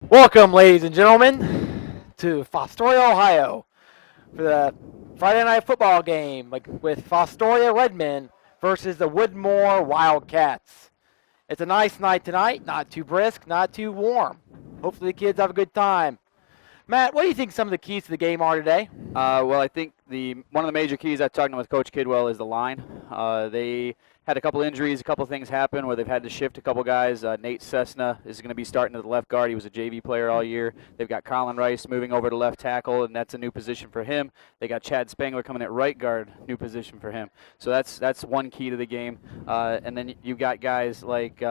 Welcome, ladies and gentlemen, to Fostoria, Ohio, for the Friday night football game with Fostoria Redmen versus the Woodmore Wildcats. It's a nice night tonight, not too brisk, not too warm. Hopefully the kids have a good time. Matt, what do you think some of the keys to the game are today? Well, I think one of the major keys I've talked with Coach Kidwell is the line. They had a couple injuries, a couple things happen where they've had to shift a couple guys. Nate Cessna is going to be starting at the left guard. He was a JV player all year. They've got Colin Rice moving over to left tackle, and that's a new position for him. They got Chad Spangler coming at right guard, new position for him. So that's one key to the game. And then you've got guys like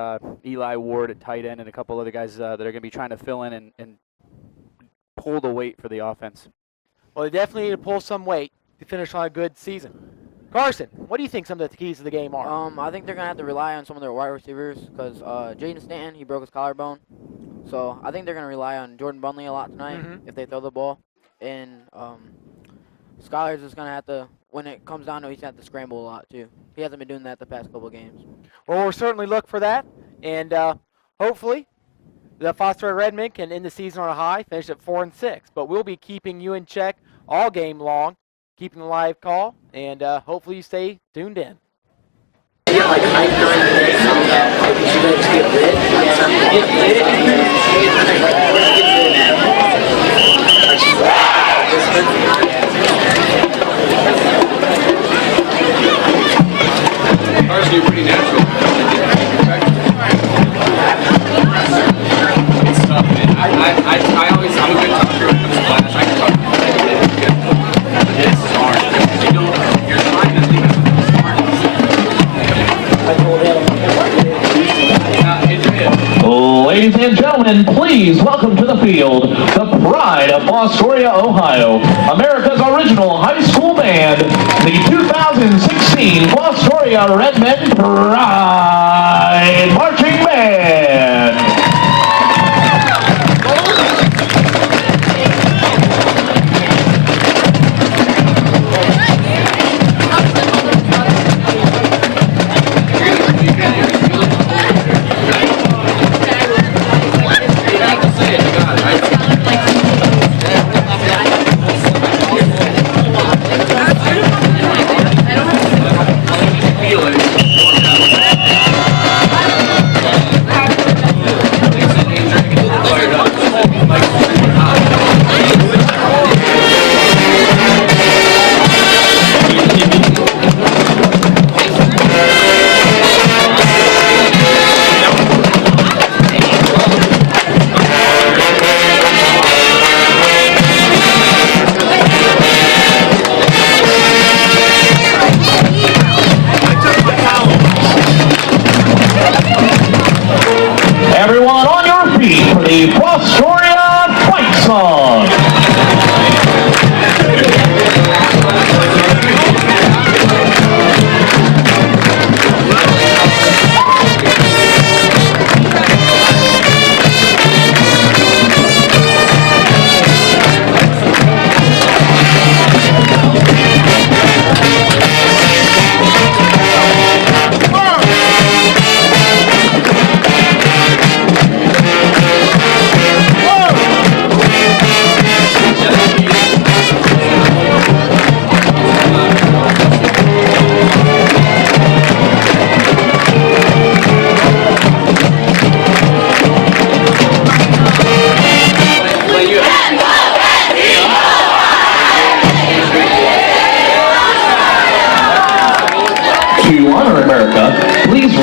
Eli Ward at tight end and a couple other guys that are going to be trying to fill in and pull the weight for the offense. Well, they definitely need to pull some weight to finish on a good season. Carson, what do you think some of the keys to the game are? I think they're going to have to rely on some of their wide receivers because Jaden Stanton, he broke his collarbone. So I think they're going to rely on Jordan Bunley a lot tonight if they throw the ball. And Skylar's is going to have to, when it comes down to it, he's going to have to scramble a lot too. He hasn't been doing that the past couple of games. Well, we'll certainly look for that. And hopefully the Fostoria Redmen can end the season on a high, finish at 4-6. But we'll be keeping you in check all game long, keeping the live call, and hopefully you stay tuned in. Ours do pretty natural. It's tough, man. I'm a good talker when it comes to Flash. I can talk to you. It's hard. You're trying to think of Ladies and gentlemen, please welcome to the field the pride of Fostoria, Ohio, America's original high school band, the 2016 Fostoria Redmen Pride Marching Band. Everyone on your feet for the Fostoria Fight Song.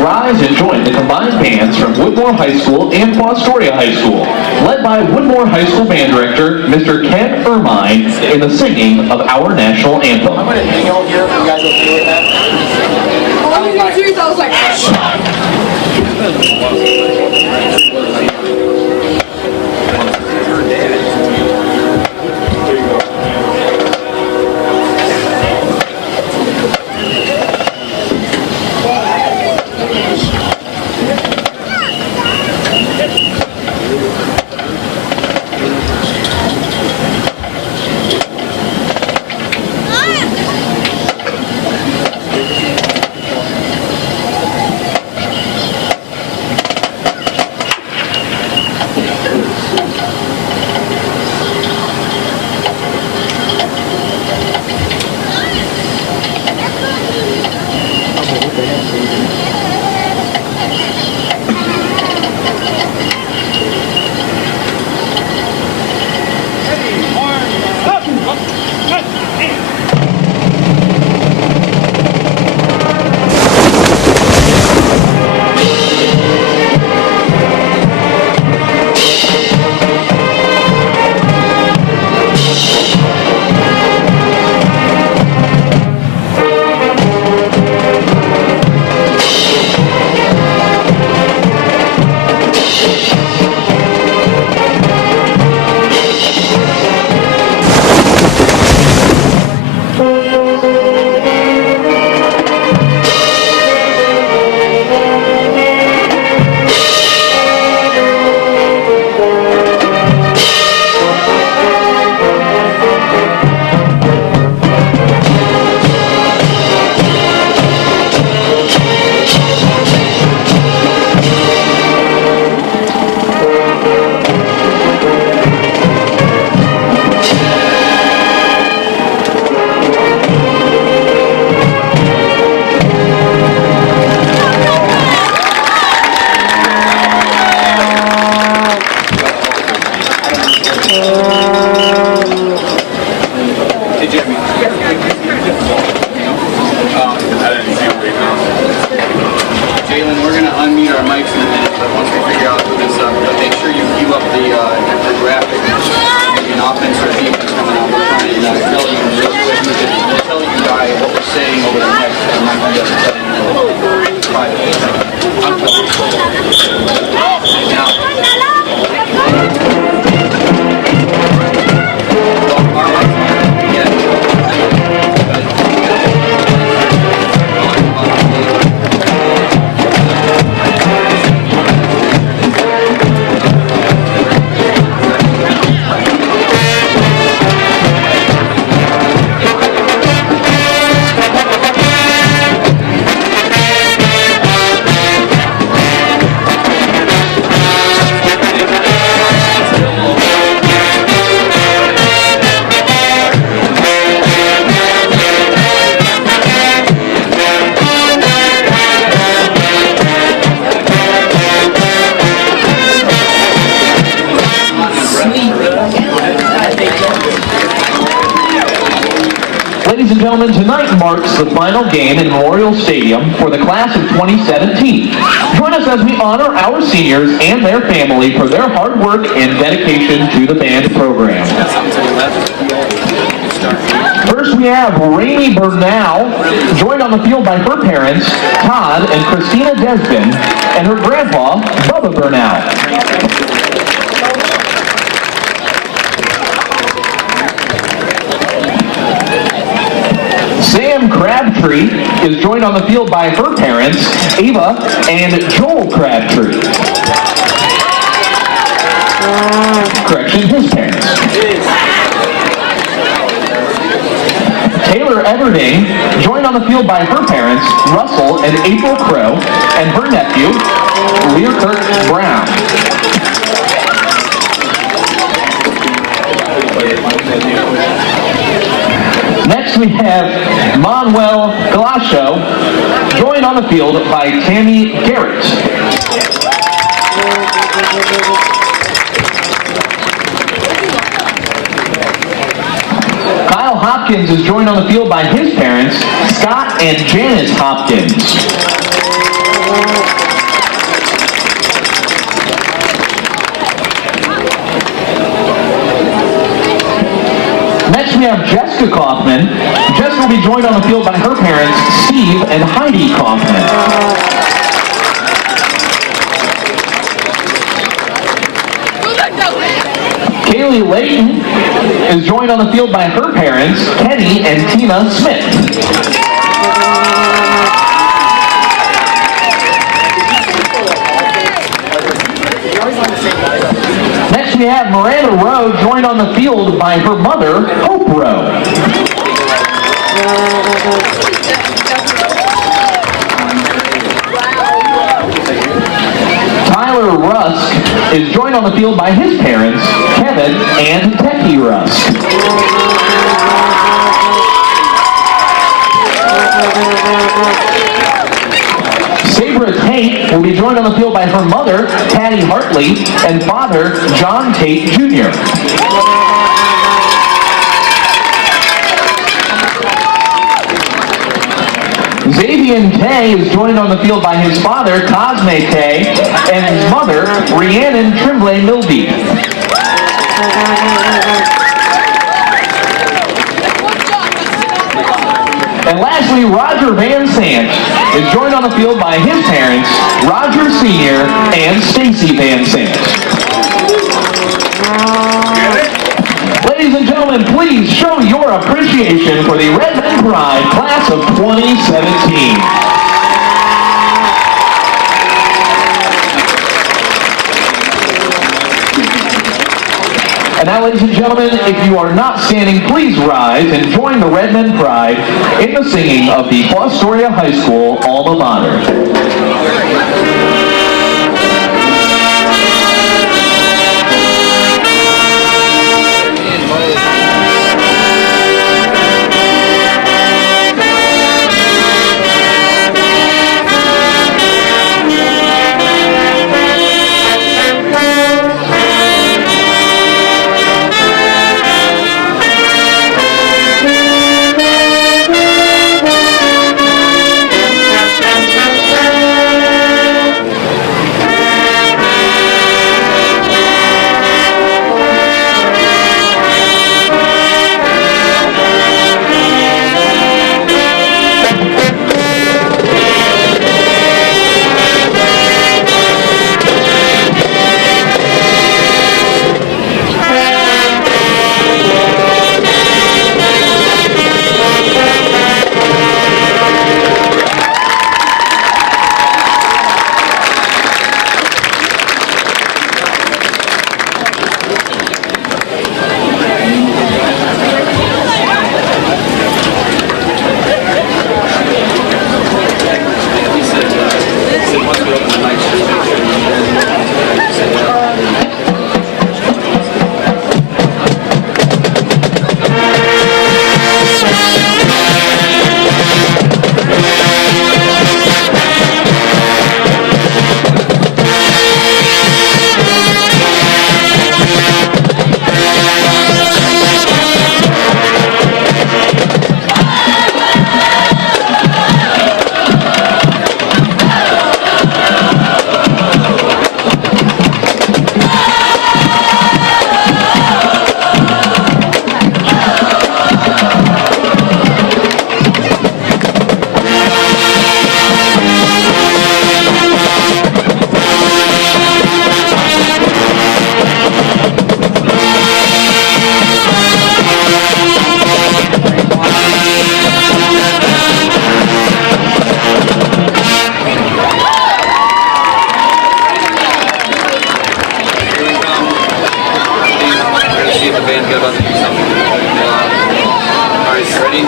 Rise and join the combined bands from Woodmore High School and Fostoria High School, led by Woodmore High School band director, Mr. Ken Ermine, in the singing of our national anthem. I'm going to kneel here. You guys okay with that? All you guys hear, I was Hey, Jimmy. I didn't see him. Jalen, we're going to unmute our mics in a minute, but once we figure out who this up, but make sure you queue up the graphic. Maybe an offense or defense coming out. We're trying to tell you real quick. We'll tell you guys what we're saying over the next. I'm not going to be able to tell you 5 minutes. Ladies and gentlemen, tonight marks the final game in Memorial Stadium for the class of 2017. Join us as we honor our seniors and their family for their hard work and dedication to the band program. First we have Rainey Burnell, joined on the field by her parents, Todd and Christina Desbin, and her grandpa, Bubba Burnell. Sam Crabtree is joined on the field by her parents, Ava and Joel Crabtree. Correction, his parents. Taylor Everding, joined on the field by her parents, Russell and April Crow, and her nephew, Learkirk Brown. Next we have Manuel Galasho, joined on the field by Tammy Garrett. Kyle Hopkins is joined on the field by his parents, Scott and Janice Hopkins. Next we have Jessica Kaufman. Jessica will be joined on the field by her parents, Steve and Heidi Kaufman. Kaylee Layton is joined on the field by her parents, Kenny and Tina Smith. Next we have Miranda Rowe, joined on the field by her mother, Hope Rowe. Tyler Rusk is joined on the field by his parents, Kevin and Techie Rusk. Sabra Tate will be joined on the field by her mother, Patty Hartley, and father, John Tate Jr. Xavier Tay is joined on the field by his father, Cosme Tay, and his mother, Rhiannon Tremblay Milby. And lastly, Roger Van Sant is joined on the field by his parents, Roger Sr. and Stacy Van Sant. Ladies and gentlemen, please show your appreciation for the Redmen Pride class of 2017. And now, ladies and gentlemen, if you are not standing, please rise and join the Redmen Pride in the singing of the Fostoria High School alma mater. get about to do something. All right, you ready?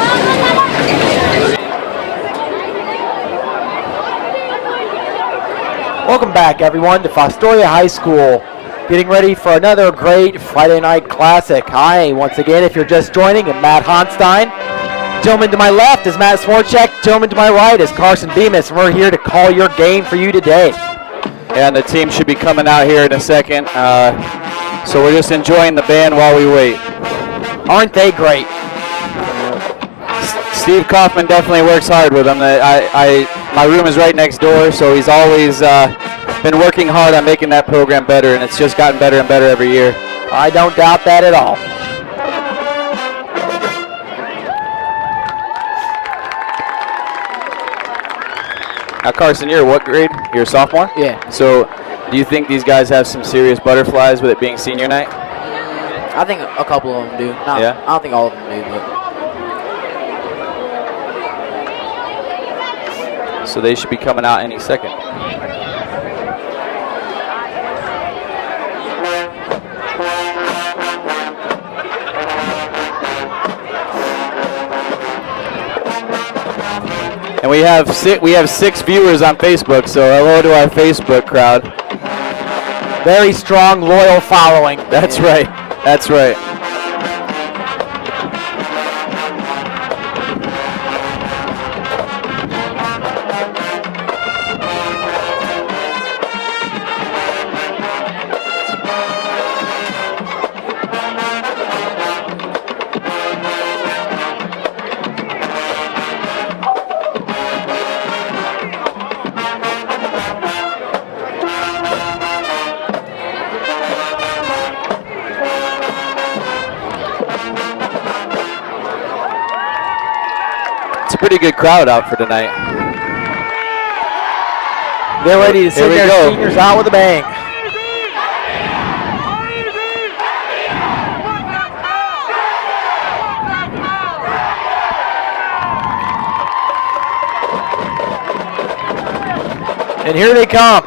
Welcome back, everyone, to Fostoria High School. Getting ready for another great Friday night classic. Hi, once again, if you're just joining, I'm Matt Honstein. Gentleman to my left is Matt Swarchek. Gentleman to my right is Carson Bemis, and we're here to call your game for you today. And the team should be coming out here in a second. So we're just enjoying the band while we wait. Aren't they great? Steve Kaufman definitely works hard with them. My room is right next door, so he's always been working hard on making that program better, and it's just gotten better and better every year. I don't doubt that at all. Now, Carson, you're what grade? You're a sophomore? Yeah. So do you think these guys have some serious butterflies with it being senior night? I think a couple of them do. Yeah? I don't think all of them do, but. So they should be coming out any second. And we have six viewers on Facebook, so hello to our Facebook crowd. Very strong, loyal following. That's right. That's right. Pretty good crowd out for tonight. They're ready to send their seniors out with a bang. And here they come.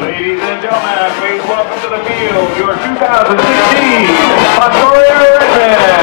Ladies and gentlemen, please welcome to the field your 2016 Fostoria Redmen.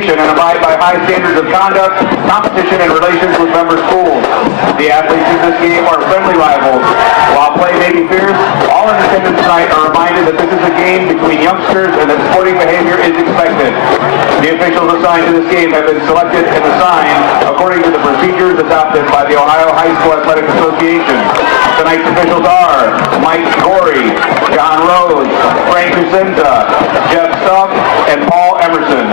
And abide by high standards of conduct, competition, and relations with member schools. The athletes in this game are friendly rivals. While play may be fierce, all in attendance tonight are reminded that this is a game between youngsters and that sporting behavior is expected. The officials assigned to this game have been selected and assigned according to the procedures adopted by the Ohio High School Athletic Association. Tonight's officials are Mike Gorey, John Rhodes, Frank Jacinta, Jeff Stuck, and Paul Emerson.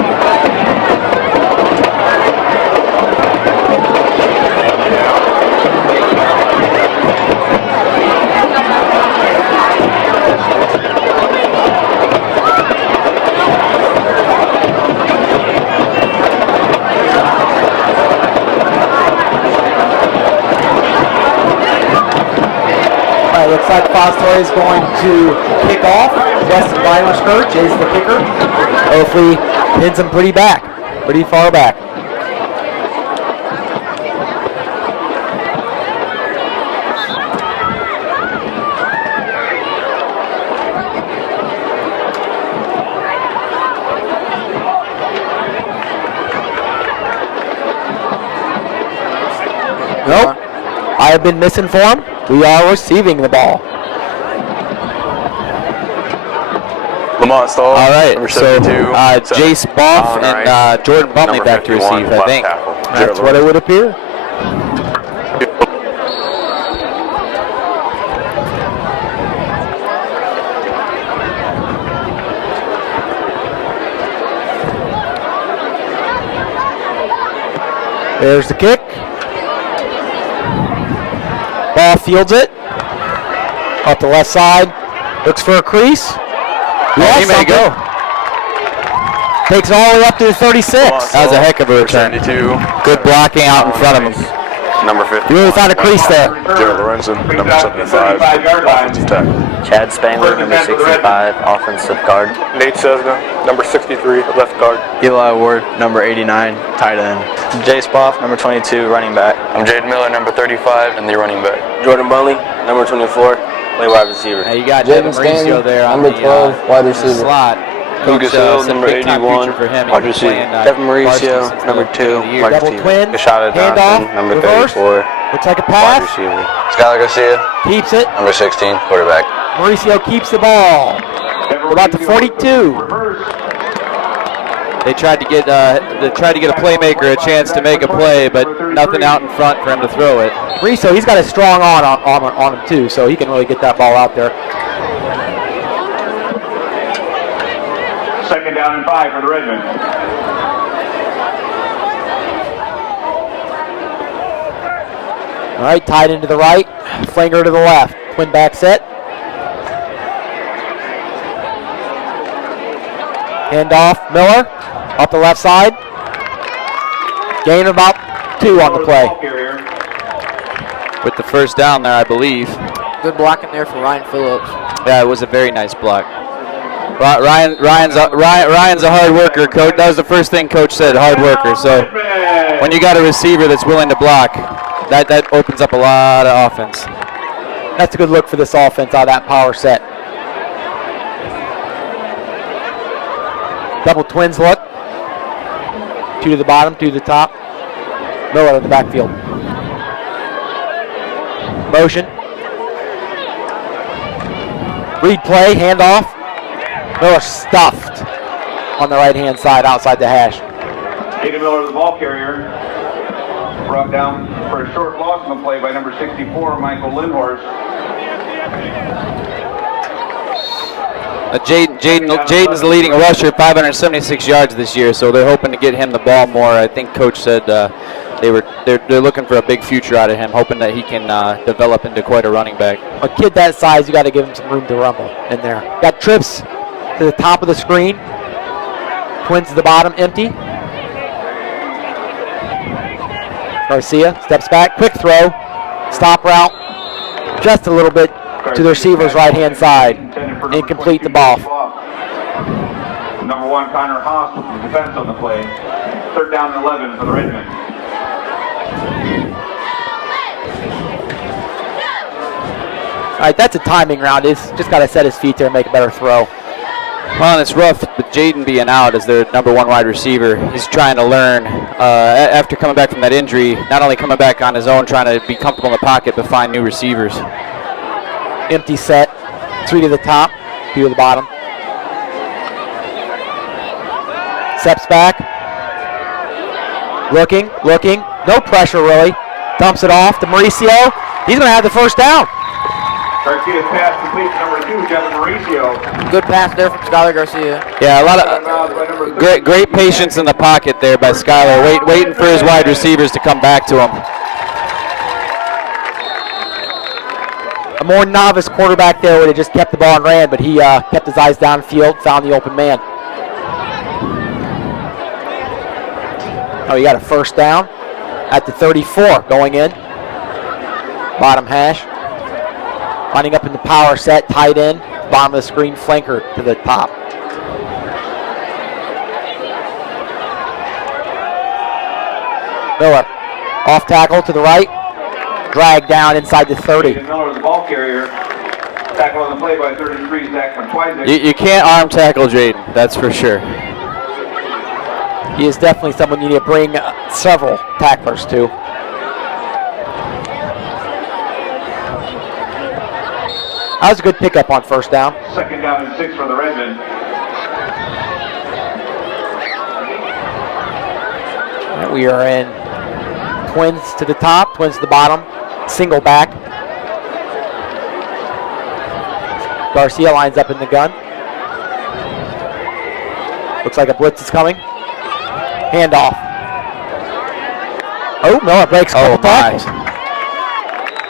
Looks like Fostoria is going to kick off. Weston Weimerskirch is the kicker. Hopefully pins him pretty far back. Nope. I have been misinformed. We are receiving the ball. Lamont Stahl. All right, number so 72, Jace Boff and Jordan Bumley back to receive, I think. That's what it would appear. There's the kick. Ball fields it. Up the left side. Looks for a crease. He may go. Takes it all the way up to the 36. That was a heck of a return. 72. Good blocking out in front of him. Number 50. You really found a crease there. Jared Lorenzen, number 75, offensive tackle. Chad Spangler, number 65, offensive guard. Nate Cessna, number 63, left guard. Eli Ward, number 89, tight end. Jay Spoff, number 22, running back. I'm Jaden Miller, number 35, and the running back. Jordan Bunley, number 24, play wide receiver. Now you got Devin Mauricio there on number 12, the wide receiver. slot. Lucas Hill, number 81, wide receiver. Devin Mauricio, number 2, wide Double receiver. twin. Kashada Handoff. Johnson, number Reverse. 34, Looks like a wide pass. receiver. Skylar Garcia, Keeps it. number 16, quarterback. Mauricio keeps the ball. We're about to 42. They tried to get a playmaker a chance to make a play, but nothing out in front for him to throw it. Mauricio, he's got a strong arm on him too, so he can really get that ball out there. Second down and 5 for the Redmen. All right, tied into the right, flanger to the left. Twin back set. Handoff, Miller, up the left side. Gain of about 2 on the play. With the first down there, I believe. Good blocking there for Ryan Phillips. Yeah, it was a very nice block. Ryan's a hard worker, coach. That was the first thing coach said, hard worker. So when you got a receiver that's willing to block, that opens up a lot of offense. That's a good look for this offense out of that power set. Double twins look. 2 to the bottom, 2 to the top. Miller in the backfield. Motion. Read play, handoff. Miller stuffed on the right-hand side outside the hash. Jaden Miller, the ball carrier, brought down for a short loss in the play by number 64, Michael Lindhorst. Jaden's the leading rusher, 576 yards this year, so they're hoping to get him the ball more. I think coach said they're looking for a big future out of him, hoping that he can develop into quite a running back. A kid that size, you got to give him some room to rumble in there. Got trips to the top of the screen. Twins to the bottom, empty. Garcia steps back, quick throw, stop route, just a little bit to the receiver's right-hand side. Incomplete the ball. Number 1, Connor Haas with the defense on the play. Third down and 11 for the Redmen. All right, that's a timing round. He's just got to set his feet there and make a better throw. Well, it's rough with Jaden being out as their number 1 wide receiver. He's trying to learn after coming back from that injury, not only coming back on his own, trying to be comfortable in the pocket, but find new receivers. Empty set. 3 to the top, 2 to the bottom. Steps back. Looking. No pressure really. Dumps it off to Mauricio. He's going to have the first down. Garcia's pass complete to number 2, Devin Mauricio. Good pass there from Skylar Garcia. Yeah, a lot of great patience in the pocket there by Skylar, waiting for his wide receivers to come back to him. A more novice quarterback there would have just kept the ball and ran, but he kept his eyes downfield, found the open man. Oh, he got a first down at the 34 going in. Bottom hash. Lining up in the power set, tight end, bottom of the screen, flanker to the top. Miller, off tackle to the right, drag down inside the 30. Miller, the ball carrier, tackle on the play by 33, Zach McTwizik. You can't arm tackle Jaden, that's for sure. He is definitely someone you need to bring several tacklers to. That was a good pickup on first down. Second down and 6 for the Redmen. Right, we are in twins to the top, twins to the bottom, single back. Garcia lines up in the gun. Looks like a blitz is coming. Handoff. Oh, Miller breaks a couple tackles.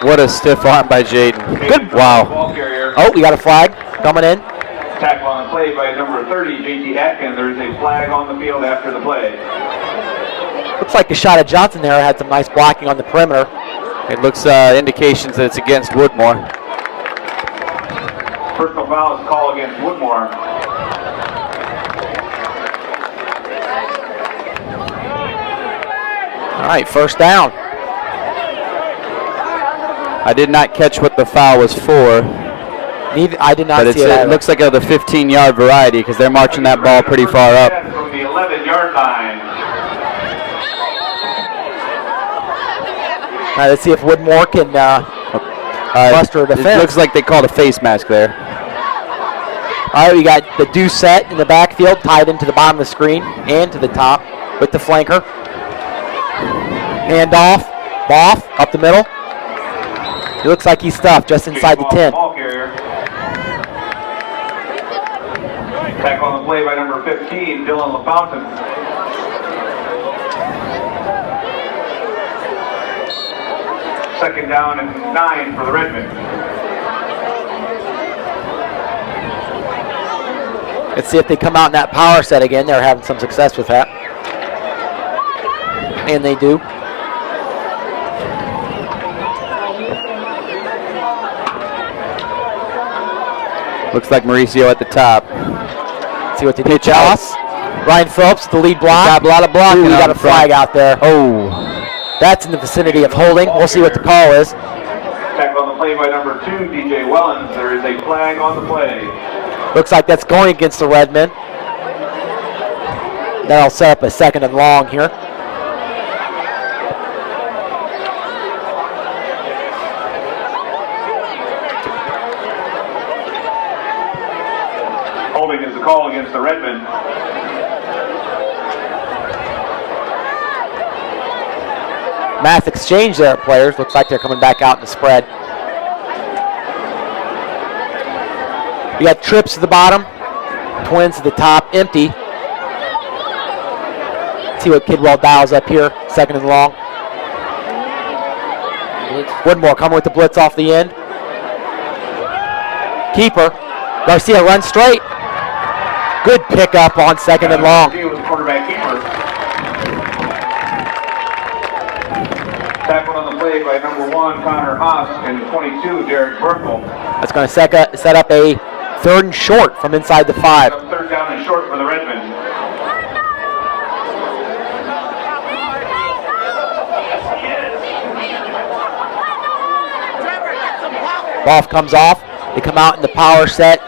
What a stiff arm by Jaden. Good. Ball carrier. Oh, we got a flag coming in. Tackle on the play by number 30, J.T. Atkins. There's a flag on the field after the play. Looks like Kashada Johnson there had some nice blocking on the perimeter. It looks indications that it's against Woodmore. Personal foul is called against Woodmore. All right, first down. I did not catch what the foul was for. I did not But see it. it looks like of the 15-yard variety because they're marching that ball pretty far up. From the 11-yard line. All right, let's see if Woodmore can muster a defense. It looks like they called a face mask there. All right, we got the deuce set in the backfield, tied into the bottom of the screen and to the top with the flanker. Hand off, Boff up the middle. It looks like he's stuffed just inside the 10. Ball carrier. Tackle on the play by number 15, Dylan LaFountain. Second down and 9 for the Redmen. Let's see if they come out in that power set again. They're having some success with that. And they do. Looks like Mauricio at the top. See what they do. Chalice. Ryan Phillips, the lead block. Got a lot of blocking. We got a flag out there. Oh. That's in the vicinity of holding. We'll see what the call is. Tackle on the play by number 2, DJ Wellens. There is a flag on the play. Looks like that's going against the Redmen. That'll set up a second and long here. Holding is the call against the Redmen. Math exchange there, players. Looks like they're coming back out in the spread. We got trips to the bottom, twins to the top, empty. See what Kidwell dials up here, second and long. Woodmore coming with the blitz off the end. Keeper. Garcia runs straight. Good pickup on second and long. Quarterback keeper. Tackle on the play by number 1, Connor Haas, and 22, Derek Burkle. That's going to set up a third and short from inside the 5. Third down and short for the Redmen. Boff comes off. They come out in the power set.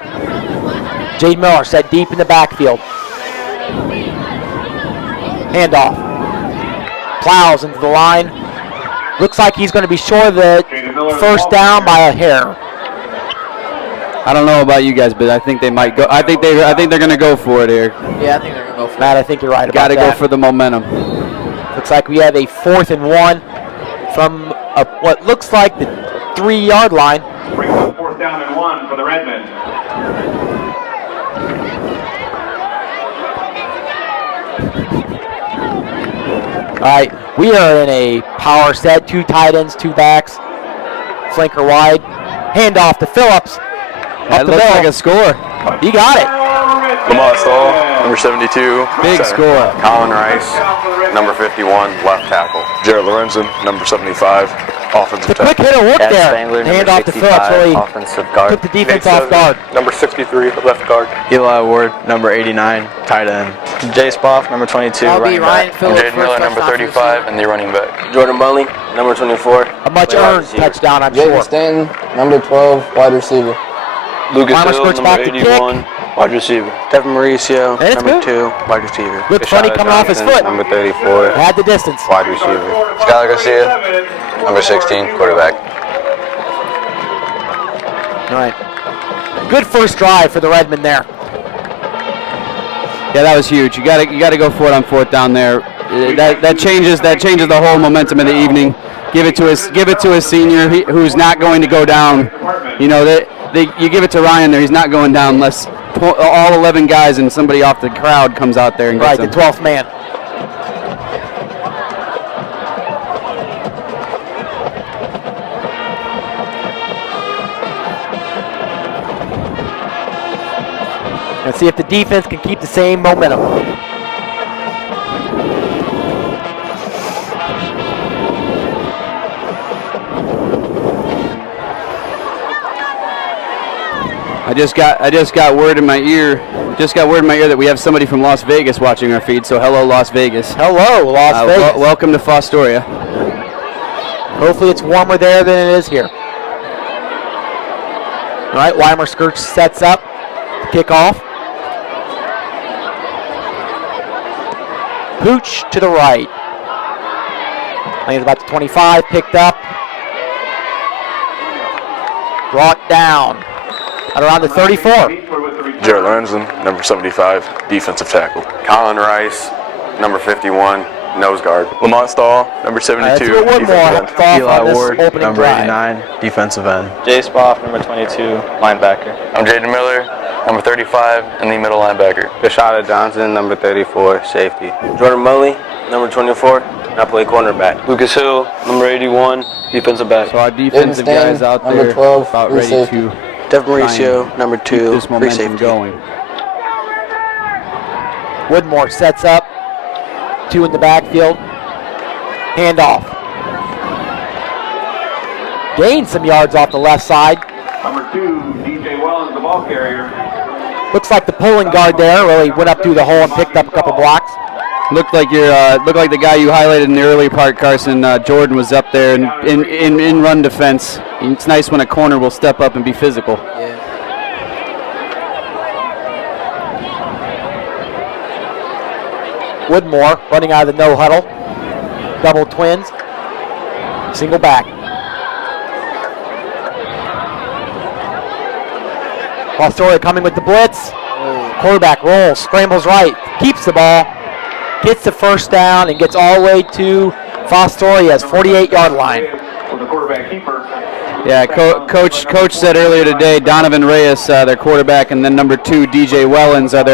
Jade Miller set deep in the backfield. Handoff. Plows into the line. Looks like he's going to be short of the first down by a hair. I don't know about you guys, but I think they might go. I think they're going to go for it here. Yeah, I think they're going to go for it. Matt, I think you're right about Got to that. go for the momentum. Looks like we have a 4th and 1 from what looks like the 3-yard line. Brings up 4th down and 1 for the Redmen. All right, we are in a power set, 2 tight ends, 2 backs, flanker wide, handoff to Phillips. That looks like a score. You got it. Lamont Stahl, number 72. Big score. Colin Rice, number 51, left tackle. Jared Lorenzen, number 75, offensive The quick tackle. hitter worked Chad there. Spangler, The number handoff to Phillips 65, really offensive guard. took the defense off guard. Number 63, left guard. Eli Ward, number 89, tight end. Jay Spoff, number 22, That'll be running Ryan back. Phillips. Jaden Miller, number 35, and the running back. Jordan Bunley, number 24. A much earned touchdown, I'm Jaden sure. Stanton, number 12, wide receiver. Lucas Farmer Hill, squirts number back to 81, wide receiver. Devin Mauricio, And it's number good. 2, wide receiver. Looked funny coming off his foot. Number 34, Had the distance. wide receiver. Skylar Garcia, number 16, quarterback. All right. Good first drive for the Redmen there. Yeah, that was huge. You got to go for it on 4th down there. That changes the whole momentum of the evening. Give it to his senior who's not going to go down. You know, you give it to Ryan there. He's not going down unless all 11 guys and somebody off the crowd comes out there and gets Right, the him. 12th man. Let's see if the defense can keep the same momentum. I just got word in my ear. That we have somebody from Las Vegas watching our feed. So hello, Las Vegas. Hello, Las Vegas. Welcome to Fostoria. Hopefully it's warmer there than it is here. All right, Weimer Skirch sets up to kick off. Pooch to the right. I think it's about the 25, picked up. Brought down at around the 34. Jared Lorenzen, number 75, defensive tackle. Colin Rice, number 51, nose guard. Lamont Stahl, number 72, defensive end. Eli Ward, number 89, defensive end. Jay Spoff, number 22, linebacker. I'm Jaden Miller, number 35, and the middle linebacker. Kashada Johnson, number 34, safety. Jordan Mully, number 24, and I play cornerback. Lucas Hill, number 81, defensive back. So our defensive guys out there number 12, about ready safety. to Devin Mauricio, number 2, keep this free momentum safety. going. Woodmore sets up. 2 in the backfield. Handoff. Gains some yards off the left side. Number 2, DJ Wellens, the ball carrier. Looks like the pulling guard there really went up through the hole and picked up a couple blocks. Looked like the guy you highlighted in the early part, Carson. Jordan was up there in run defense. It's nice when a corner will step up and be physical. Yeah. Woodmore running out of the no huddle. Double twins. Single back. Fostoria coming with the blitz. Quarterback rolls, scrambles right, keeps the ball, gets the first down, and gets all the way to Fostoria's 48-yard line. With the quarterback keeper. Yeah, Coach said earlier today, Donovan Reyes, their quarterback, and then number 2, DJ Wellens, are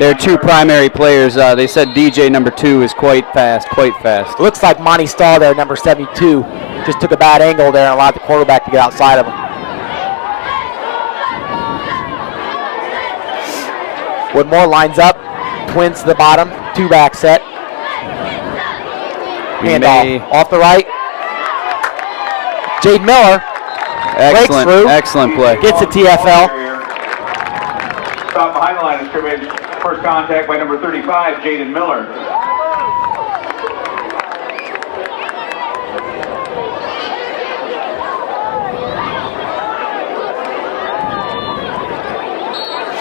their 2 primary players. They said DJ number 2 is quite fast. Looks like Monty Stahl there, number 72, just took a bad angle there and allowed the quarterback to get outside of him. Woodmore lines up, twins to the bottom, 2-back set. Handoff off the right. Jade Miller breaks through. Excellent play. Gets a TFL. Stop behind the line of scrimmage. First contact by number 35, Jaden Miller.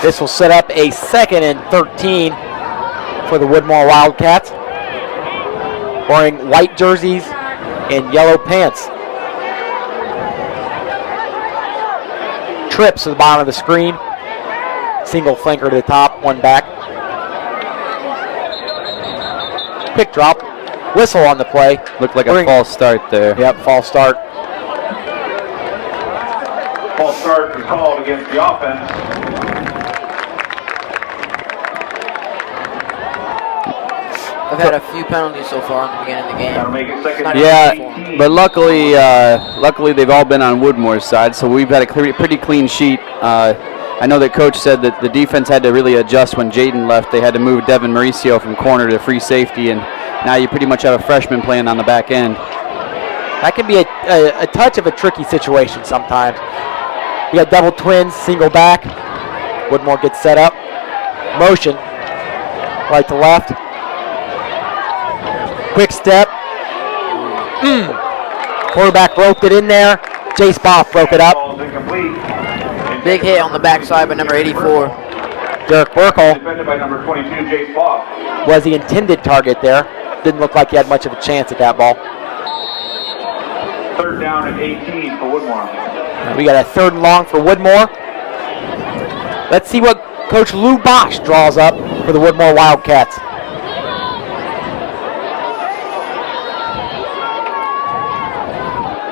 This will set up a 2nd and 13 for the Woodmore Wildcats. Wearing white jerseys and yellow pants. Trips to the bottom of the screen. Single flanker to the top, 1 back. Pick drop. Whistle on the play. Looked like a false start there. Yep, false start. False start is called against the offense. I've had a few penalties so far in the beginning of the game. That'll make it second. Yeah, but luckily they've all been on Woodmore's side, so we've got a pretty clean sheet. I know that Coach said that the defense had to really adjust when Jaden left. They had to move Devin Mauricio from corner to free safety, and now you pretty much have a freshman playing on the back end. That can be a touch of a tricky situation sometimes. You got double twins, single back. Woodmore gets set up. Motion, right to left. Quick step. Quarterback roped it in there. Jay Spoff broke it up. Big hit on the backside by number 84. Derek Burkle Defended by number 22, Jay Spoff. was the intended target there. Didn't look like he had much of a chance at that ball. 3rd down and 18 for Woodmore. We got a 3rd and long for Woodmore. Let's see what Coach Lou Bosch draws up for the Woodmore Wildcats.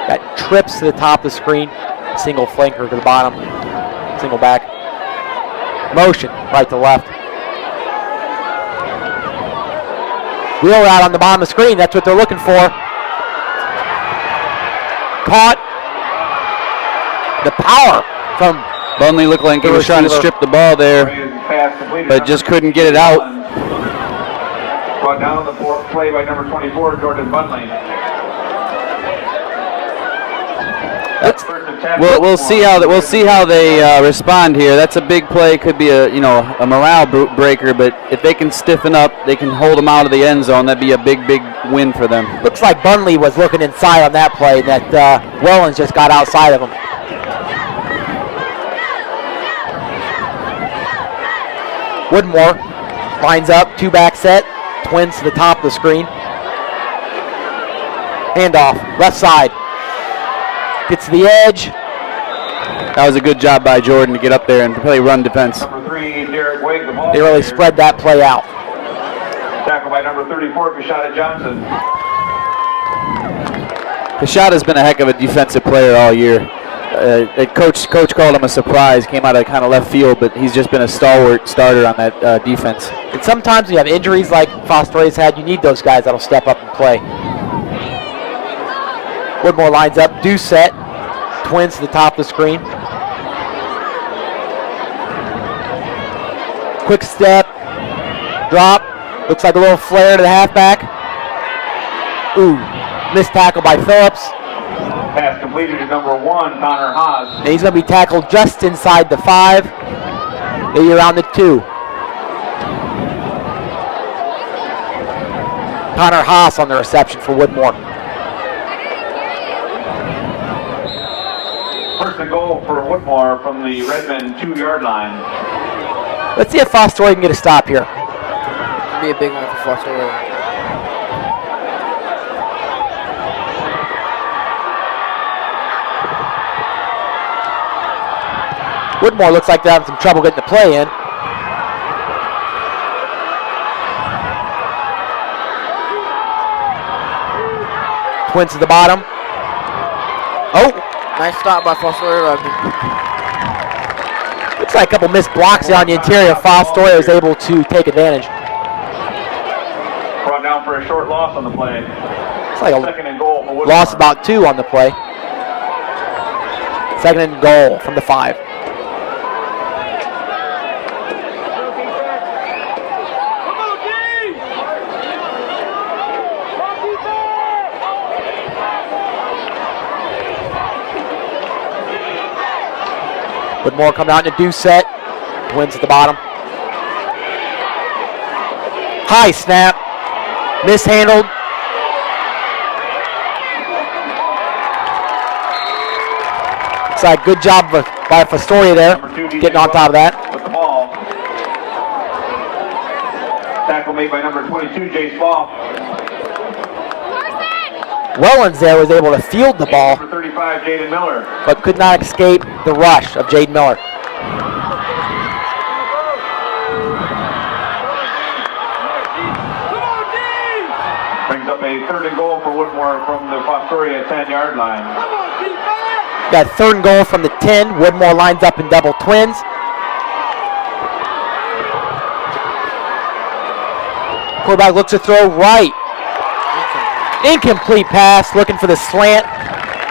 Got trips to the top of the screen. Single flanker to the bottom. Single back. Motion, right to left. Wheel route on the bottom of the screen. That's what they're looking for. Caught. The power from Bunley looked like he was trying to strip the ball there. pass completed. but just couldn't get it out. Brought down on the play by number 24, Jordan Bunley. We'll see how they respond here. That's a big play. Could be a morale breaker, but if they can stiffen up, they can hold them out of the end zone. That'd be a big win for them. Looks like Bunley was looking inside on that play. That Wellens just got outside of him. Woodmore lines up, 2-back set, twins to the top of the screen. Handoff, left side. Gets to the edge. That was a good job by Jordan to get up there and play run defense. Number 3, Derek Wade, the ball They really spread that play out. Tackled by number 34, Kashada Johnson. Kashada's been a heck of a defensive player all year. Coach called him a surprise, came out of kind of left field, but he's just been a stalwart starter on that defense. And sometimes when you have injuries like Fostoria's had, you need those guys that'll step up and play. Woodmore lines up, do set, twins to the top of the screen. Quick step, drop, looks like a little flare to the halfback. Ooh, missed tackle by Phillips. Pass completed to number 1, Connor Haas. And he's going to be tackled just inside the 5, maybe around the 2. Connor Haas on the reception for Woodmore. First and goal for Woodmore from the Redmen 2-yard line. Let's see if Fostoria can get a stop here. It'll be a big one for Fostoria. Woodmore looks like they're having some trouble getting the play in. Twins to the bottom. Oh! Nice stop by Fostoria Rugby. Looks like a couple missed blocks on the interior. Fostoria was able to take advantage. Brought down for a short loss on the play. It's like a second and goal for Woodmore. Lost about 2 on the play. Second and goal from the 5. Woodmore coming out in a do set. Twins at the bottom. High snap. Mishandled. It's like good job by Fostoria there. Getting on top of that. With the ball. Tackle made by number 22, Jace Ball. Wellens there was able to field the ball, Number 35, Jaden Miller. but could not escape the rush of Jaden Miller. Brings up a third and goal for Woodmore from the Fostoria 10-yard line. Got third and goal from the 10. Woodmore lines up in double twins. Quarterback looks to throw right. Incomplete pass, looking for the slant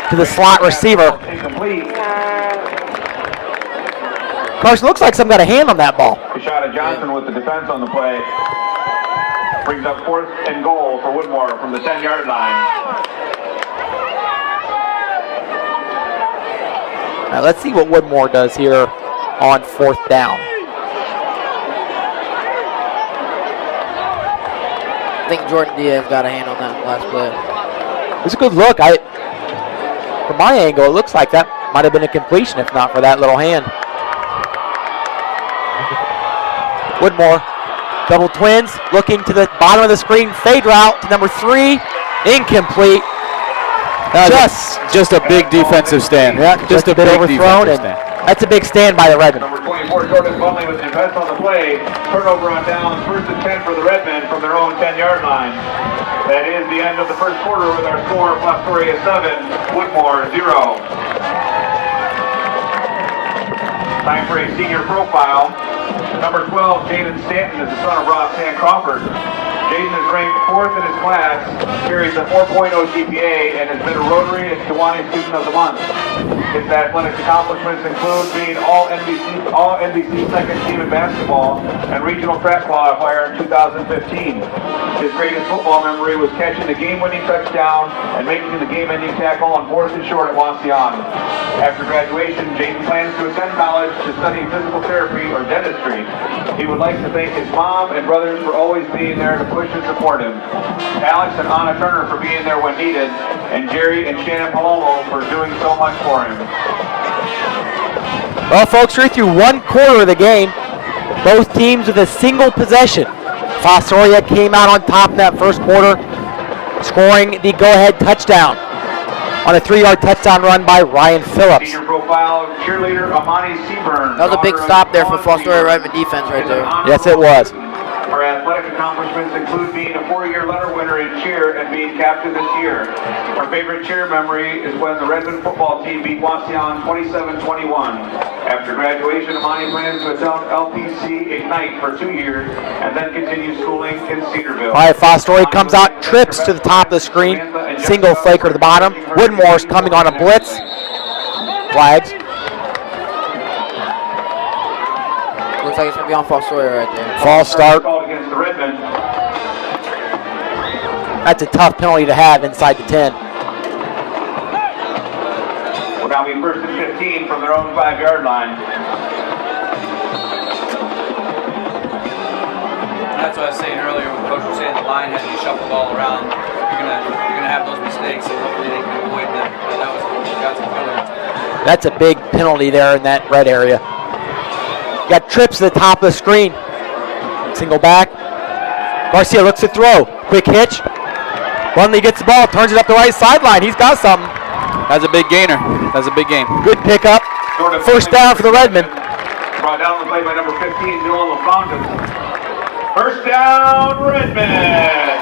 to the slot receiver. Incomplete. Carson, looks like some got a hand on that ball. Kashada Johnson with the defense on the play. Brings up fourth and goal for Woodmore from the 10-yard line. All right, let's see what Woodmore does here on 4th down. I think Jordan Diaz got a hand on that last play. It was a good look. From my angle, it looks like that might have been a completion if not for that little hand. Woodmore, double twins, looking to the bottom of the screen, fade route to number 3, incomplete. Just a big defensive stand. Yeah, just a bit big overthrown, and stand. that's a big stand by the Redmen. Number 24, Jordan Bunley with the defense on the play. Turnover on downs, first and 10 for the Redmen from their own 10-yard line. That is the end of the first quarter with our score, Fostoria 7, Woodmore 0. Time for a senior profile. Number 12, Jaden Stanton is the son of Rob Stan Crawford. Jaden is ranked 4th in his class, carries a 4.0 GPA, and has been a Rotary and Kiwanis Student of the Month. His athletic accomplishments include being all NBC second team in basketball and regional track qualifier in 2015. His greatest football memory was catching the game-winning touchdown and making the game-ending tackle on 4th and short at Wasion. After graduation, Jaden plans to attend college to study physical therapy or dentistry. He would like to thank his mom and brothers for always being there to push and support him, Alex and Anna Turner for being there when needed, and Jerry and Shannon Palomo for doing so much for him. Well, folks, we're through one quarter of the game. Both teams with a single possession. Fostoria came out on top in that first quarter, scoring the go-ahead touchdown on a 3-yard touchdown run by Ryan Phillips. Senior profile cheerleader Amani Seaburn. That was a big stop there for Fostoria Redmen defense right there. Yes, it was. Her athletic accomplishments include being a 4-year letter winner in cheer and being captain this year. Her favorite cheer memory is when the Redmen football team beat Wasion 27-21. After graduation, Amani plans to attend LPC Ignite for 2 years and then continue schooling in Cedarville. All right, Fostoria comes out, trips to the top of the screen, single flaker to the bottom. Woodmore's coming on a blitz. Flags. Looks like it's going to be on Fostoria right there. False start. Against the Redmen. That's a tough penalty to have inside the 10. Will now be 1st and 15 from their own 5-yard line. That's what I was saying earlier when Coach was saying the line has you shuffled all around. You're gonna have those mistakes, and hopefully they can avoid them. But that was got some killer. That's a big penalty there in that red area. Got trips to the top of the screen. Single back. Garcia looks to throw. Quick hitch. Bunley gets the ball, turns it up the right sideline. He's got something. That's a big gainer. That's a big gain. Good pickup. First down for the Redmen. Brought down the play by number 15, Dylan LaFontaine. First down, Redmen.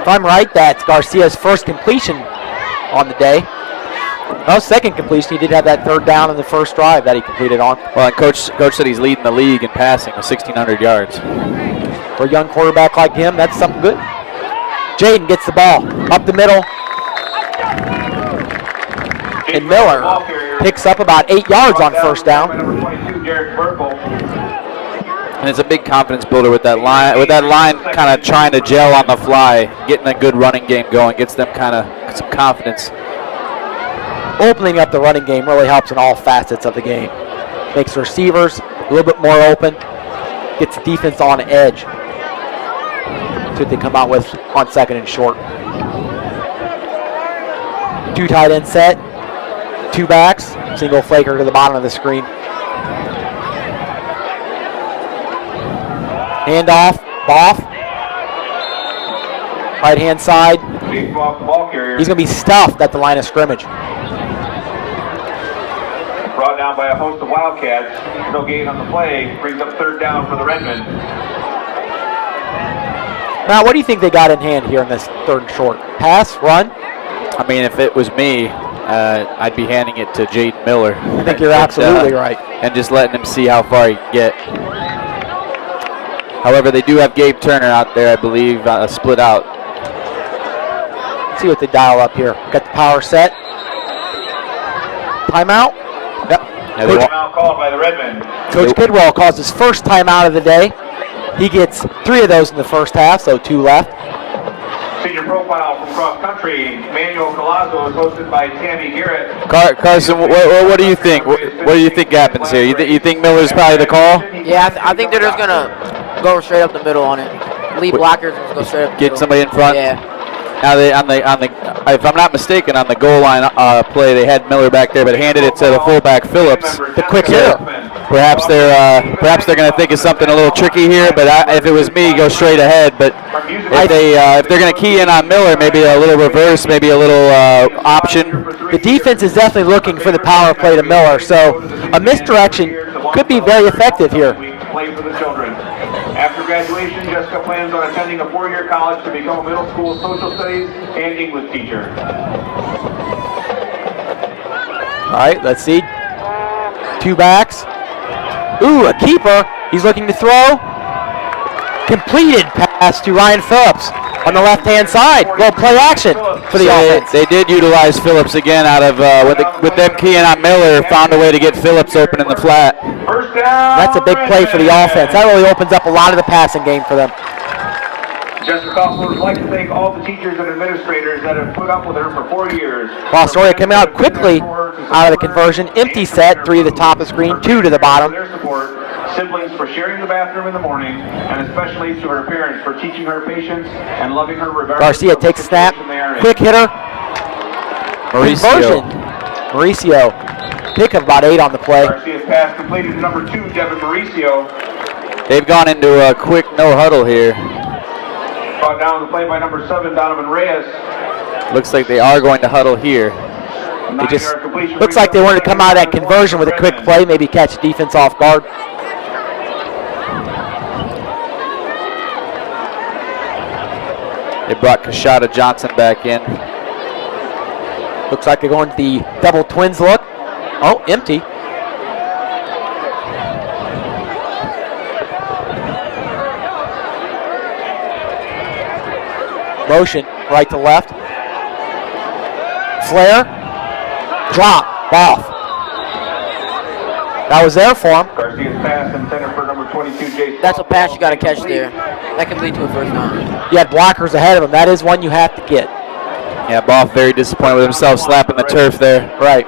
If I'm right, that's Garcia's first completion on the day. Well, second completion. He did have that third down in the first drive that he completed on. Well, and Coach said he's leading the league in passing with 1,600 yards. For a young quarterback like him, that's something good. Jaden gets the ball up the middle. And Miller picks up about 8 yards on first down. And it's a big confidence builder with that line. With that line kind of trying to gel on the fly, getting a good running game going, gets them kind of some confidence. Opening up the running game really helps in all facets of the game. Makes the receivers a little bit more open. Gets the defense on edge. That's what they come out with on second and short. 2 tight end set. 2 backs. Single flaker to the bottom of the screen. Handoff. Boff. Right hand side. He's going to be stuffed at the line of scrimmage. Brought down by a host of Wildcats. No gain on the play. Brings up third down for the Redmen. Now, what do you think they got in hand here in this third and short? Pass, run? I mean, if it was me, I'd be handing it to Jaden Miller. I think you're absolutely right. And just letting him see how far he can get. However, they do have Gabe Turner out there, I believe, split out. Let's see what they dial up here. Got the power set. Timeout? Yep. Timeout called by the Redmen. Coach Kidwell calls his first timeout of the day. He gets 3 of those in the first half, so 2 left. Senior profile from cross country, Manuel Colazo, is hosted by Tammy Garrett. Carson, what do you think? What do you think happens here? You think Miller's probably the call? Yeah, I think they're just gonna go straight up the middle on it. Lead blockers and go straight up the Get middle. somebody in front. Yeah. Now if I'm not mistaken, on the goal line play, they had Miller back there, but handed it to the fullback Phillips. The quick hitter. Perhaps they're going to think of something a little tricky here. But if it was me, go straight ahead. But if they're going to key in on Miller, maybe a little reverse, maybe a little option. The defense is definitely looking for the power play to Miller, so a misdirection could be very effective here. Play for the children. After graduation, Jessica plans on attending a 4-year college to become a middle school social studies and English teacher. All right, let's see. 2 backs. Ooh, a keeper. He's looking to throw. completed pass to Ryan Phillips on the left-hand side. Little play action for the offense. They did utilize Phillips again out of with them keying on Miller, found a way to get Phillips open in the flat. That's a big play for the offense. That really opens up a lot of the passing game for them. Jessica Kossler would like to thank all the teachers and administrators that have put up with her for 4 years. Fostoria coming out quickly out of the conversion. Empty set, 3 to the top of the screen, 2 to the bottom. Their support, siblings for sharing the bathroom in the morning, and especially to her parents for teaching her patience and loving her regardless. Garcia of the takes a snap, situation they are in. quick hitter. Mauricio. Conversion. Mauricio, pick of about 8 on the play. Garcia's pass completed to number 2, Devin Mauricio. They've gone into a quick no huddle here. Brought down the play by number 7, Donovan Reyes. Looks like they are going to huddle here. It just looks like they wanted to come out of that conversion with a quick play, maybe catch defense off guard. They brought Kashada Johnson back in. Looks like they're going to the double twins look. Oh, empty. Motion, right to left. Flare. Drop. Off. That was there for him. Garcia's pass intended for number 22, Jason. That's a pass you got to catch there. That can lead to a first down. You had blockers ahead of him. That is one you have to get. Yeah, Boff very disappointed with himself slapping the turf there. Right.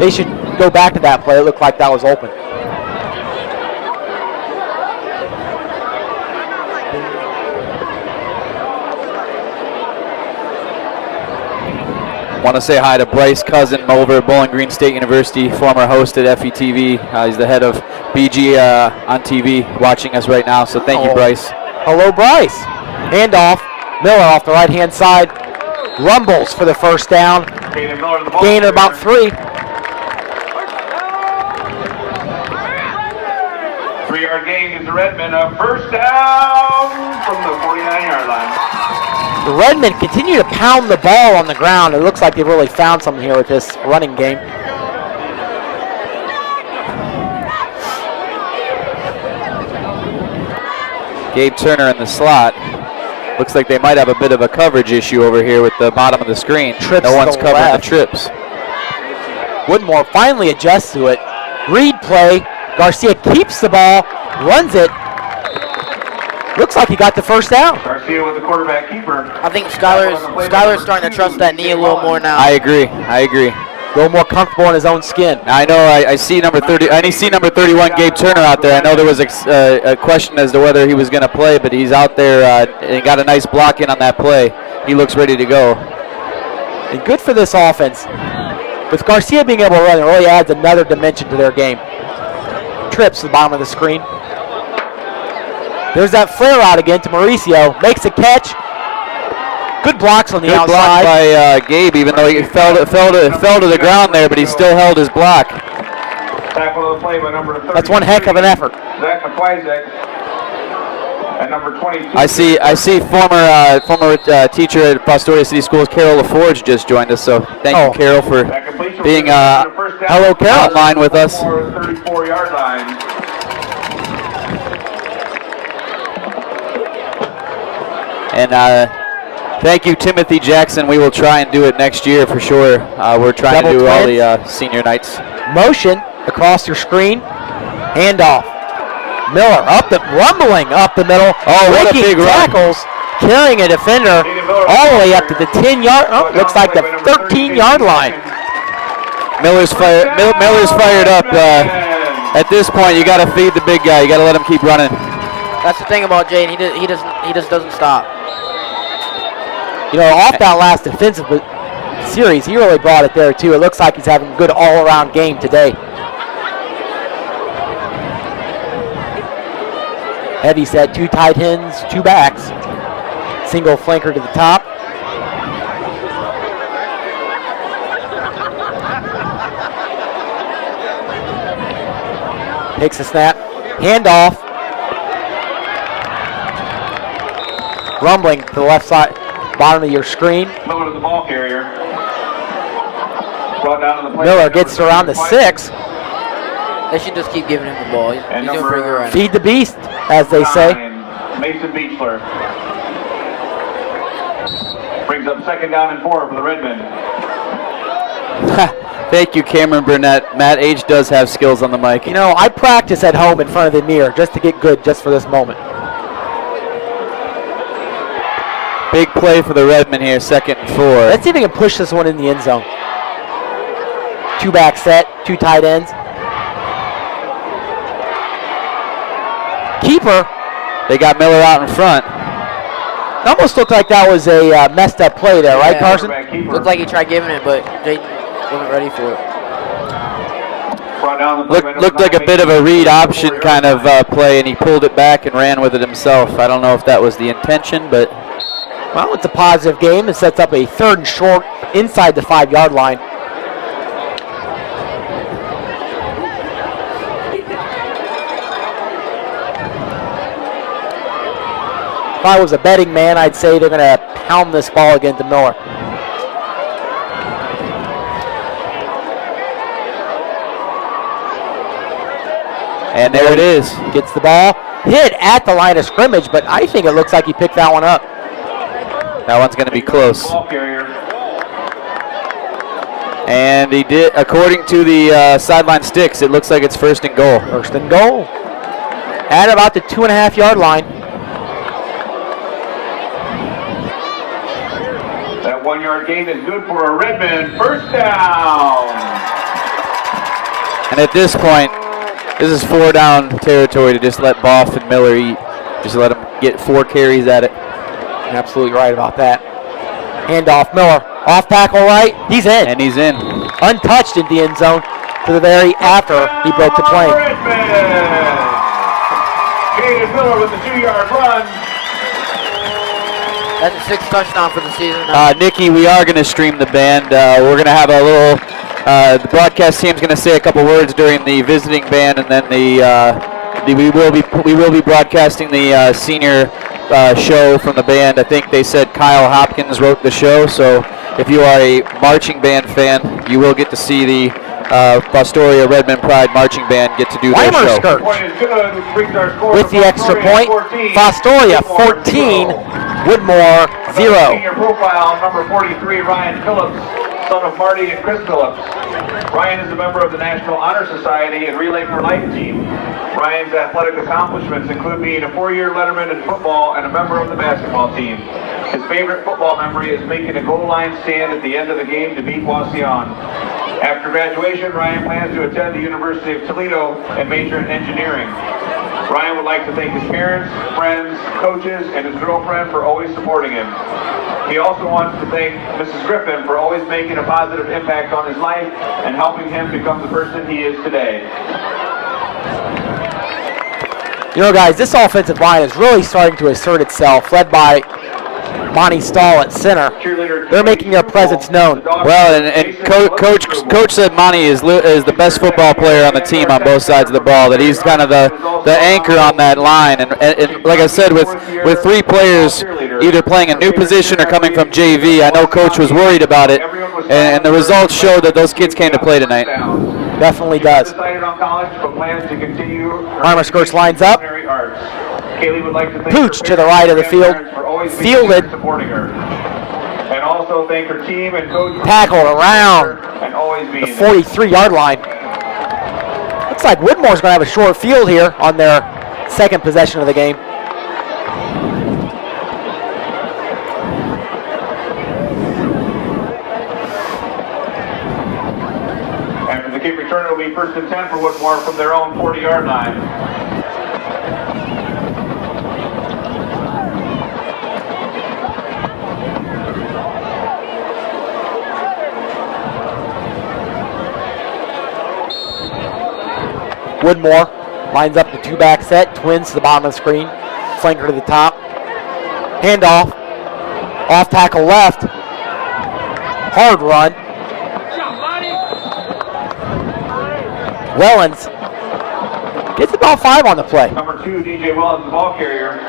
They should go back to that play. It looked like that was open. Want to say hi to Bryce Cousin over at Bowling Green State University, former host at FETV. He's the head of BG on TV, watching us right now. So thank you, Bryce. Hello, Bryce. Handoff. Miller off the right-hand side. Rumbles for the first down. Gain of about 3. 3-yard gain gives the Redmen a first down from the 49-yard line. The Redmen continue to pound the ball on the ground. It looks like they've really found something here with this running game. Gabe Turner in the slot. Looks like they might have a bit of a coverage issue over here with the bottom of the screen. Trips no one's to the covering left. the trips. Woodmore finally adjusts to it. Read play. Garcia keeps the ball, runs it. Looks like he got the first down. Garcia with the quarterback keeper. I think Skylar's starting to trust that knee a little more now. I agree. A little more comfortable in his own skin. I know. I see number 30. I see number 31, Gabe Turner, out there. I know there was a question as to whether he was going to play, but he's out there and got a nice block in on that play. He looks ready to go. And good for this offense. With Garcia being able to run, it really adds another dimension to their game. Trips to the bottom of the screen. There's that flare out again to Mauricio. Makes a catch. Good blocks on the outside. Good block by Gabe, even though he fell to the ground there, but he still held his block. Tackle of the play by number 30. That's one heck of an effort. Zach McClyzek. At number 22. I see former teacher at Fostoria City Schools, Carol LaForge, just joined us. So thank you, Carol, for being hello, Carol, online with us. 34-yard line. And thank you, Timothy Jackson. We will try and do it next year for sure. We're trying to do all the senior nights. Motion across your screen. Handoff. Miller rumbling up the middle. Oh, what a big tackles, carrying a defender all the way up to the 10-yard. Oh, looks like the 13-yard line. Miller's fired up. At this point, you got to feed the big guy. You got to let him keep running. That's the thing about Jane. He just doesn't stop. You know, off that last defensive series, he really brought it there too. It looks like he's having a good all-around game today. Heavy set, 2 tight ends, 2 backs. Single flanker to the top. Takes a snap. Handoff. Rumbling to the left side, bottom of your screen. Miller to the ball carrier. Brought down to the play. Miller gets around the 6. They should just keep giving him the ball. He's doing pretty good right now. Feed the beast, as they say. Mason Beechler brings up 2nd down and 4 for the Redmen. Thank you, Cameron Burnett. Matt H. does have skills on the mic. You know, I practice at home in front of the mirror just to get good just for this moment. Big play for the Redmen here, 2nd and 4. Let's see if we can push this one in the end zone. 2-back set, 2 tight ends. Keeper. They got Miller out in front. It almost looked like that was a messed up play there, right, Carson? Looked like he tried giving it, but Jayden wasn't ready for it. Looked like a bit of a read option kind of play, and he pulled it back and ran with it himself. I don't know if that was the intention, but... Well, it's a positive game. It sets up a 3rd and short inside the 5-yard line. If I was a betting man, I'd say they're going to pound this ball again to Miller. And there it is. Gets the ball. Hit at the line of scrimmage, but I think it looks like he picked that one up. That one's going to be close. And he did, according to the sideline sticks, it looks like it's 1st and goal. 1st and goal. At about the 2.5-yard line. That 1-yard gain is good for a Redmen 1st down. And at this point, this is 4-down territory to just let Boff and Miller eat. Just let them get 4 carries at it. You're absolutely right about that. Handoff, Miller. Off tackle right. He's in. And he's in. Untouched in the end zone to the very after he broke the plane. Jaden Miller with the 2-yard run. That's a 6th touchdown for the season. Nikki, we are going to stream the band. We're going to have a little... the broadcast team's going to say a couple words during the visiting band, and then we will be broadcasting the senior show from the band. I think they said Kyle Hopkins wrote the show, so if you are a marching band fan, you will get to see the Fostoria Redmen Pride marching band get to do their show. Skirt. With the extra point, Fostoria 14, Woodmore 0. Senior profile number 43, Ryan Phillips, son of Marty and Chris Phillips. Ryan is a member of the National Honor Society and Relay for Life team. Ryan's athletic accomplishments include being a 4-year letterman in football and a member of the basketball team. His favorite football memory is making a goal line stand at the end of the game to beat Wauseon. After graduation, Ryan plans to attend the University of Toledo and major in engineering. Ryan would like to thank his parents, friends, coaches, and his girlfriend for always supporting him. He also wants to thank Mrs. Griffin for always making a positive impact on his life and helping him become the person he is today. You know, guys, this offensive line is really starting to assert itself, led by Monty Stahl at center. They're making their presence known. Well, and Coach said Monty is the best football player on the team on both sides of the ball, that he's kind of the anchor on that line. And like I said, with 3 players either playing a new position or coming from JV, I know Coach was worried about it, and the results show that those kids came to play tonight. Definitely does. Armor Skirts lines up. Pooch to the right of the field. Fielded. And also thank her team and coach. Tackled around the 43-yard line. Looks like Woodmore's going to have a short field here on their 2nd possession of the game. After the kick return, it will be 1st and 10 for Woodmore from their own 40-yard line. Woodmore lines up the 2-back set, twins to the bottom of the screen, flanker to the top. Handoff, off tackle left, hard run. Wellens gets about 5 on the play. Number 2, DJ Wellens, the ball carrier,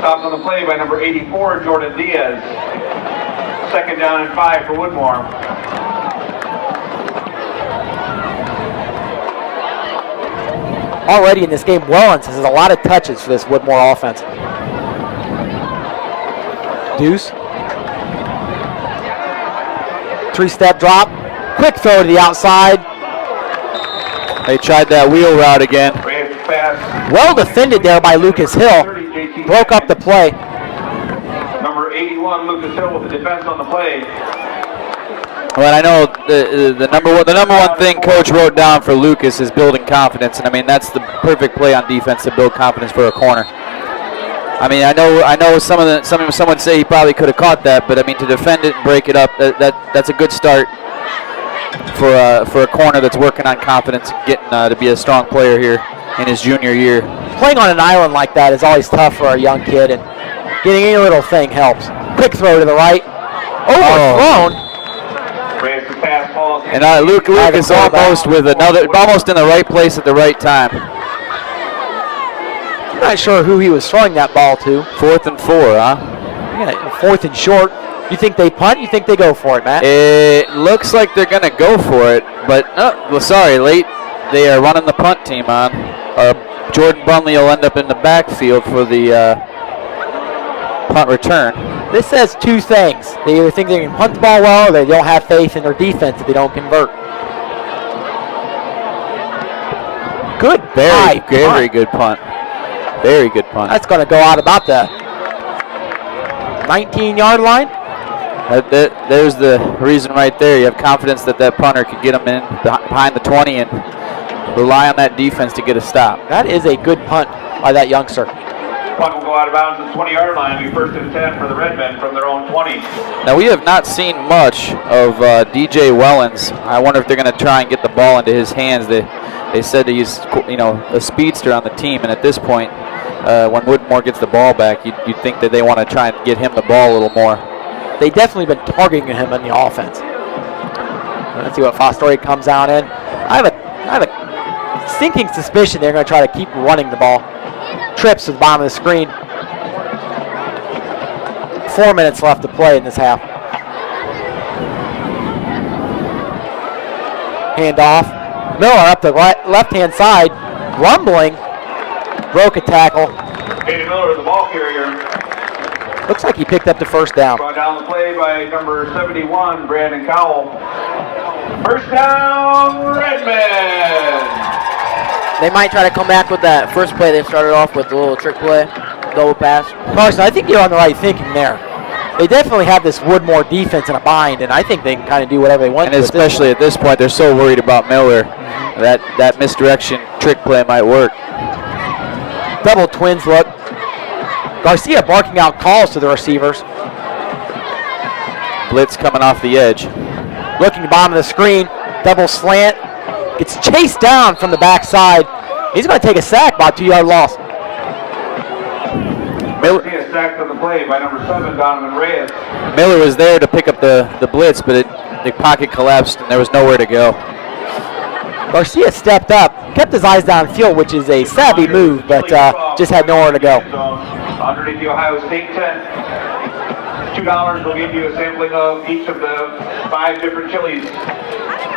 stopped on the play by number 84, Jordan Diaz. 2nd down and 5 for Woodmore. already in this game, Wellens has a lot of touches for this Woodmore offense. Deuce. 3-step drop. Quick throw to the outside. They tried that wheel route again. Well defended there by Lucas Hill. Broke up the play. Number 81, Lucas Hill with the defense on the play. Well, I know the number one thing Coach wrote down for Lucas is building confidence, and I mean that's the perfect play on defense to build confidence for a corner. I mean, I know some would say he probably could have caught that, but I mean to defend it and break it up, that's a good start for a corner that's working on confidence, getting to be a strong player here in his junior year. Playing on an island like that is always tough for a young kid, and getting any little thing helps. Quick throw to the right. Overthrown. And Lucas almost almost in the right place at the right time. I'm not sure who he was throwing that ball to. 4th and 4, huh? Yeah, 4th and short. You think they punt? You think they go for it, Matt? It looks like they're going to go for it, but late. They are running the punt team on. Jordan Bunley will end up in the backfield for the punt return. This says two things. They either think they can punt the ball well, or they don't have faith in their defense if they don't convert. Good, very good punt. Very good punt. That's going to go out about the 19-yard line. There's the reason right there. You have confidence that punter could get them in behind the 20 and rely on that defense to get a stop. That is a good punt by that youngster. Punt will go out of bounds at the 20-yard line. It'll be 1st and 10 for the Redmen from their own 20. Now we have not seen much of DJ Wellens. I wonder if they're going to try and get the ball into his hands. They said that he's a speedster on the team, and at this point, when Woodmore gets the ball back, you'd think that they want to try and get him the ball a little more. They definitely been targeting him in the offense. Let's see what Fostoria comes out in. I have a sinking suspicion they're going to try to keep running the ball. Trips to the bottom of the screen. 4 minutes left to play in this half. Hand off. Miller up the left-hand side, rumbling. Broke a tackle. Katie Miller, the ball carrier. Looks like he picked up the first down. Brought down the play by number 71, Brandon Cowell. First down, Redmen. They might try to come back with that first play they started off with, the little trick play, double pass. Carson, I think you're on the right thinking there. They definitely have this Woodmore defense in a bind, and I think they can kind of do whatever they want. And especially at this point, they're so worried about Miller that misdirection trick play might work. Double twins look. Garcia barking out calls to the receivers. Blitz coming off the edge. Looking to bottom of the screen. Double slant. Gets chased down from the backside. He's going to take a sack, about 2-yard loss. Miller sacked on the play by number 7, Donovan Reyes. Miller was there to pick up the blitz, but the pocket collapsed and there was nowhere to go. Garcia stepped up, kept his eyes downfield, which is a savvy move, but just had nowhere to go. Underneath the Ohio State tent, $2 will give you a sampling of each of the 5 different chilies.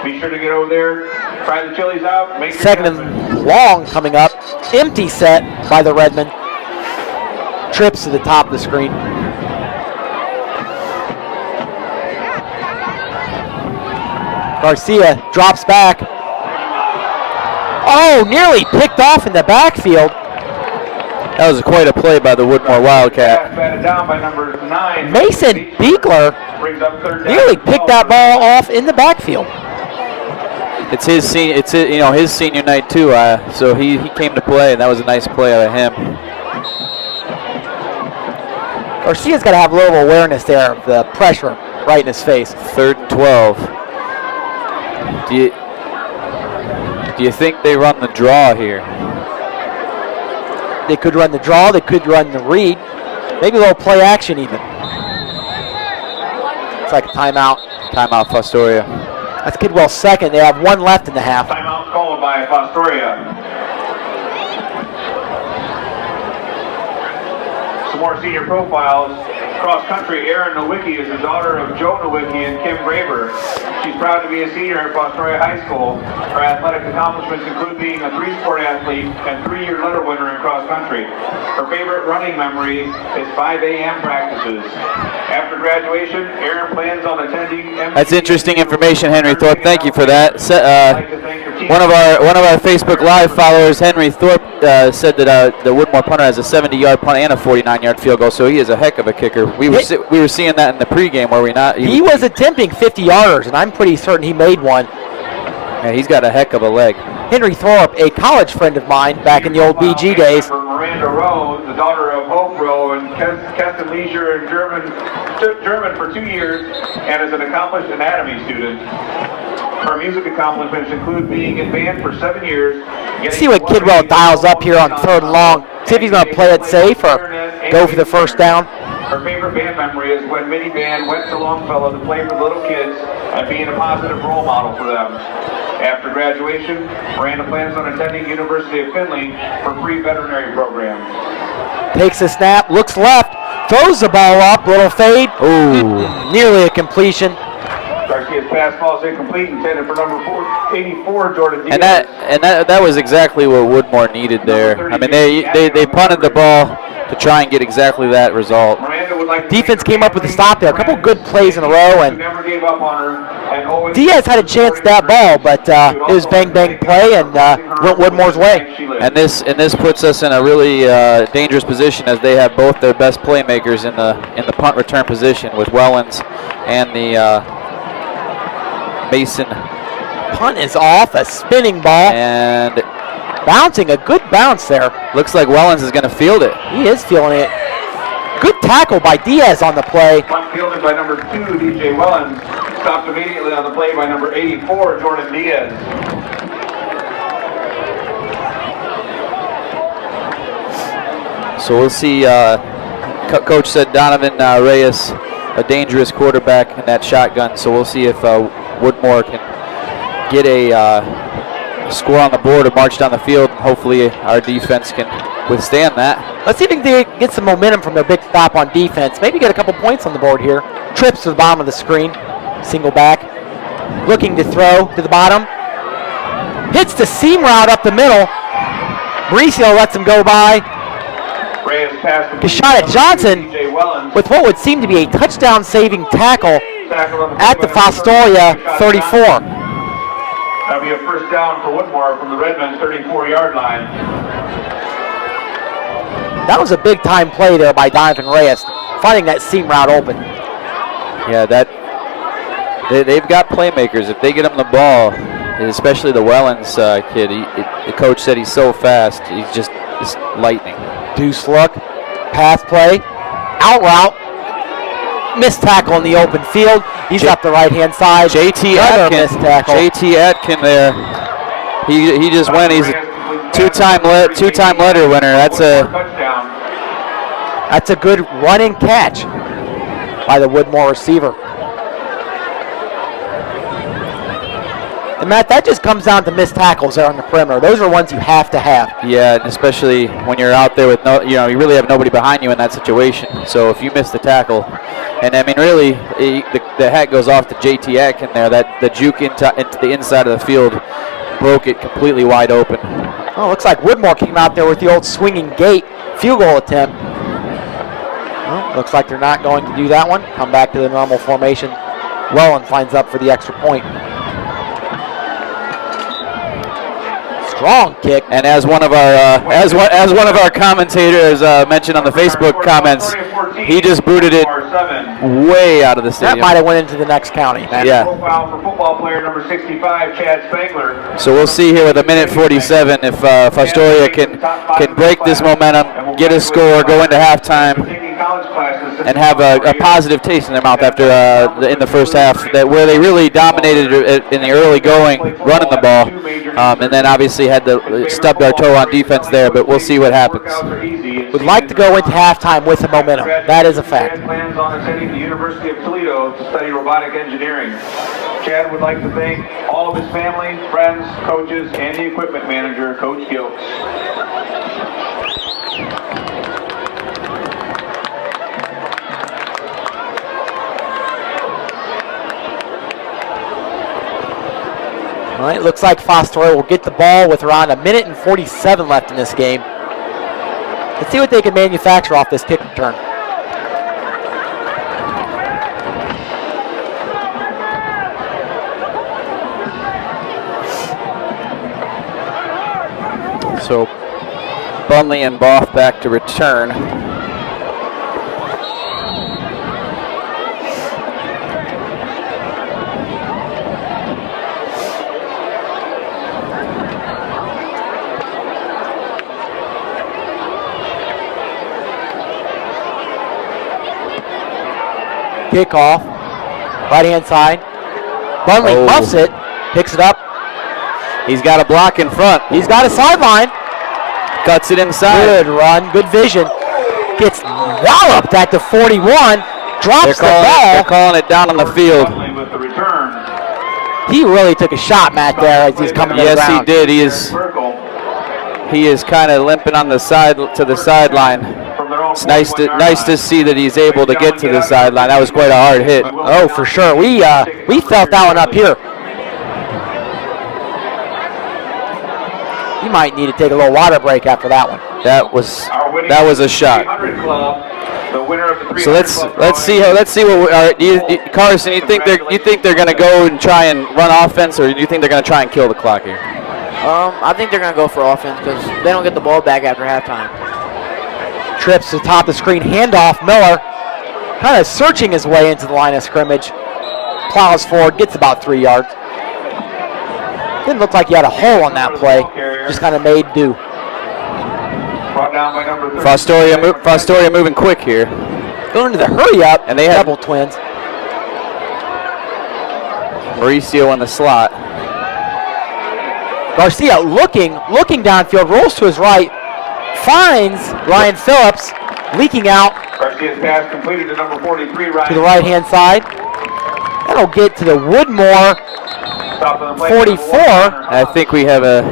Be sure to get over there, try the chilies out. Make Second and long coming up. Empty set by the Redmen. Trips to the top of the screen. Garcia drops back. Oh, nearly picked off in the backfield. That was quite a play by the Woodmore Wildcat. Batted down by number 9. Mason Beekler nearly picked that ball off in the backfield. It's his senior night too. So he came to play, and that was a nice play out of him. Garcia's got to have a little awareness there of the pressure right in his face. 3rd and 12. Do you think they run the draw here? They could run the draw. They could run the read. Maybe a little play action even. It's like a timeout. Timeout, Fostoria. That's Kidwell's second. They have 1 left in the half. Timeout called by Fostoria. Some more senior profiles. Cross country, Erin Nowicki is the daughter of Joe Nowicki and Kim Graber. She's proud to be a senior at Fostoria High School. Her athletic accomplishments include being a three-sport athlete and three-year letter winner in cross country. Her favorite running memory is 5 a.m. practices. After graduation, Erin plans on attending. That's interesting information, Henry Thorpe. Thank you for that. One of our Facebook Live followers, Henry Thorpe, said that the Woodmore punter has a 70-yard punt and a 49-yard field goal, so he is a heck of a kicker. We were seeing that in the pregame, were we not? He was attempting 50-yarders, and I'm pretty certain he made one. Yeah, he's got a heck of a leg. Henry Thorpe, a college friend of mine back in the old BG days. Miranda Rowe, the daughter of Hope Rowe and Keston Leisure and German for 2 years, and is an accomplished anatomy student. Her music accomplishments include being in band for 7 years. See what Kidwell dials up here on 3rd and long. See if he's going to play it safe or go for the first down. Her favorite band memory is when Minnie Band went to Longfellow to play with little kids and being a positive role model for them. After graduation, Miranda plans on attending University of Findlay for free veterinary program. Takes a snap, looks left, throws the ball up, little fade. Ooh, nearly a completion. Garcia's pass ball is incomplete, intended for number 84, Jordan Diaz. And that was exactly what Woodmore needed there. I mean, they punted the ball to try and get exactly that result. Defense came up with a stop there. A couple good plays in a row, and Diaz had a chance at that ball, but it was bang-bang play and went Woodmore's way. And this puts us in a really dangerous position as they have both their best playmakers in the punt return position with Wellens and the Mason. Punt is off, a spinning ball. And bouncing, a good bounce there. Looks like Wellens is going to field it. He is fielding it. Good tackle by Diaz on the play. Punt fielded by number 2, DJ Wellens. Stopped immediately on the play by number 84, Jordan Diaz. So we'll see. Coach said Donovan Reyes, a dangerous quarterback in that shotgun. So we'll see if Woodmore can get a score on the board or march down the field. Hopefully our defense can withstand that. Let's see if they can get some momentum from their big stop on defense. Maybe get a couple points on the board here. Trips to the bottom of the screen. Single back. Looking to throw to the bottom. Hits the seam route up the middle. Mauricio lets him go by. Kashada Johnson with what would seem to be a touchdown-saving tackle at the Fostoria 34. That'll be a first down for Woodmore from the Redmen 34-yard line. That was a big-time play there by Donovan Reyes, finding that seam route open. Yeah, they've got playmakers. If they get him the ball, especially the Wellens kid, the coach said he's so fast. He's just lightning. Deuce look, pass play, out route, missed tackle in the open field. He's up the right-hand side. JT Atkin there. He just went. He's a two-time letter winner. That's a good running catch by the Woodmore receiver. And Matt, that just comes down to missed tackles there on the perimeter. Those are ones you have to have. Yeah, especially when you're out there with you really have nobody behind you in that situation. So if you miss the tackle, and I mean really, the hat goes off to JT Atkin there. That the juke into the inside of the field broke it completely wide open. Oh, looks like Woodmore came out there with the old swinging gate field goal attempt. Well, looks like they're not going to do that one. Come back to the normal formation. Wellens lines up for the extra point. Strong kick. And as one of our commentators mentioned on the Facebook comments, he just booted it way out of the stadium. That might have went into the next county. Yeah. Profile for football player number 65, Chad Spangler. So we'll see here with a minute 47 if Fostoria can break this momentum, get a score, go into halftime, and have a positive taste in their mouth after in the first half, where they really dominated in the early going, running the ball, and then obviously had to stub their toe on defense there. But we'll see what happens. Would like to go into halftime with the momentum. That is a fact. Chad plans on attending the University of Toledo to study robotic engineering. Chad would like to thank all of his family, friends, coaches, and the equipment manager, Coach Gilks. All right, looks like Fostoria will get the ball with around 1:47 left in this game. Let's see what they can manufacture off this kick return. So Bunley and Boff back to return. Kickoff, right hand side. Bunley muffs it, picks it up. He's got a block in front. He's got a sideline. Cuts it inside. Good run, good vision. Gets walloped at the 41. Drops the ball. They're calling it down on the field. He really took a shot, Matt, there as he's coming to the ground. Yes, he did. He is kind of limping on the side to the sideline. It's nice to see that he's able to get to the sideline. That was quite a hard hit. Oh, for sure. We felt that one up here. You might need to take a little water break after that one. That was a shot. So let's see what Carson. You think they're going to go and try and run offense, or do you think they're going to try and kill the clock here? I think they're going to go for offense because they don't get the ball back after halftime. Trips to the top of the screen, handoff. Miller kind of searching his way into the line of scrimmage. Plows forward, gets about 3 yards. Didn't look like he had a hole on that play. Just kind of made do. Fostoria moving quick here. Going to the hurry up, and they have double twins. Mauricio in the slot. Garcia looking downfield, rolls to his right, finds Ryan Phillips leaking out Garcia's pass completed to number 43, Ryan. To the right-hand side. That'll get to the Woodmore 44. I think we have a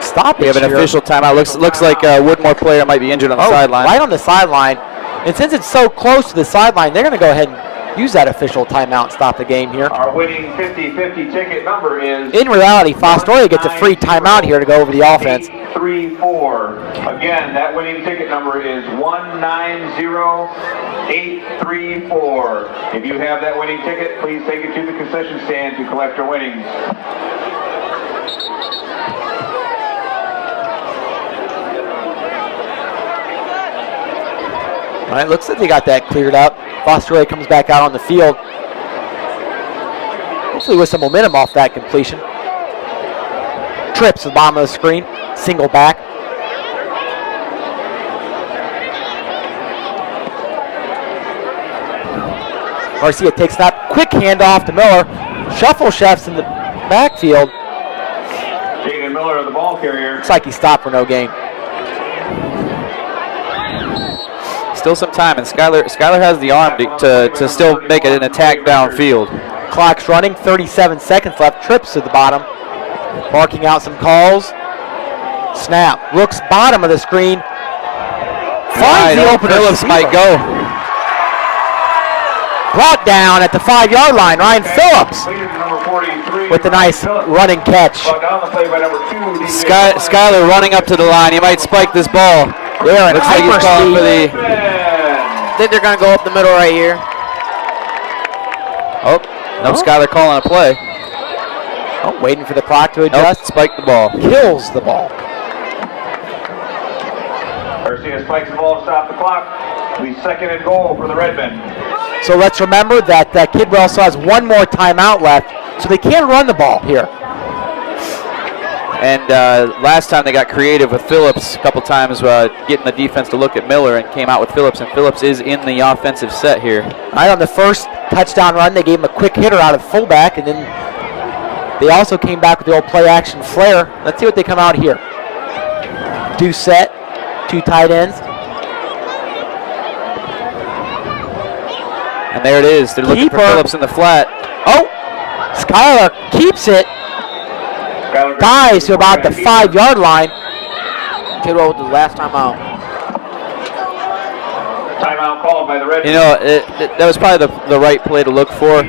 stoppage. We have an official timeout. Looks like a Woodmore player might be injured on the sideline. Right on the sideline. And since it's so close to the sideline, they're going to go ahead and use that official timeout and stop the game here. Our winning 50-50 ticket number is... In reality, Fostoria gets a free timeout here to go over the offense. 834. Again, that winning ticket number is 190834. If you have that winning ticket, please take it to the concession stand to collect your winnings. All right, looks like they got that cleared up. Fostoria comes back out on the field. Hopefully with some momentum off that completion. Trips to the bottom of the screen. Single back. Garcia takes that quick handoff to Miller. Shuffle chefs in the backfield. Jaden Miller, the ball carrier. Looks like he stopped for no gain. Still some time, and Skyler has the arm to still make it an attack downfield. Clock's running, 37 seconds left. Trips to the bottom, barking out some calls. Snap, looks bottom of the screen. Finds the opener. Phillips might go. Brought down at the 5-yard line. Ryan Phillips with a nice running catch. Skyler running up to the line. He might spike this ball. They're in looks like he's calling for the... I think they're going to go up the middle right here. Oh, no, Skyler calling a play. Oh, waiting for the clock to adjust. Nope, spike the ball. Kills the ball. Garcia spikes the ball to stop the clock. The second and goal for the Redmen. So let's remember that Kidwell also has one more timeout left, so they can run the ball here. And last time they got creative with Phillips a couple times, getting the defense to look at Miller, and came out with Phillips, and Phillips is in the offensive set here. All right, on the first touchdown run, they gave him a quick hitter out of fullback, and then they also came back with the old play-action flare. Let's see what they come out here. Do set, two tight ends. And there it is. They're looking for Phillips in the flat. Oh, Skyler keeps it. Dives to about the 5-yard line. Kidwell with the last timeout. Timeout called called by the Redmen. You know, that was probably the right play to look for.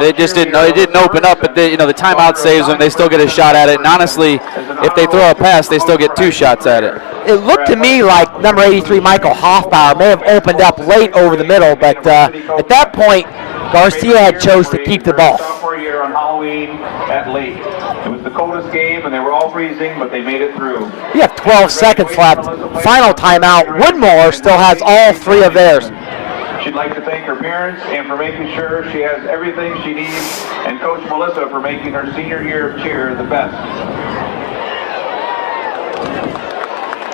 They just didn't know. They didn't open up, but the timeout saves them. They still get a shot at it. And honestly, if they throw a pass, they still get 2 shots at it. It looked to me like number 83, Michael Hoffbauer, may have opened up late over the middle, but at that point, Garcia had chose to keep the ball. Sophomore year on Halloween at Lake. It was the coldest game, and they were all freezing, but they made it through. We have 12 seconds left. Final timeout. Woodmore still has all 3 of theirs. She'd like to thank her parents and for making sure she has everything she needs, and Coach Melissa for making her senior year of cheer the best.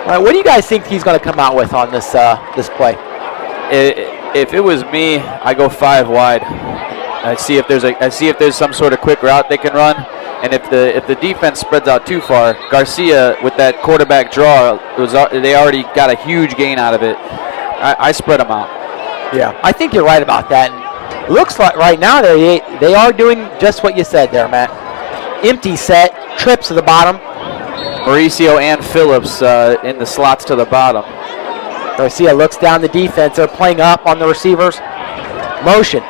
All right, what do you guys think he's going to come out with on this play? If it was me, I go 5 wide. I see if there's some sort of quick route they can run, and if the defense spreads out too far, Garcia with that quarterback draw they already got a huge gain out of it. I spread them out. Yeah, I think you're right about that. And looks like right now they are doing just what you said there, Matt. Empty set, trips to the bottom. Mauricio and Phillips in the slots to the bottom. Garcia looks down the defense. They're playing up on the receivers. Motion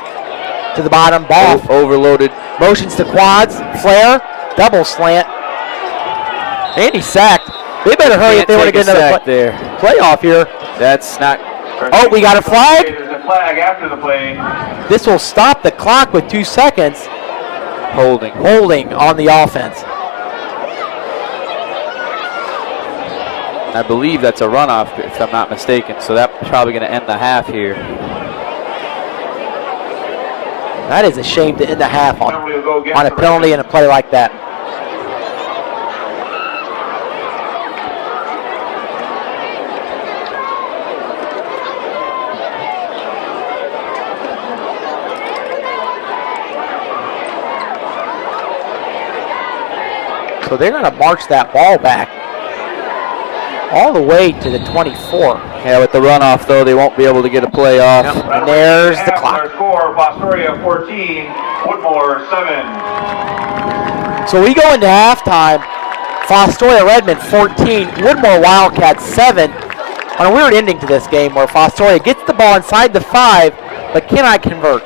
to the bottom. Ball overloaded. Motions to quads. Flare. Double slant. And he's sacked. They better hurry if they want to get another playoff here. That's not. Oh, we got a flag. There's a flag after the play. This will stop the clock with 2 seconds. Holding on the offense. I believe that's a runoff, if I'm not mistaken, so that's probably going to end the half here. That is a shame to end the half on a penalty and a play like that. So they're going to march that ball back all the way to the 24. Yeah, with the runoff, though, they won't be able to get a play off. Yep. And there's the clock. Score, Fostoria 14, Woodmore 7. So we go into halftime. Fostoria Redmen 14, Woodmore Wildcats 7. On a weird ending to this game where Fostoria gets the ball inside the 5, but cannot convert.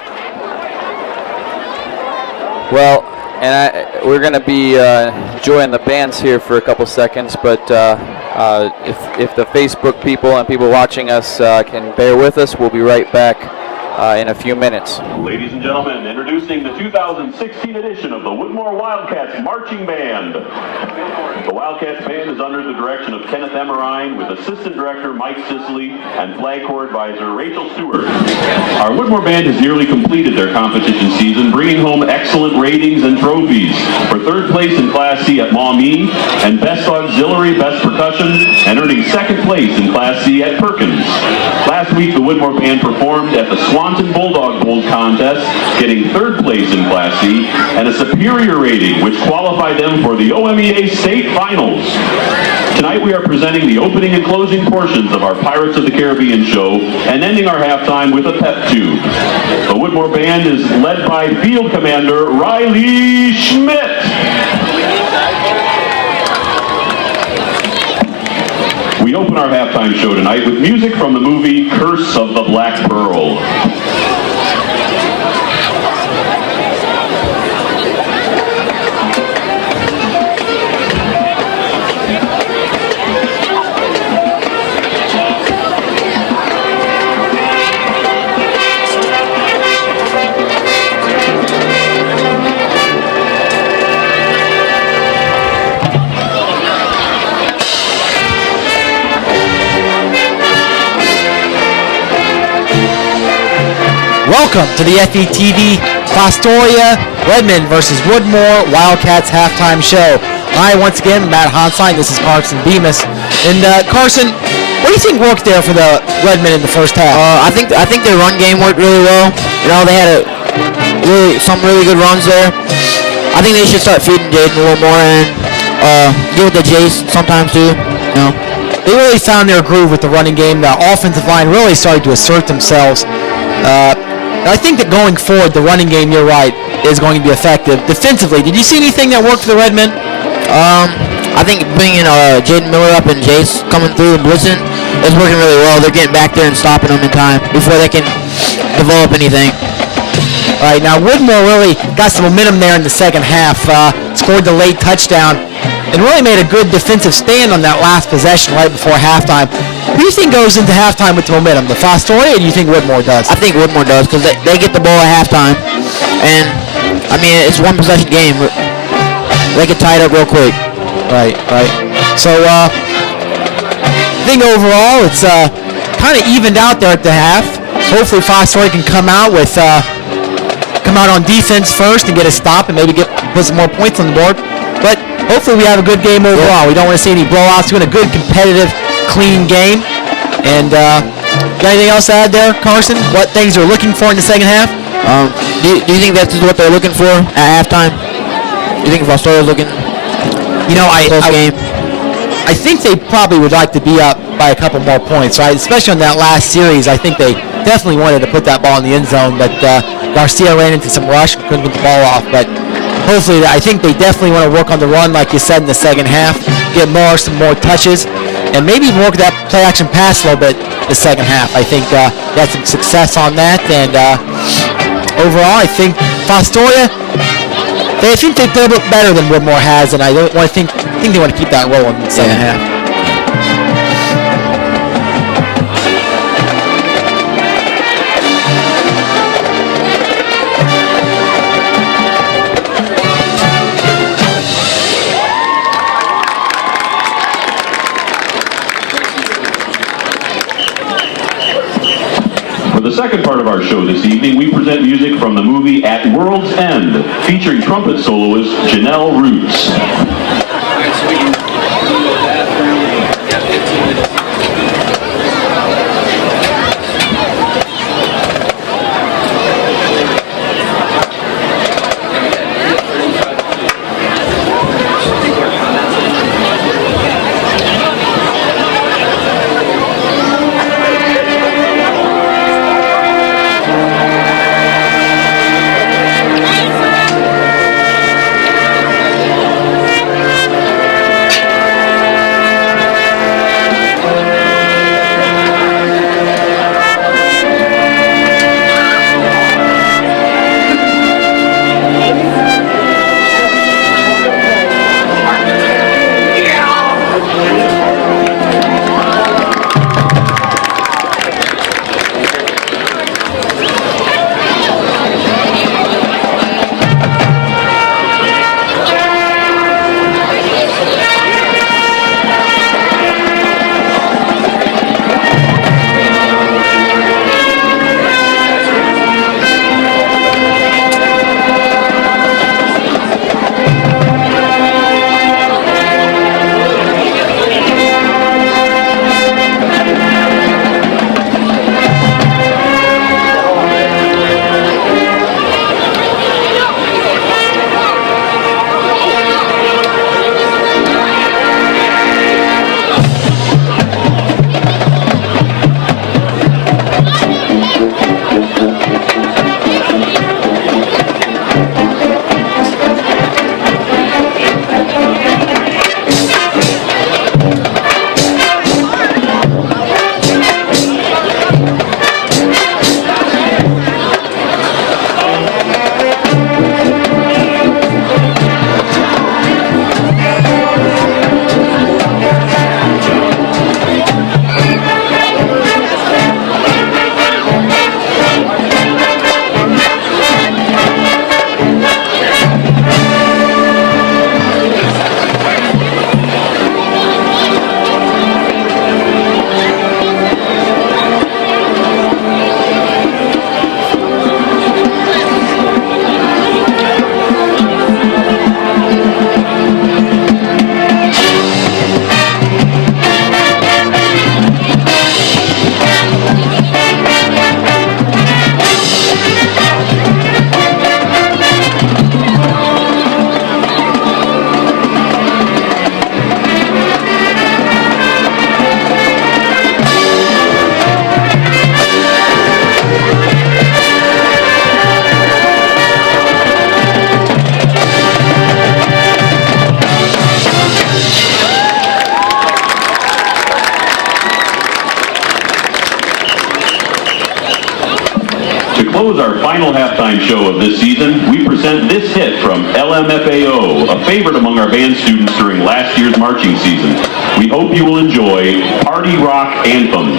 Well, and we're going to be enjoying the bands here for a couple seconds, but if the Facebook people and people watching us can bear with us, we'll be right back in a few minutes. Ladies and gentlemen, introducing the 2016 edition of the Woodmore Wildcats Marching Band. The Wildcats Band is under the direction of Kenneth Emerine with Assistant Director Mike Sicily and Flag Corps Advisor Rachel Stewart. Our Woodmore Band has nearly completed their competition season, bringing home excellent ratings and trophies for 3rd place in Class C at Maumee and Best Auxiliary, Best Percussion, and earning 2nd place in Class C at Perkins. Last week, the Woodmore Band performed at the Swanton Bulldog Bowl contest, getting 3rd place in Class C and a superior rating, which qualified them for the OMEA State Finals. Tonight we are presenting the opening and closing portions of our Pirates of the Caribbean show and ending our halftime with a pep tube. The Woodmore Band is led by Field Commander Riley Schmidt. We open our halftime show tonight with music from the movie Curse of the Black Pearl. Welcome to the FETV Fostoria Redmen versus Woodmore Wildcats halftime show. Hi, once again, Matt Honsline. This is Carson Bemis. And Carson, what do you think worked there for the Redmen in the first half? I think their run game worked really well. You know, they had some really good runs there. I think they should start feeding Jaden a little more and give it to Jace sometimes too. You know, they really found their groove with the running game. The offensive line really started to assert themselves. I think that going forward, the running game, you're right, is going to be effective. Defensively, did you see anything that worked for the Redmen? I think bringing Jaden Miller up and Jace coming through and blitzing, it's working really well. They're getting back there and stopping them in time before they can develop anything. All right, now Woodmore really got some momentum there in the second half. Scored the late touchdown and really made a good defensive stand on that last possession right before halftime. Who do you think goes into halftime with the momentum, the Fostoria, or do you think Woodmore does? I think Woodmore does because they get the ball at halftime. And, I mean, it's one possession game. They can tie it up real quick. Right. So, I think overall it's kind of evened out there at the half. Hopefully Fostoria can come out on defense first and get a stop and maybe put some more points on the board. But hopefully we have a good game overall. We don't want to see any blowouts. We're in a good, competitive, clean game. And got anything else to add there, Carson? What things they're looking for in the second half? Do you think that's what they're looking for at halftime? Do you think Fostoria's looking close game? I think they probably would like to be up by a couple more points, right? Especially on that last series. I think they definitely wanted to put that ball in the end zone, but Garcia ran into some rush and couldn't get the ball off. But hopefully, I think they definitely want to work on the run, like you said, in the second half, get some more touches, and maybe even work that play-action pass a little bit the second half. I think they had some success on that, and overall, I think Fostoria, I think they play a bit better than Woodmore has, and I think they want to keep that rolling in the second half. For the second part of our show this evening, we present music from the movie At World's End, featuring trumpet soloist Janelle Roots. close our final halftime show of this season, we present this hit from LMFAO, a favorite among our band students during last year's marching season. We hope you will enjoy Party Rock Anthem.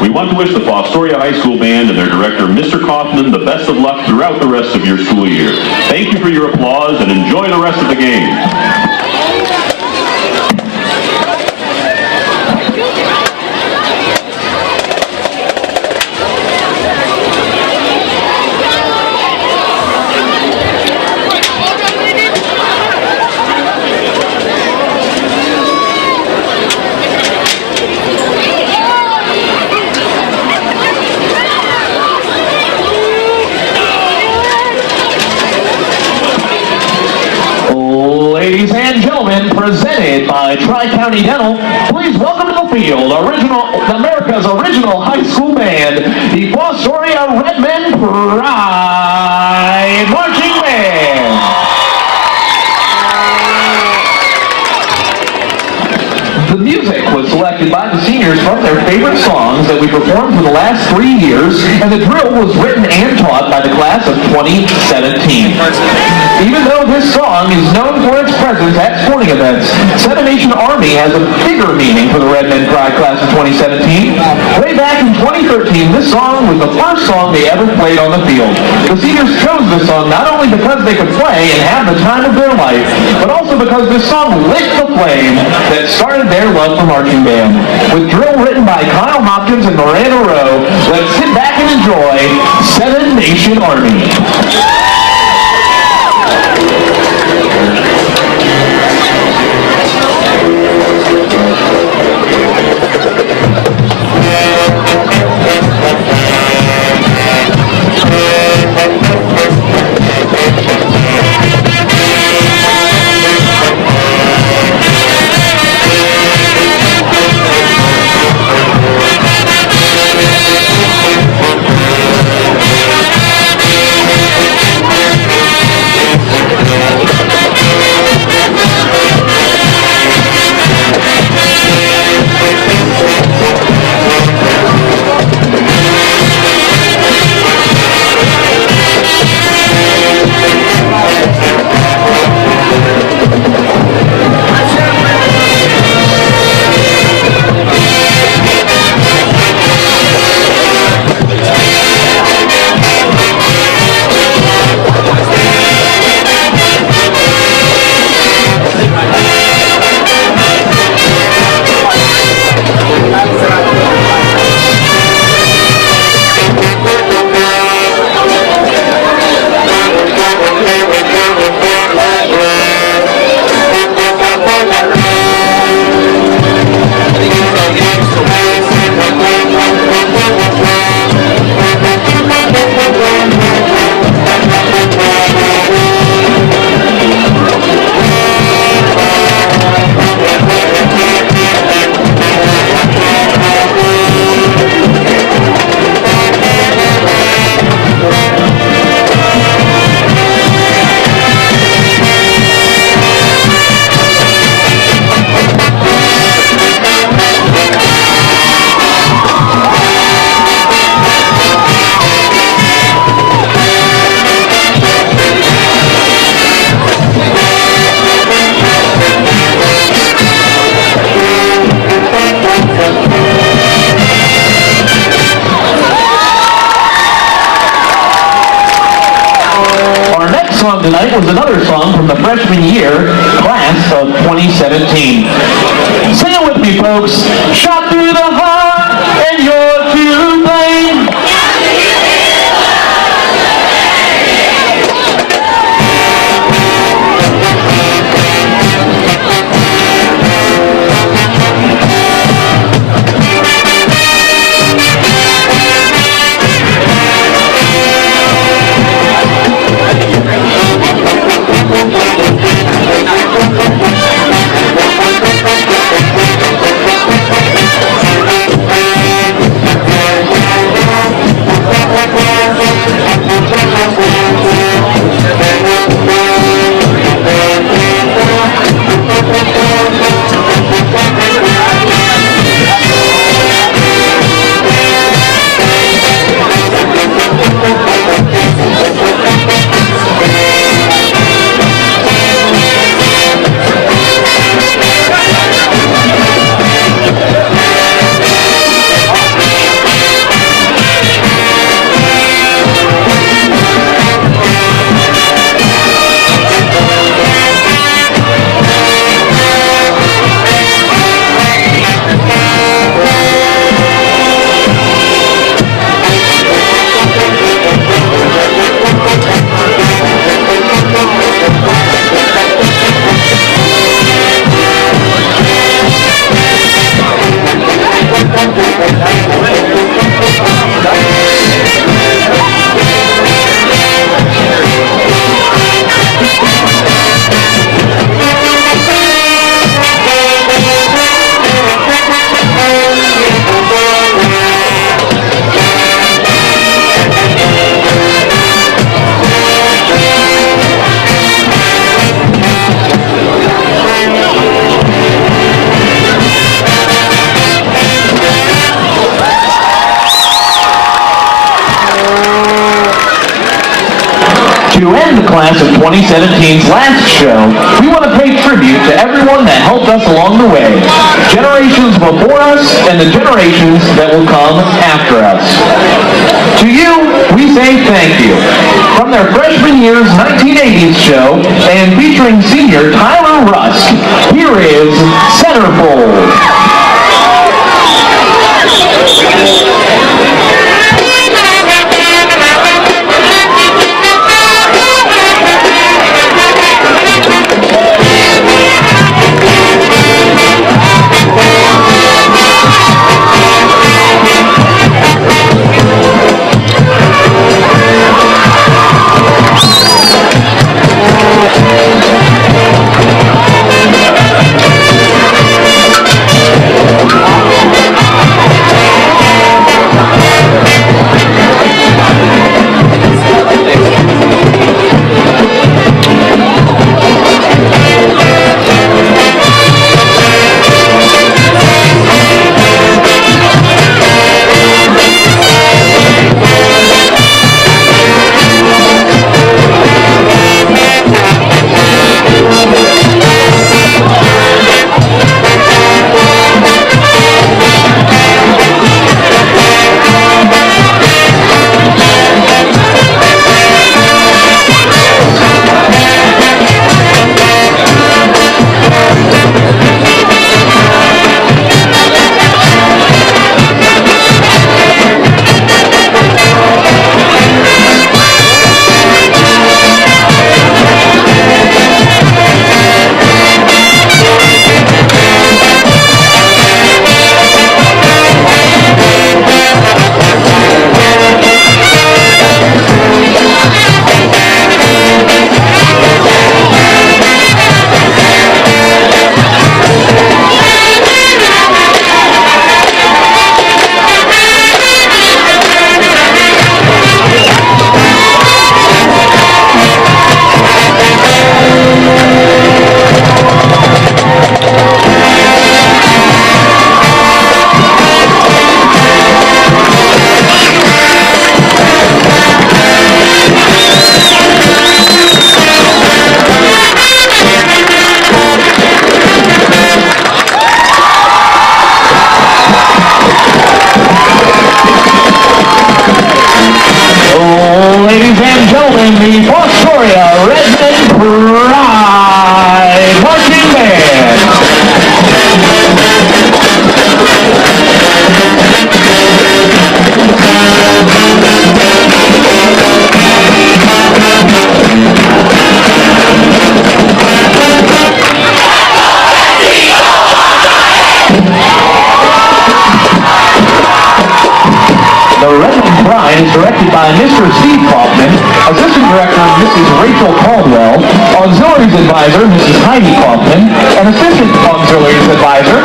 We want to wish the Fostoria High School Band and their director, Mr. Kaufman, the best of luck throughout the rest of your school year. Thank you for your applause and enjoy the rest of the game. Ladies and gentlemen, presented by Tri-County Dental, please welcome to the field America's original high school band, the Fostoria Redmen Pride Marching Band. The music was selected by the seniors from their favorite songs that we performed for the last 3 years, and the drill was written and taught by the class of 2017. Even though this song is known for its presence at sporting events, Seven Nation Army has a bigger meaning for the Redmen Pride class of 2017. Way back in 2013, this song was the first song they ever played on the field. The seniors chose this song not only because they could play and have the time of their life, but also because this song lit the flame that started their love for marching band. With drill written by Kyle Hopkins and Miranda Rowe, let's sit back and enjoy Seven Nation Army. song tonight was another song from the freshman year class of 2017. Sing it with me, folks. Shot through the heart and you're to blame. To end the class of 2017's last show, we want to pay tribute to everyone that helped us along the way. Generations before us and the generations that will come after us. To you, we say thank you. From their freshman year's 1980s show and featuring senior Tyler Rusk, here is Centerfold. Rachel Caldwell, Auxiliaries Advisor, Mrs. Heidi Kaufman, and Assistant Auxiliaries Advisor,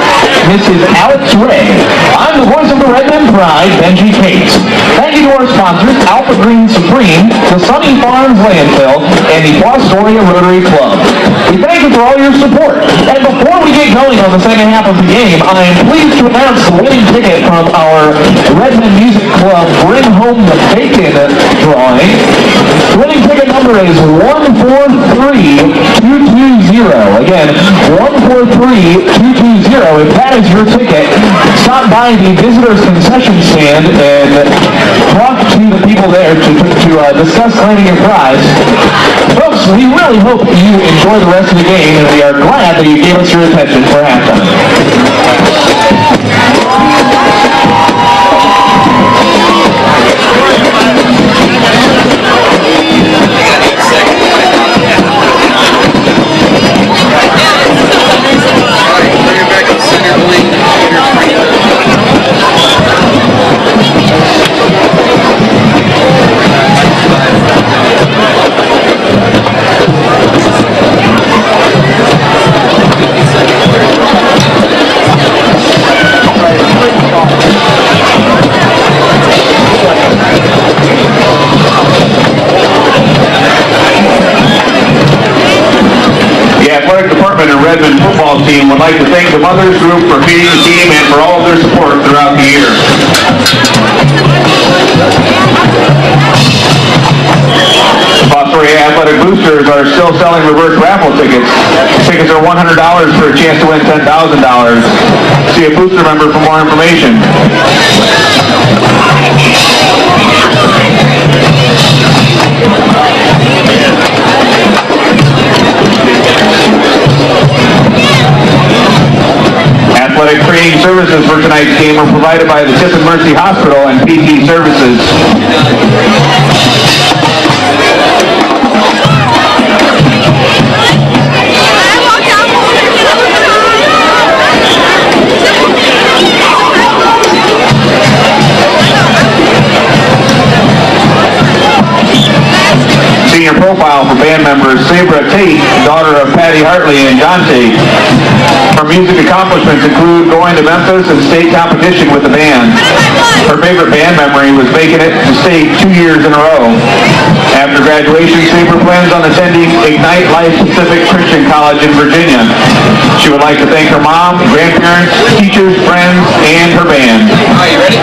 Mrs. Alex Ray. I'm the voice of the Redmen Pride, Benji Cates. Thank you to our sponsors, Alpha Green Supreme, the Sunny Farms Landfill, and the Fostoria Rotary Club. We thank you for all your support. And before we get going on the second half of the game, I am pleased to announce the winning ticket from our Redmen Music Club Bring Home the Bacon drawing. The winning ticket number is 143220. Again, 143220. If that is your ticket, stop by the visitors concession stand and talk to the people there to discuss claiming your prize. Folks, we really hope you enjoy the rest of the game, and we are glad that you gave us your attention for halftime. And Redmen football team would like to thank the Mothers Group for feeding the team and for all of their support throughout the year. Fostoria Athletic Boosters are still selling reverse raffle tickets. Tickets are $100 for a chance to win $10,000. See a booster member for more information. Athletic training services for tonight's game are provided by the Tip and Mercy Hospital and PT Services. Senior profile for band members Sabra Tate, daughter of Patty Hartley and John Tate. Her music accomplishments include going to Memphis and state competition with the band. Her favorite band memory was making it to state 2 years in a row. After graduation, Sabra plans on attending Ignite Life Pacific Christian College in Virginia. She would like to thank her mom, grandparents, teachers, friends, and her band. Are you ready?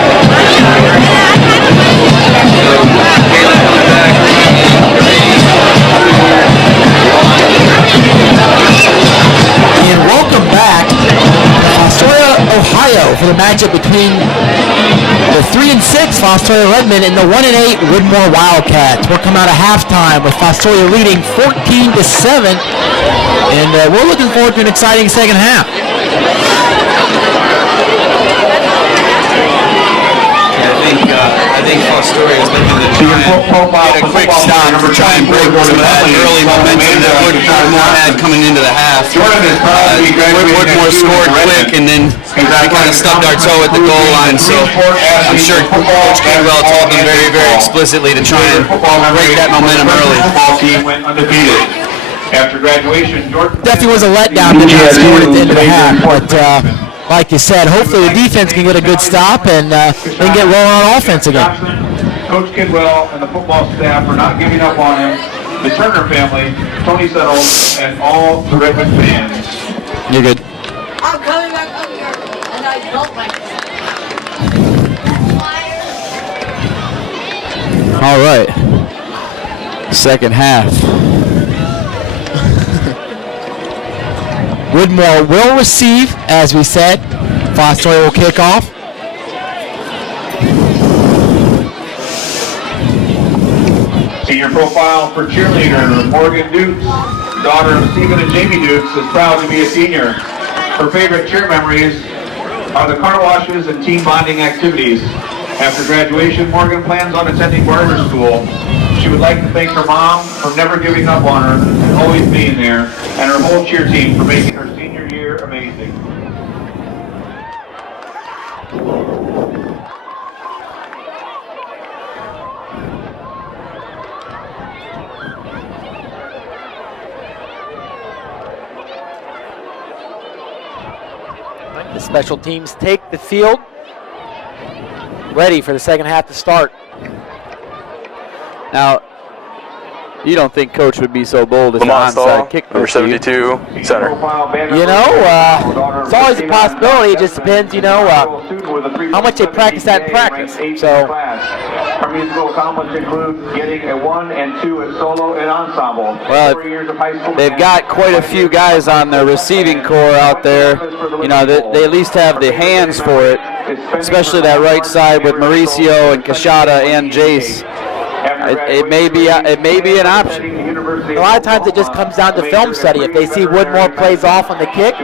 And welcome back to Fostoria, Ohio for the matchup between the 3-6 Fostoria Redmen and the 1-8 Woodmore Wildcats. We're coming out of halftime with Fostoria leading 14-7, and we're looking forward to an exciting second half. I think Fostoria is looking to get a quick stop to try and break some of that early momentum that Woodmore had coming into the half. Woodmore scored quick, and then we kind of stubbed our toe at the goal line, so I'm sure Coach Kidwell told them very, very explicitly to try and break that momentum early. After graduation, Definitely was a letdown to not score at the end of the half, but like you said, hopefully the defense can get a good stop and then get rolling on offense again. Coach Kidwell and the football staff for not giving up on him, the Turner family, Tony Settles, and all the Redmen fans. You're good. I'm coming back up here, and I don't like it. All right. Second half. Woodmore will receive, as we said. Fostoria will kick off. Senior profile for cheerleader Morgan Dukes, daughter of Stephen and Jamie Dukes, is proud to be a senior. Her favorite cheer memories are the car washes and team bonding activities. After graduation, Morgan plans on attending barber school. She would like to thank her mom for never giving up on her and always being there, and her whole cheer team for making her senior year amazing. The special teams take the field, ready for the second half to start. Now, you don't think Coach would be so bold as an Lamont Stahl, onside kick? number 72, center. You know, it's always a possibility. It just depends, you know, how much they practice that in practice. So, our musical accomplishments include getting a 1 and 2 at solo and ensemble. Well, 4 years of high school. they've got quite a few guys on their receiving core out there. You know, they at least have the hands for it, especially that right side with Mauricio and Kashada and Jace. It may be an option. A lot of times it just comes down to film study. If they see Woodmore plays off on the kick,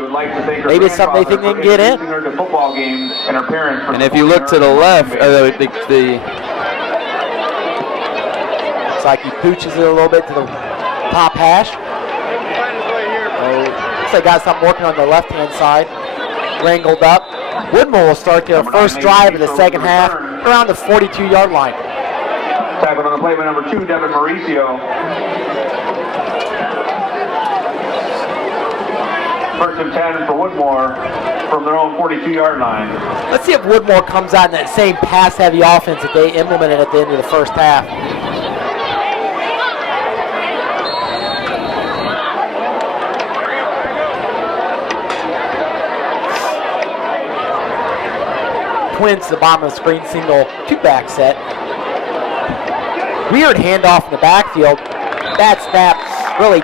maybe it's something they think they can get in. And if you look to the left, it's like he pooches it a little bit to the top hash. Looks like got something working on the left-hand side. Wrangled up. Woodmore will start their first drive of the second half around the 42-yard line. Tackled on the play by number 2, Devin Mauricio. First and 10 for Woodmore from their own 42-yard line. Let's see if Woodmore comes out in that same pass-heavy offense that they implemented at the end of the first half. Twins to the bottom of the screen, single two-back set. Weird handoff in the backfield. Bad snap. Really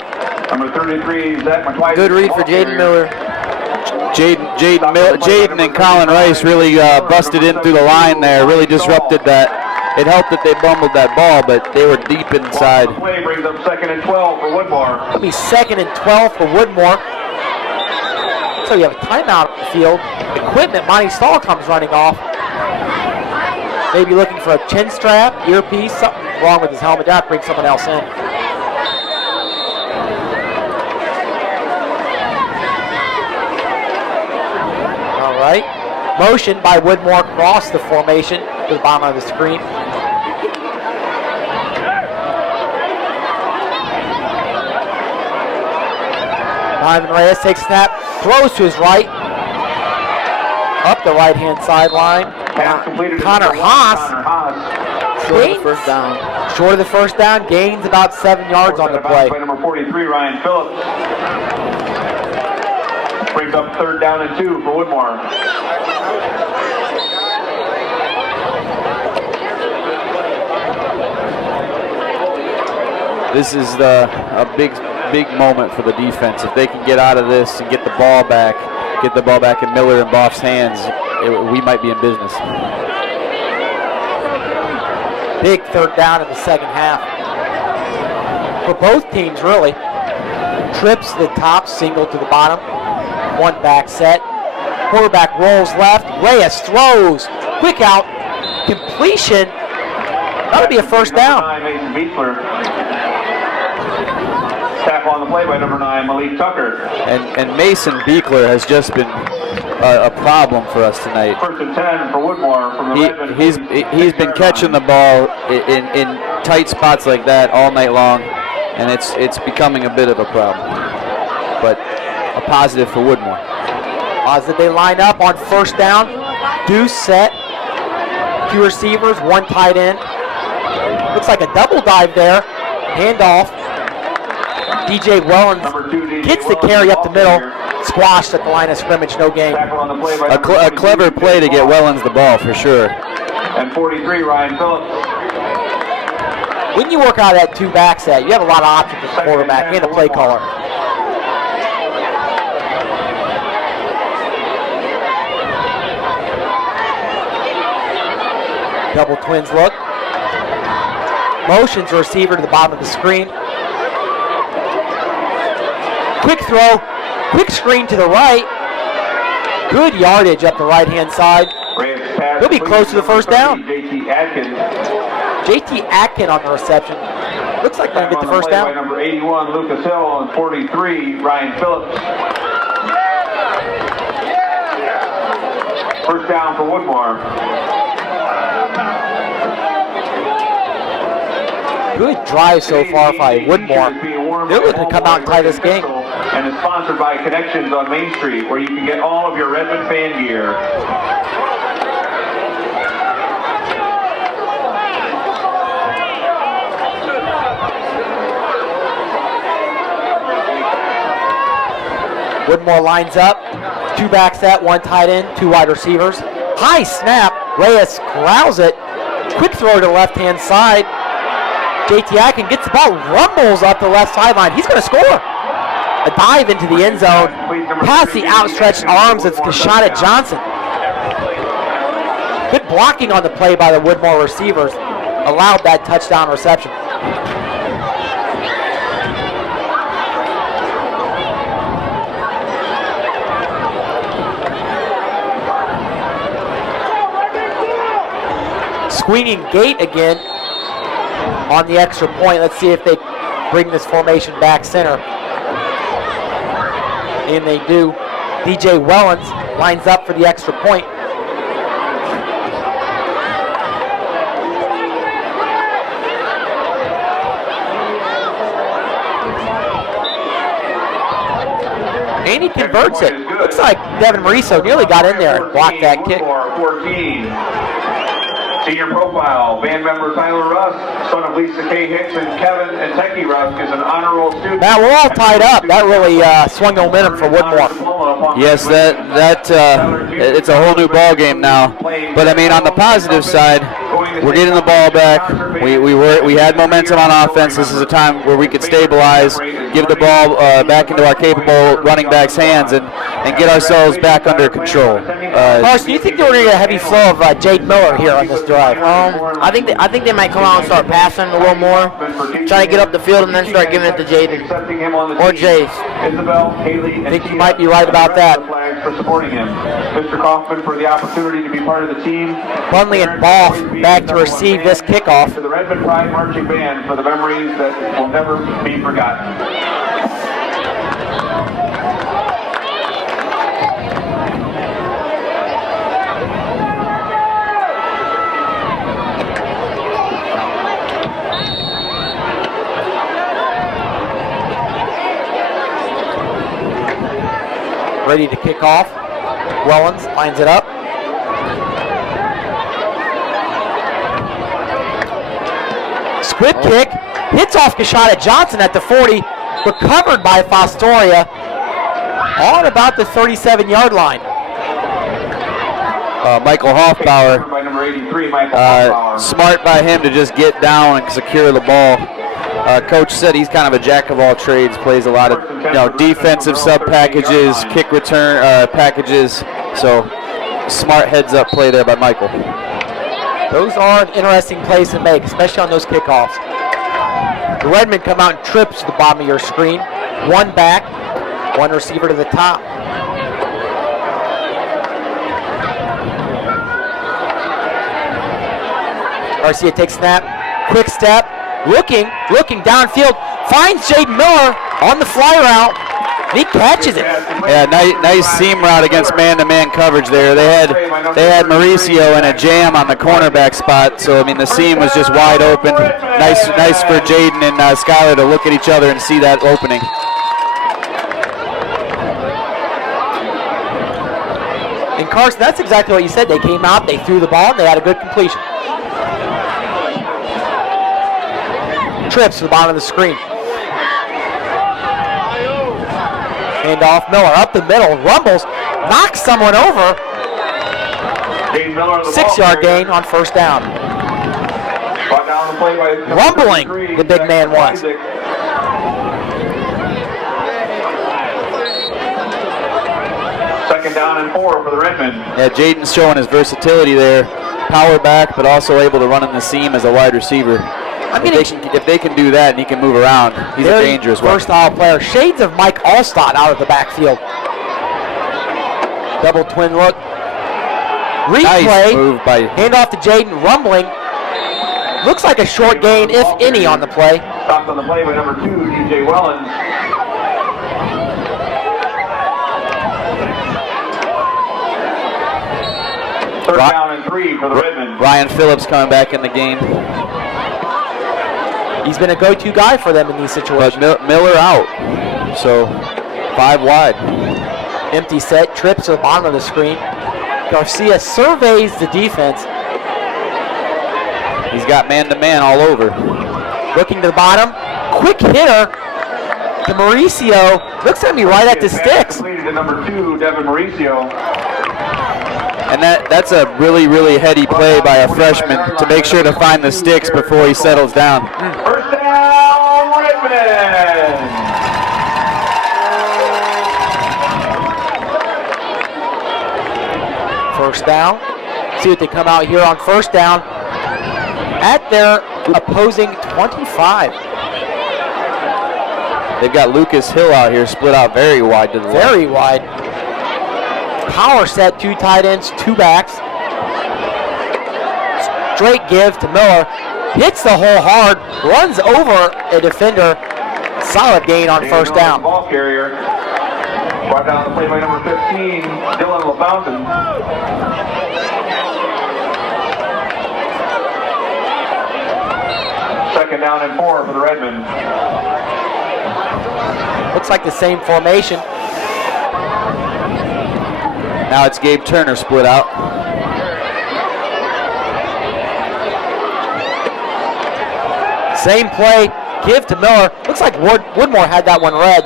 number 33, Zach McWhite. Good read for Jaden Miller. Jaden and Colin Rice really busted in through the line there, really disrupted that. It helped that they bumbled that ball, but they were deep inside. Play brings up 2nd and 12 for Woodmore. It'll be 2nd and 12 for Woodmore. So you have a timeout on the field. Equipment, Monty Stahl comes running off. Maybe looking for a chin strap, earpiece, something wrong with his helmet. That brings someone else in. All right. Motion by Woodmore across the formation to the bottom of the screen. Ivan Reyes takes a snap, throws to his right. Up the right-hand sideline. Connor Haas. Short of the first down. Short of the first down, gains about 7 yards on the play. By number 43, Ryan Phillips. Brings up 3rd down and 2 for Woodmore. This is a big moment for the defense. If they can get out of this and get the ball back in Miller and Boff's hands, we might be in business. Big 3rd down in the second half. For both teams, really. Trips to the top, single to the bottom. 1 back set. Quarterback rolls left. Reyes throws. Quick out. Completion. That'll be a first down. Tackle on the play by number 9, Malik Tucker. And Mason Beekler has just been a problem for us tonight. 1st and 10 for Woodmore from the Redmen. He's been catching the ball in tight spots like that all night long, and it's becoming a bit of a problem. But a positive for Woodmore. Positive they line up on first down. Deuce set. 2 receivers, 1 tight end. Looks like a double dive there. Handoff. DJ Wellens gets the carry up the middle. Squashed at the line of scrimmage, no gain. A clever play to get Wellens the ball for sure. And 43, Ryan Phillips. When you work out of that 2 back set, you have a lot of options as a quarterback and a play caller. Double twins look. Motions a receiver to the bottom of the screen. Quick throw, quick screen to the right. Good yardage up the right-hand side. He'll be close to the first down. JT Atkin. JT Atkin on the reception. Looks like they're going to get the first down. By number 81, Lucas Hill, and 43, Ryan Phillips. First down for Woodmore. Good drive so far by Woodmore. They're looking to come out and tie this game. and is sponsored by Connections on Main Street, where you can get all of your Redmen fan gear. Woodmore lines up. 2 back set, 1 tight end, 2 wide receivers. High snap. Reyes corrals it. Quick throw to the left-hand side. JT Atkin gets the ball, rumbles up the left sideline. He's going to score. A dive into the end zone. Past the outstretched arms of Kashada Johnson. Good blocking on the play by the Woodmore receivers. Allowed that touchdown reception. Swinging gate again on the extra point. Let's see if they bring this formation back center. And they do. DJ Wellens lines up for the extra point. And he converts it. Looks like Devin Mariso nearly got in there and blocked that kick. 14. Senior profile, band member Tyler Russ, son of Lisa K. Hicks and Kevin and Techie Russ, is an honor roll student. Matt, we're all tied up. That really swung the momentum for Woodmore. Yes, it's a whole new ball game now. But I mean, on the positive side, we're getting the ball back. We had momentum on offense. This is a time where we could stabilize, give the ball back into our capable running backs' hands, and get ourselves back under control. Carson, do you think they were going to get a heavy flow of Jade Miller here on this drive? I think they might come out and start passing a little more, try to get up the field, and then start giving it to Jaden or Jace. I think you might be right about that. For supporting him. Mr. Kaufman for the opportunity to be part of the team. Bunley and Boff back to receive this kickoff. To the Redmen Pride Marching Band for the memories that will never be forgotten. Ready to kick off. Wellens lines it up. Squib kick. Hits off Kashada Johnson at the 40. Recovered by Fostoria on about the 37-yard line. Michael Hoffbauer. Smart by him to just get down and secure the ball. Coach said he's kind of a jack of all trades, plays a lot of defensive sub packages, kick return packages. So smart heads up play there by Michael. Those are an interesting plays to make, especially on those kickoffs. The Redmen come out and trips to the bottom of your screen. 1 back, 1 receiver to the top. Garcia takes snap, quick step. Looking downfield, finds Jaden Miller on the fly route, and he catches it. Yeah, nice seam route against man-to-man coverage there. They had Mauricio in a jam on the cornerback spot, so I mean the seam was just wide open. Nice for Jaden and Skylar to look at each other and see that opening. And Carson, that's exactly what you said. They came out, they threw the ball, and they had a good completion. Trips to the bottom of the screen. Hand off Miller up the middle, rumbles, knocks someone over. 6-yard gain on first down. Rumbling, the big man was. Second down and 4 for the Redmen. Yeah, Jaden's showing his versatility there. Power back, but also able to run in the seam as a wide receiver. If they can do that and he can move around, he's a dangerous one. Versatile player. Shades of Mike Allstott out of the backfield. Double twin look. Replay. Nice move by handoff to Jaden, rumbling. Looks like a short gain, if any, on the play. Stopped on the play by number 2, DJ Wellens. Third down and 3 for the Redmen. Ryan Phillips coming back in the game. He's been a go-to guy for them in these situations. But Miller out. So 5 wide. Empty set, trips to the bottom of the screen. Garcia surveys the defense. He's got man-to-man all over. Looking to the bottom. Quick hitter to Mauricio. Looks to be right at the sticks. Completed to number 2, Devin Mauricio. And that's a really, really heady play by a freshman to make sure to find the sticks before he settles down. First down, Redmen. First down. See what they come out here on first down at their opposing 25. They've got Lucas Hill out here, split out very wide to the left. Very wide. Power set, 2 tight ends, 2 backs. Straight give to Miller. Hits the hole hard, runs over a defender. Solid gain on first down. Ball carrier. Brought down the play by number 15, Dylan LaFountain. Second down and 4 for the Redmen. Looks like the same formation. Now it's Gabe Turner split out. Same play, give to Miller. Looks like Woodmore had that one read.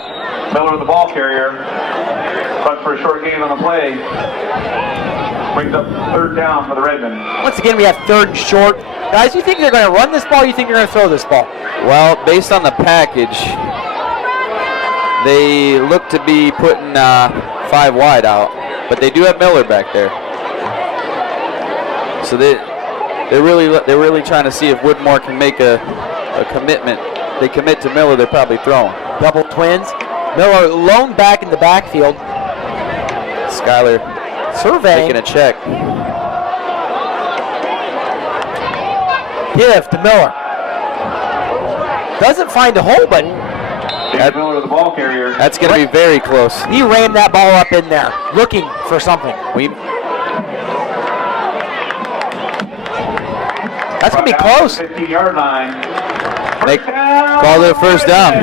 Miller, the ball carrier, cut for a short gain on the play. Brings up third down for the Redmen. Once again, we have third and short. Guys, you think they're going to run this ball or you think they're going to throw this ball? Well, based on the package, they look to be putting 5 wide out, but they do have Miller back there. So they're really trying to see if Woodmore can make a commitment. They commit to Miller, they're probably throwing. Double twins. Miller lone back in the backfield. Skyler surveying. Taking a check. Give to Miller. Doesn't find a hole, but Miller, the ball carrier. That's going to be very close. He rammed that ball up in there, looking for something. That's going to be close. 15-yard line. They called it a first down.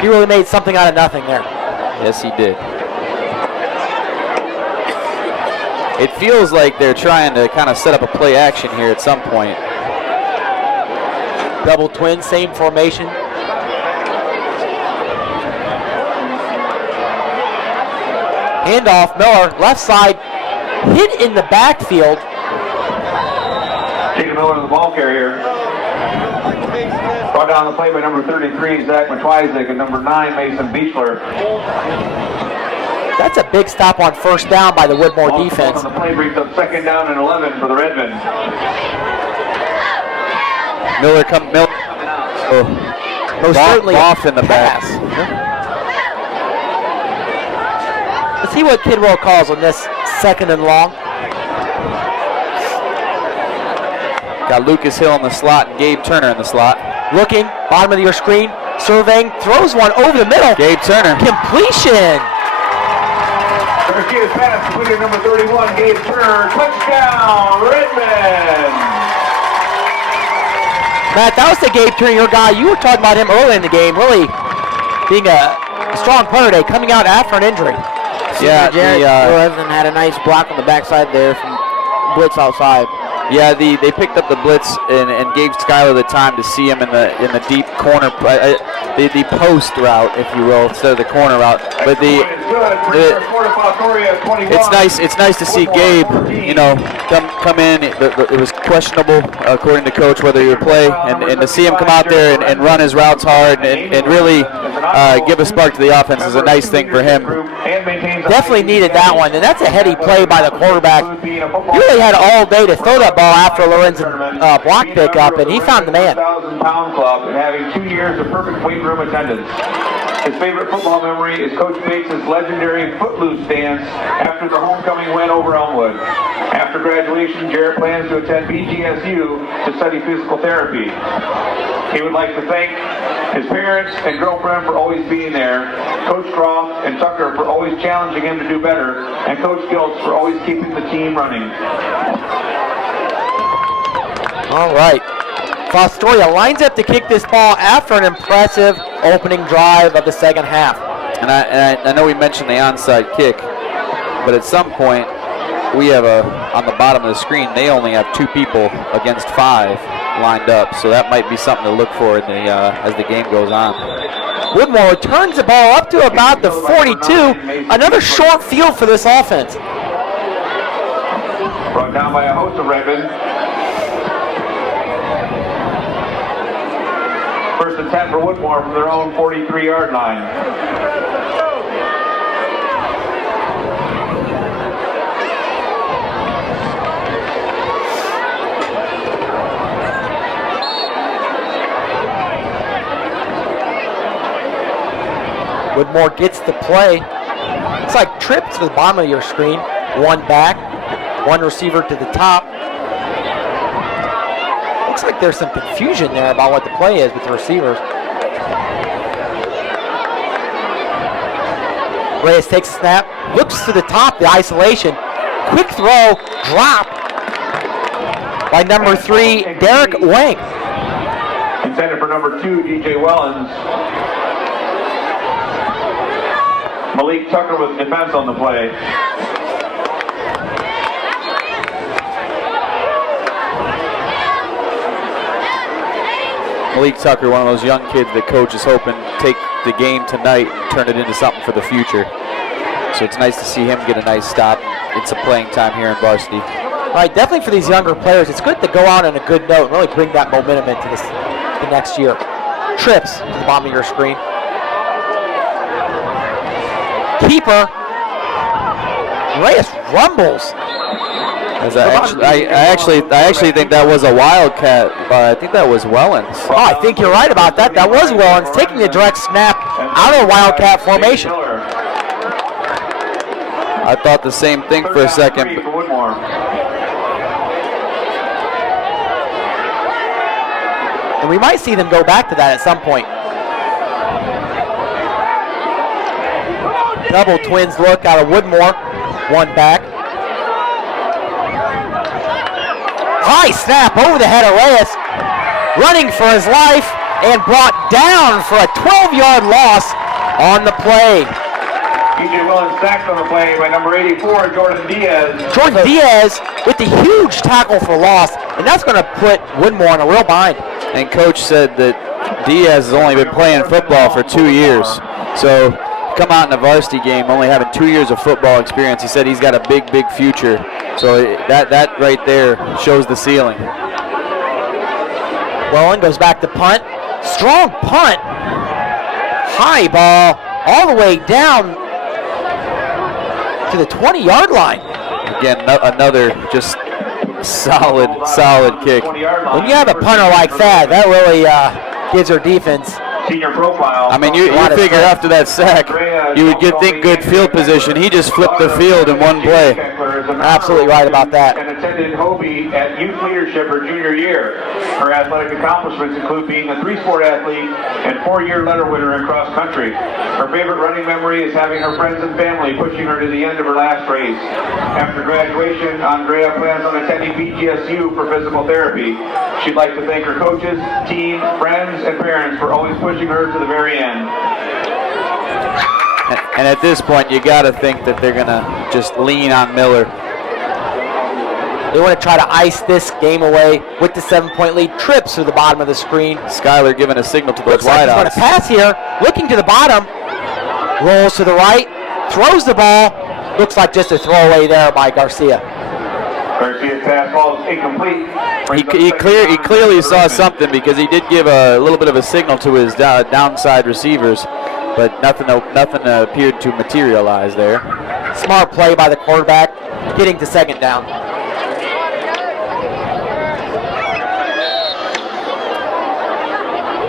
He really made something out of nothing there. Yes, he did. It feels like they're trying to kind of set up a play action here at some point. Double twin, same formation. Handoff, Miller, left side, hit in the backfield. Jacob Miller, the ball carrier. Brought down the play by number 33, Zach McTwizik, and number 9, Mason Beechler. That's a big stop on first down by the Woodmore defense. On the play brings up second down and 11 for the Redmen. Miller coming out. Most certainly off in the back. Let's see what Kidwell calls on this second and long. Got Lucas Hill in the slot and Gabe Turner in the slot. Looking, bottom of your screen, surveying, throws one over the middle. Gabe Turner. Completion. Garcia's pass completed, number 31, Gabe Turner. Touchdown, Redmen. Matt, that was the Gabe Turner, your guy. You were talking about him early in the game, really being a strong player today, coming out after an injury. Yeah, Jared Lorenzen had a nice block on the backside there from blitz outside. Yeah, they picked up the blitz and gave Skyler the time to see him in the deep corner, the post route, if you will, instead of the corner route. But it's nice to see Gabe, come in. It was questionable according to coach whether he would play, and to see him come out there and run his routes hard and really give a spark to the offense is a nice thing for him. Definitely needed that one, and that's a heady play by the quarterback. He really had all day to throw that ball after Lorenzen block pickup, and he found the man. 1,000-pound club and having 2 years of perfect weight room attendance. His favorite football memory is Coach Bates' legendary footloose dance after the homecoming win over Elmwood. After graduation, Jarrett plans to attend BGSU to study physical therapy. He would like to thank his parents and girlfriend for always being there, Coach Croft and Tucker for always challenging him to do better, and Coach Giltz for always keeping the team running. All right. Fostoria lines up to kick this ball after an impressive opening drive of the second half. And I know we mentioned the onside kick, but at some point we have on the bottom of the screen, they only have 2 people against 5 lined up, so that might be something to look for in the, as the game goes on. Woodmore returns the ball up to about the 42. Another short field for this offense. Brought down by a host of Redmen. First and 10 for Woodmore from their own 43-yard line. Woodmore gets the play. It's like trips to the bottom of your screen. 1 back, 1 receiver to the top. Looks like there's some confusion there about what the play is with the receivers. Reyes takes a snap, looks to the top, the isolation. Quick throw, drop by number 3, Derek Wang. Intended for number 2, DJ Wellens. Malik Tucker with defense on the play. Malik Tucker, one of those young kids that coach is hoping to take the game tonight and turn it into something for the future. So it's nice to see him get a nice stop. It's a playing time here in varsity. Right, definitely for these younger players, it's good to go out on a good note and really bring that momentum into the next year. Trips to the bottom of your screen. Keeper, Reyes rumbles. I actually think that was a Wildcat. I think that was Wellens. Oh, I think you're right about that. That was Wellens taking the direct snap out of the Wildcat formation. I thought the same thing for a second. And we might see them go back to that at some point. Double twins look out of Woodmore. 1 back. High snap over the head of Reyes. Running for his life and brought down for a 12-yard loss on the play. DJ Wellens sacked on the play by number 84, Jordan Diaz. Jordan Diaz with the huge tackle for loss, and that's going to put Woodmore in a real bind. And coach said that Diaz has only been playing football for 2 years. So come out in a varsity game only having 2 years of football experience. He said he's got a big, big future. So that right there shows the ceiling. Welland goes back to punt. Strong punt. High ball all the way down to the 20-yard line. Again, another just solid kick. When you have a punter like that, that really gives our defense senior profile. I mean, you figure after that sack, you would think good field position. He just flipped the field in one play. Absolutely right about that. And attended Hobie at youth leadership her junior year. Her athletic accomplishments include being a 3-sport athlete and 4-year letter winner in cross country. Her favorite running memory is having her friends and family pushing her to the end of her last race. After graduation, Andrea plans on attending BGSU for physical therapy. She'd like to thank her coaches, team, friends, and parents for always pushing her to the very end. And at this point, you got to think that they're going to just lean on Miller. They want to try to ice this game away with the 7-point lead. Trips to the bottom of the screen. Skyler giving a signal to those Looks like he's going to pass here. Looking to the bottom. Rolls to the right. Throws the ball. Looks like just a throwaway there by Garcia. Garcia's pass ball is incomplete. He clearly saw something because he did give a little bit of a signal to his downside receivers, but nothing appeared to materialize there. Smart play by the quarterback, getting to second down.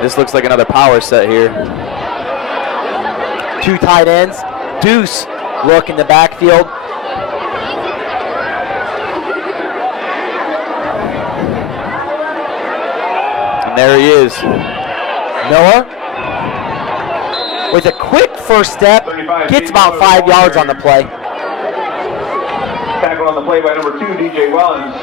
This looks like another power set here. 2 tight ends. Deuce look in the backfield. And there he is. Miller with a quick first step, gets about 5 yards on the play. Tackle on the play by number 2, DJ Wellens.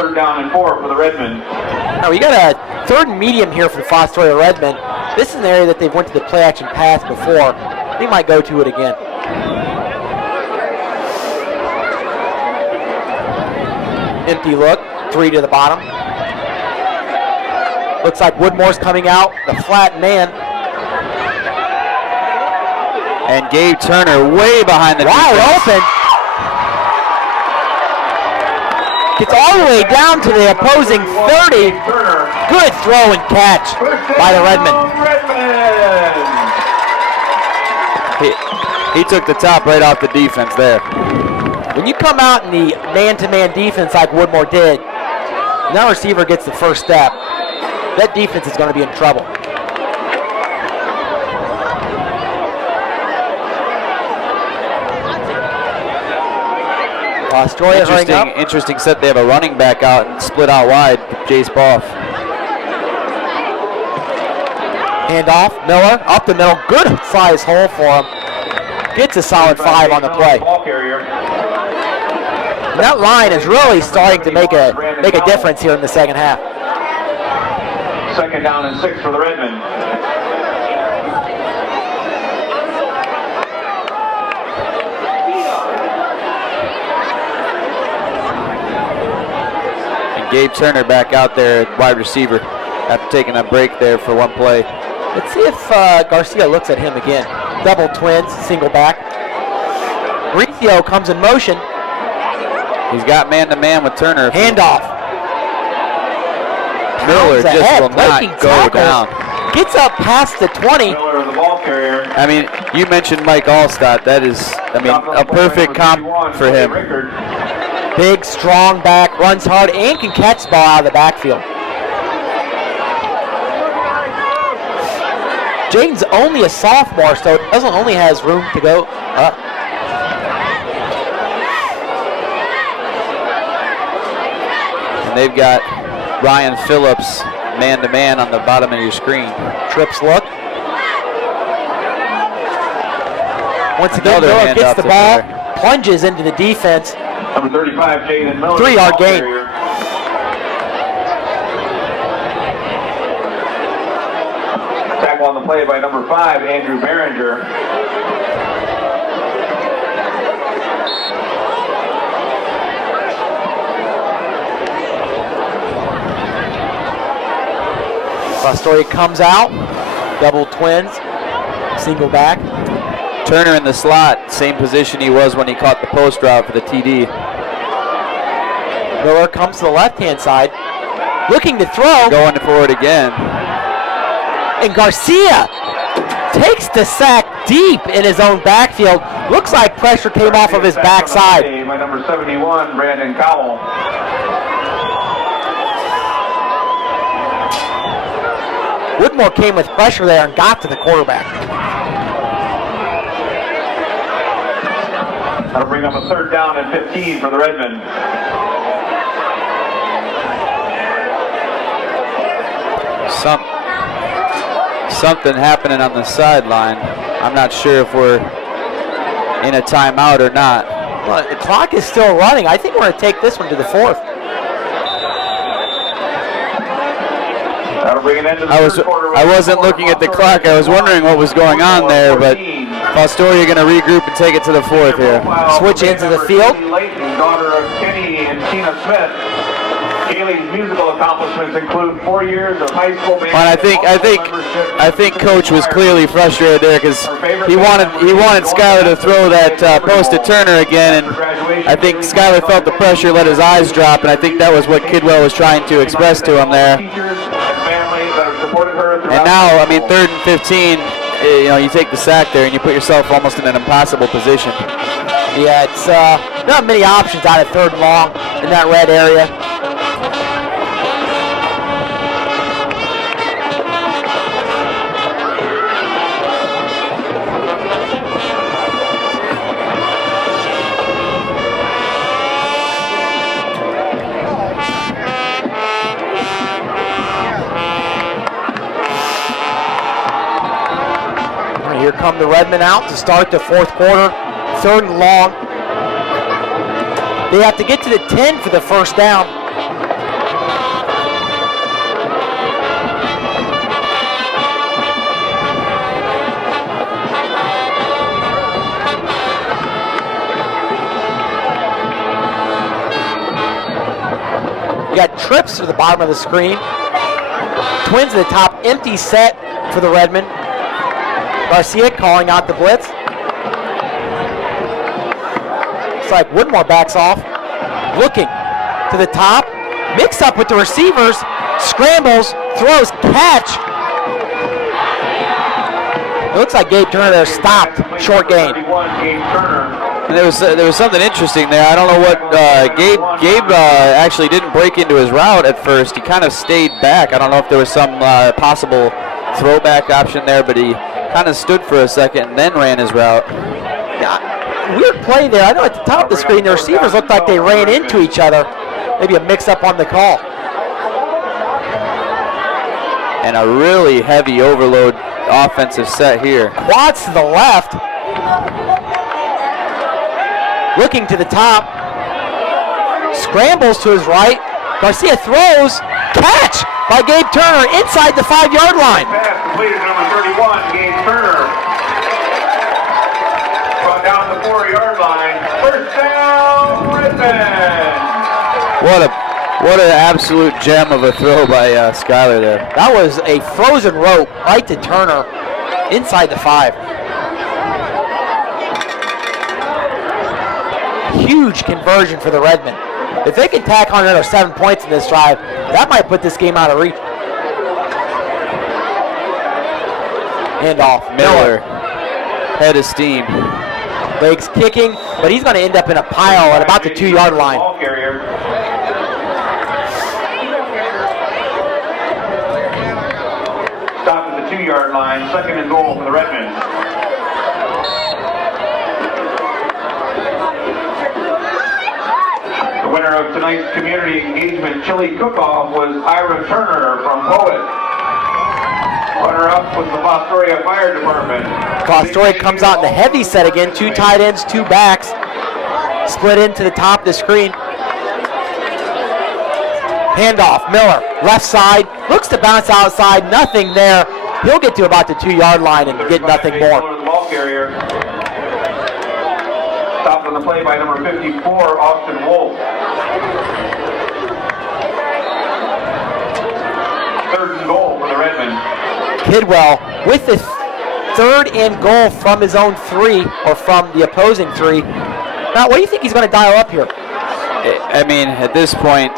third down and 4 for the Redmen. Now we got a third and medium here for the Fostoria Redmen. This is an area that they've went to the play action pass before. They might go to it again. Empty look, 3 to the bottom. Looks like Woodmore's coming out, the flat man. And Gabe Turner way behind the wide defense. open. Gets all the way down to the opposing 30. Good throw and catch by the Redmen. He took the top right off the defense there. When you come out in the man-to-man defense like Woodmore did, now receiver gets the first step. That defense is going to be in trouble. Fostoria hurrying up. Interesting set. They have a running back out and split out wide. Jace Boff. Handoff, Miller up the middle. Good size hole for him. Gets a solid 5 on the play. And that line is really starting to make a difference here in the second half. Second down and 6 for the Redmen. Gabe Turner back out there at wide receiver after taking a break there for one play. Let's see if Garcia looks at him again. Double twins, single back. Riccio comes in motion. He's got man-to-man with Turner. Handoff. Miller just ahead, will not go down. Gets up past the 20. Miller, the ball carrier. I mean, you mentioned Mike Allstott. That is, a perfect comp for him. Big, strong back, runs hard, and can catch the ball out of the backfield. Jaden's only a sophomore, so doesn't only has room to go up. And they've got Ryan Phillips man-to-man on the bottom of your screen. Trips look. Once again, Miller gets the ball, plunges into the defense. Number 35, Jaden Miller. 3-yard gain. Tackle on the play by number 5, Andrew Behringer. Fostoria comes out, double twins, single back. Turner in the slot, same position he was when he caught the post route for the TD. Miller comes to the left-hand side, looking to throw. Going for it again. And Garcia takes the sack deep in his own backfield. Looks like pressure came off of his backside. By number 71, Brandon Cowell. Woodmore came with pressure there and got to the quarterback. That'll bring up a third down and 15 for the Redmen. Something happening on the sideline. I'm not sure if we're in a timeout or not. Well, the clock is still running. I think we're going to take this one to the 4th. That'll bring it into the third quarter. I wasn't looking at the clock. I was wondering what was going on there, but Fostoria going to regroup and take it to the 4th here. Switch into the field. Layton, daughter of Kenny and Tina Smith. Kaylee's musical accomplishments include 4 years of high school band. And I think Coach was clearly frustrated there because he wanted Skylar to throw that post to Turner again, and I think Skylar felt the pressure, let his eyes drop, and I think that was what Kidwell was trying to express to him there. And now, 3rd and 15. You take the sack there and you put yourself almost in an impossible position. Yeah, it's not many options out of 3rd and long in that red area. Here come the Redmen out to start the 4th quarter. 3rd and long. They have to get to the 10 for the first down. You got trips to the bottom of the screen. Twins at the top, empty set for the Redmen. Garcia calling out the blitz. Looks like Woodmore backs off. Looking to the top. Mixed up with the receivers. Scrambles, throws, catch. It looks like Gabe Turner there stopped. Short gain. And there was something interesting there. I don't know what Gabe actually didn't break into his route at first. He kind of stayed back. I don't know if there was some possible throwback option there, but he kind of stood for a second and then ran his route. Yeah, weird play there. I know at the top of the screen the receivers looked like they ran into each other. Maybe a mix-up on the call. And a really heavy overload offensive set here. Quads to the left. Looking to the top. Scrambles to his right. Garcia throws. Catch by Gabe Turner inside the 5-yard line. Pass completed, number 31, Gabe Turner. Brought down the 4-yard line. First down, Redmen. What an absolute gem of a throw by Skyler there. That was a frozen rope right to Turner inside the 5. Huge conversion for the Redmen. If they can tack on another 7 points in this drive, that might put this game out of reach. Handoff. Miller, head of steam. Legs kicking, but he's going to end up in a pile at about the 2-yard line. Stop at the 2-yard line, 2nd and goal for the Redmen. The winner of tonight's community engagement chili cook-off was Ira Turner from Poet. Runner-up was the Fostoria Fire Department. Fostoria comes out in the heavy set again. 2 tight ends, 2 backs. Split into the top of the screen. Handoff, Miller, left side. Looks to bounce outside, nothing there. He'll get to about the 2-yard line and get nothing more. Stopped on the play by number 54, Austin Wolf. 3rd and goal for the Redmen. Kidwell with the 3rd and goal from his own 3, or from the opposing 3. Now, what do you think he's going to dial up here? I mean, at this point,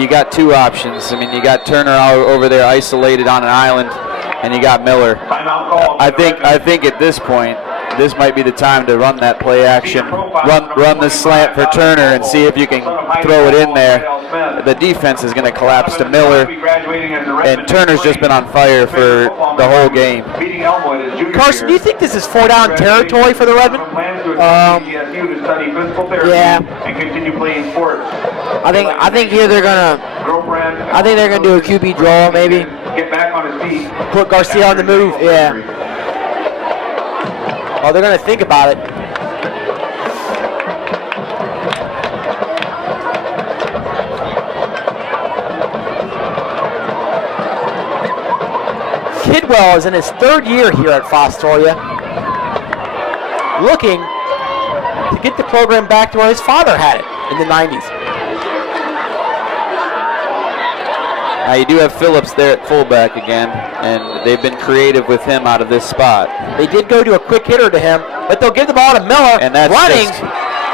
you got 2 options. I mean, you got Turner out over there isolated on an island, and you got Miller. I think at this point, this might be the time to run that play action, run the slant for Turner and see if you can throw it in there. The defense is going to collapse to Miller, and Turner's just been on fire for the whole game. Carson, do you think this is 4-down territory for the Redmen? Yeah. I think here they're gonna do a QB draw maybe. Get back on his feet. Put Garcia on the move. Yeah. Oh, they're going to think about it. Kidwell is in his 3rd year here at Fostoria, looking to get the program back to where his father had it in the 90s. You do have Phillips there at fullback again, and they've been creative with him out of this spot. They did go to a quick hitter to him, but they'll give the ball to Miller. And that's running,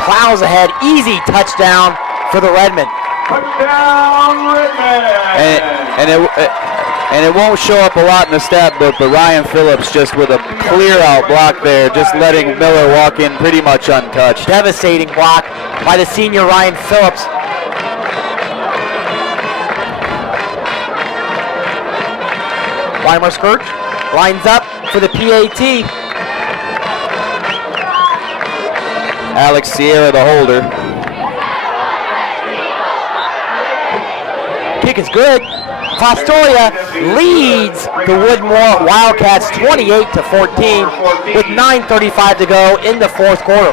plows ahead, easy touchdown for the Redmen. Touchdown, Redmen! And it won't show up a lot in the stat book, but Ryan Phillips just with a clear out block there, just letting Miller walk in pretty much untouched. Devastating block by the senior Ryan Phillips. Weimer Skirch lines up for the PAT. Alex Sierra, the holder. Kick is good. Fostoria leads the Woodmore Wildcats 28-14 with 9:35 to go in the 4th quarter.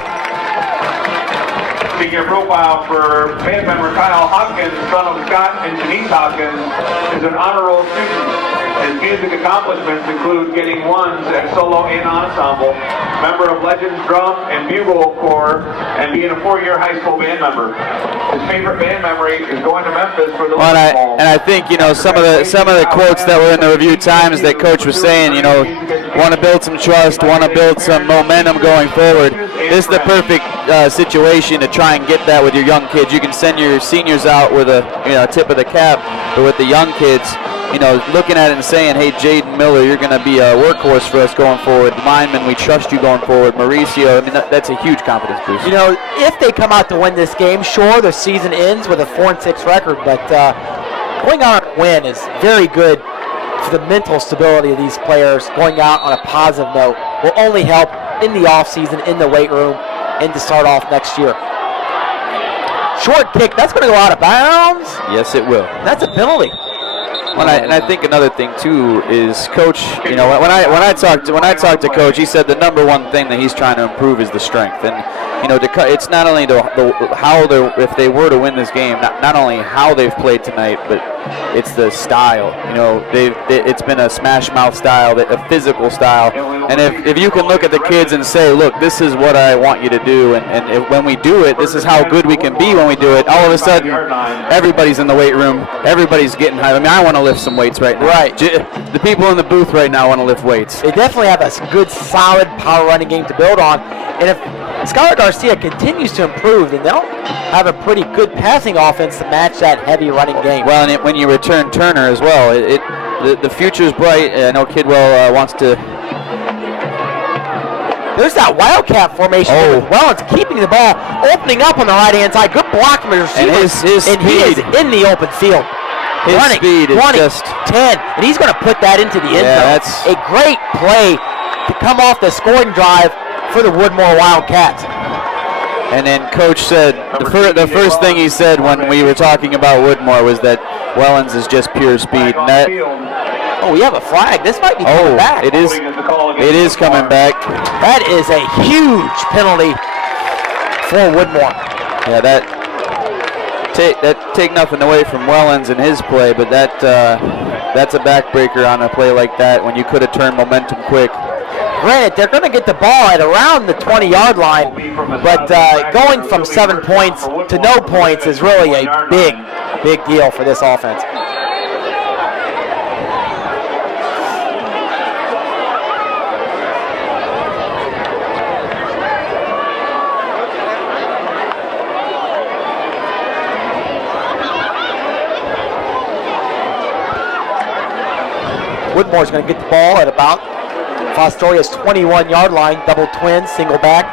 Figure profile for band member Kyle Hopkins, son of Scott and Denise Hopkins, is an honor roll student. His music accomplishments include getting ones at solo and ensemble, member of Legends Drum and Bugle Corps, and being a 4-year high school band member. His favorite band memory is going to Memphis for the and I think, you know, some of the quotes that were in the review times that Coach was saying, you know, want to build some trust, want to build some momentum going forward. This is the perfect situation to try and get that with your young kids. You can send your seniors out with a tip of the cap, but with the young kids, you know, looking at it and saying, hey, Jaden Miller, you're going to be a workhorse for us going forward. Lineman, we trust you going forward. Mauricio, I mean, that's a huge confidence boost. You know, if they come out to win this game, sure, the season ends with a 4-6 record, but going out and win is very good for the mental stability of these players. Going out on a positive note will only help in the offseason, in the weight room, and to start off next year. Short kick, that's going to go out of bounds. Yes, it will. That's a penalty. And I think another thing too is Coach. You know, when I talked to Coach, he said the number one thing that he's trying to improve is the strength. And you know, it's not only if they were to win this game, not only how they've played tonight, but it's the style. You know, it's been a smash mouth style, a physical style. And if you can look at the kids and say, look, this is what I want you to do, and when we do it, this is how good we can be when we do it. All of a sudden, everybody's in the weight room. Everybody's getting high. I mean, I want to lift some weights right now. Right. The people in the booth right now want to lift weights. They definitely have a good, solid power running game to build on. And if Skylar Garcia continues to improve, then they'll have a pretty good passing offense to match that heavy running game. Well, and when you return Turner as well, the future's bright. I know Kidwell wants to. There's that Wildcat formation. Wellens keeping the ball, opening up on the right-hand side. Good block from the receiver. And his and he is in the open field. His speed is 20, just 10, and he's going to put that into the end zone. That's a great play to come off the scoring drive for the Woodmore Wildcats. And then Coach said the first thing he said when we were talking about Woodmore was that Wellens is just pure speed. And we have a flag. This might be coming back. It is coming back. That is a huge penalty for Woodmore. Yeah, that take nothing away from Wellens and his play, but that's a backbreaker on a play like that when you could have turned momentum quick. Granted, they're going to get the ball at around the 20-yard line, but going from 7 points to no points is really a big deal for this offense. Woodmore's going to get the ball at about Fostoria's 21-yard line, double twins, single back.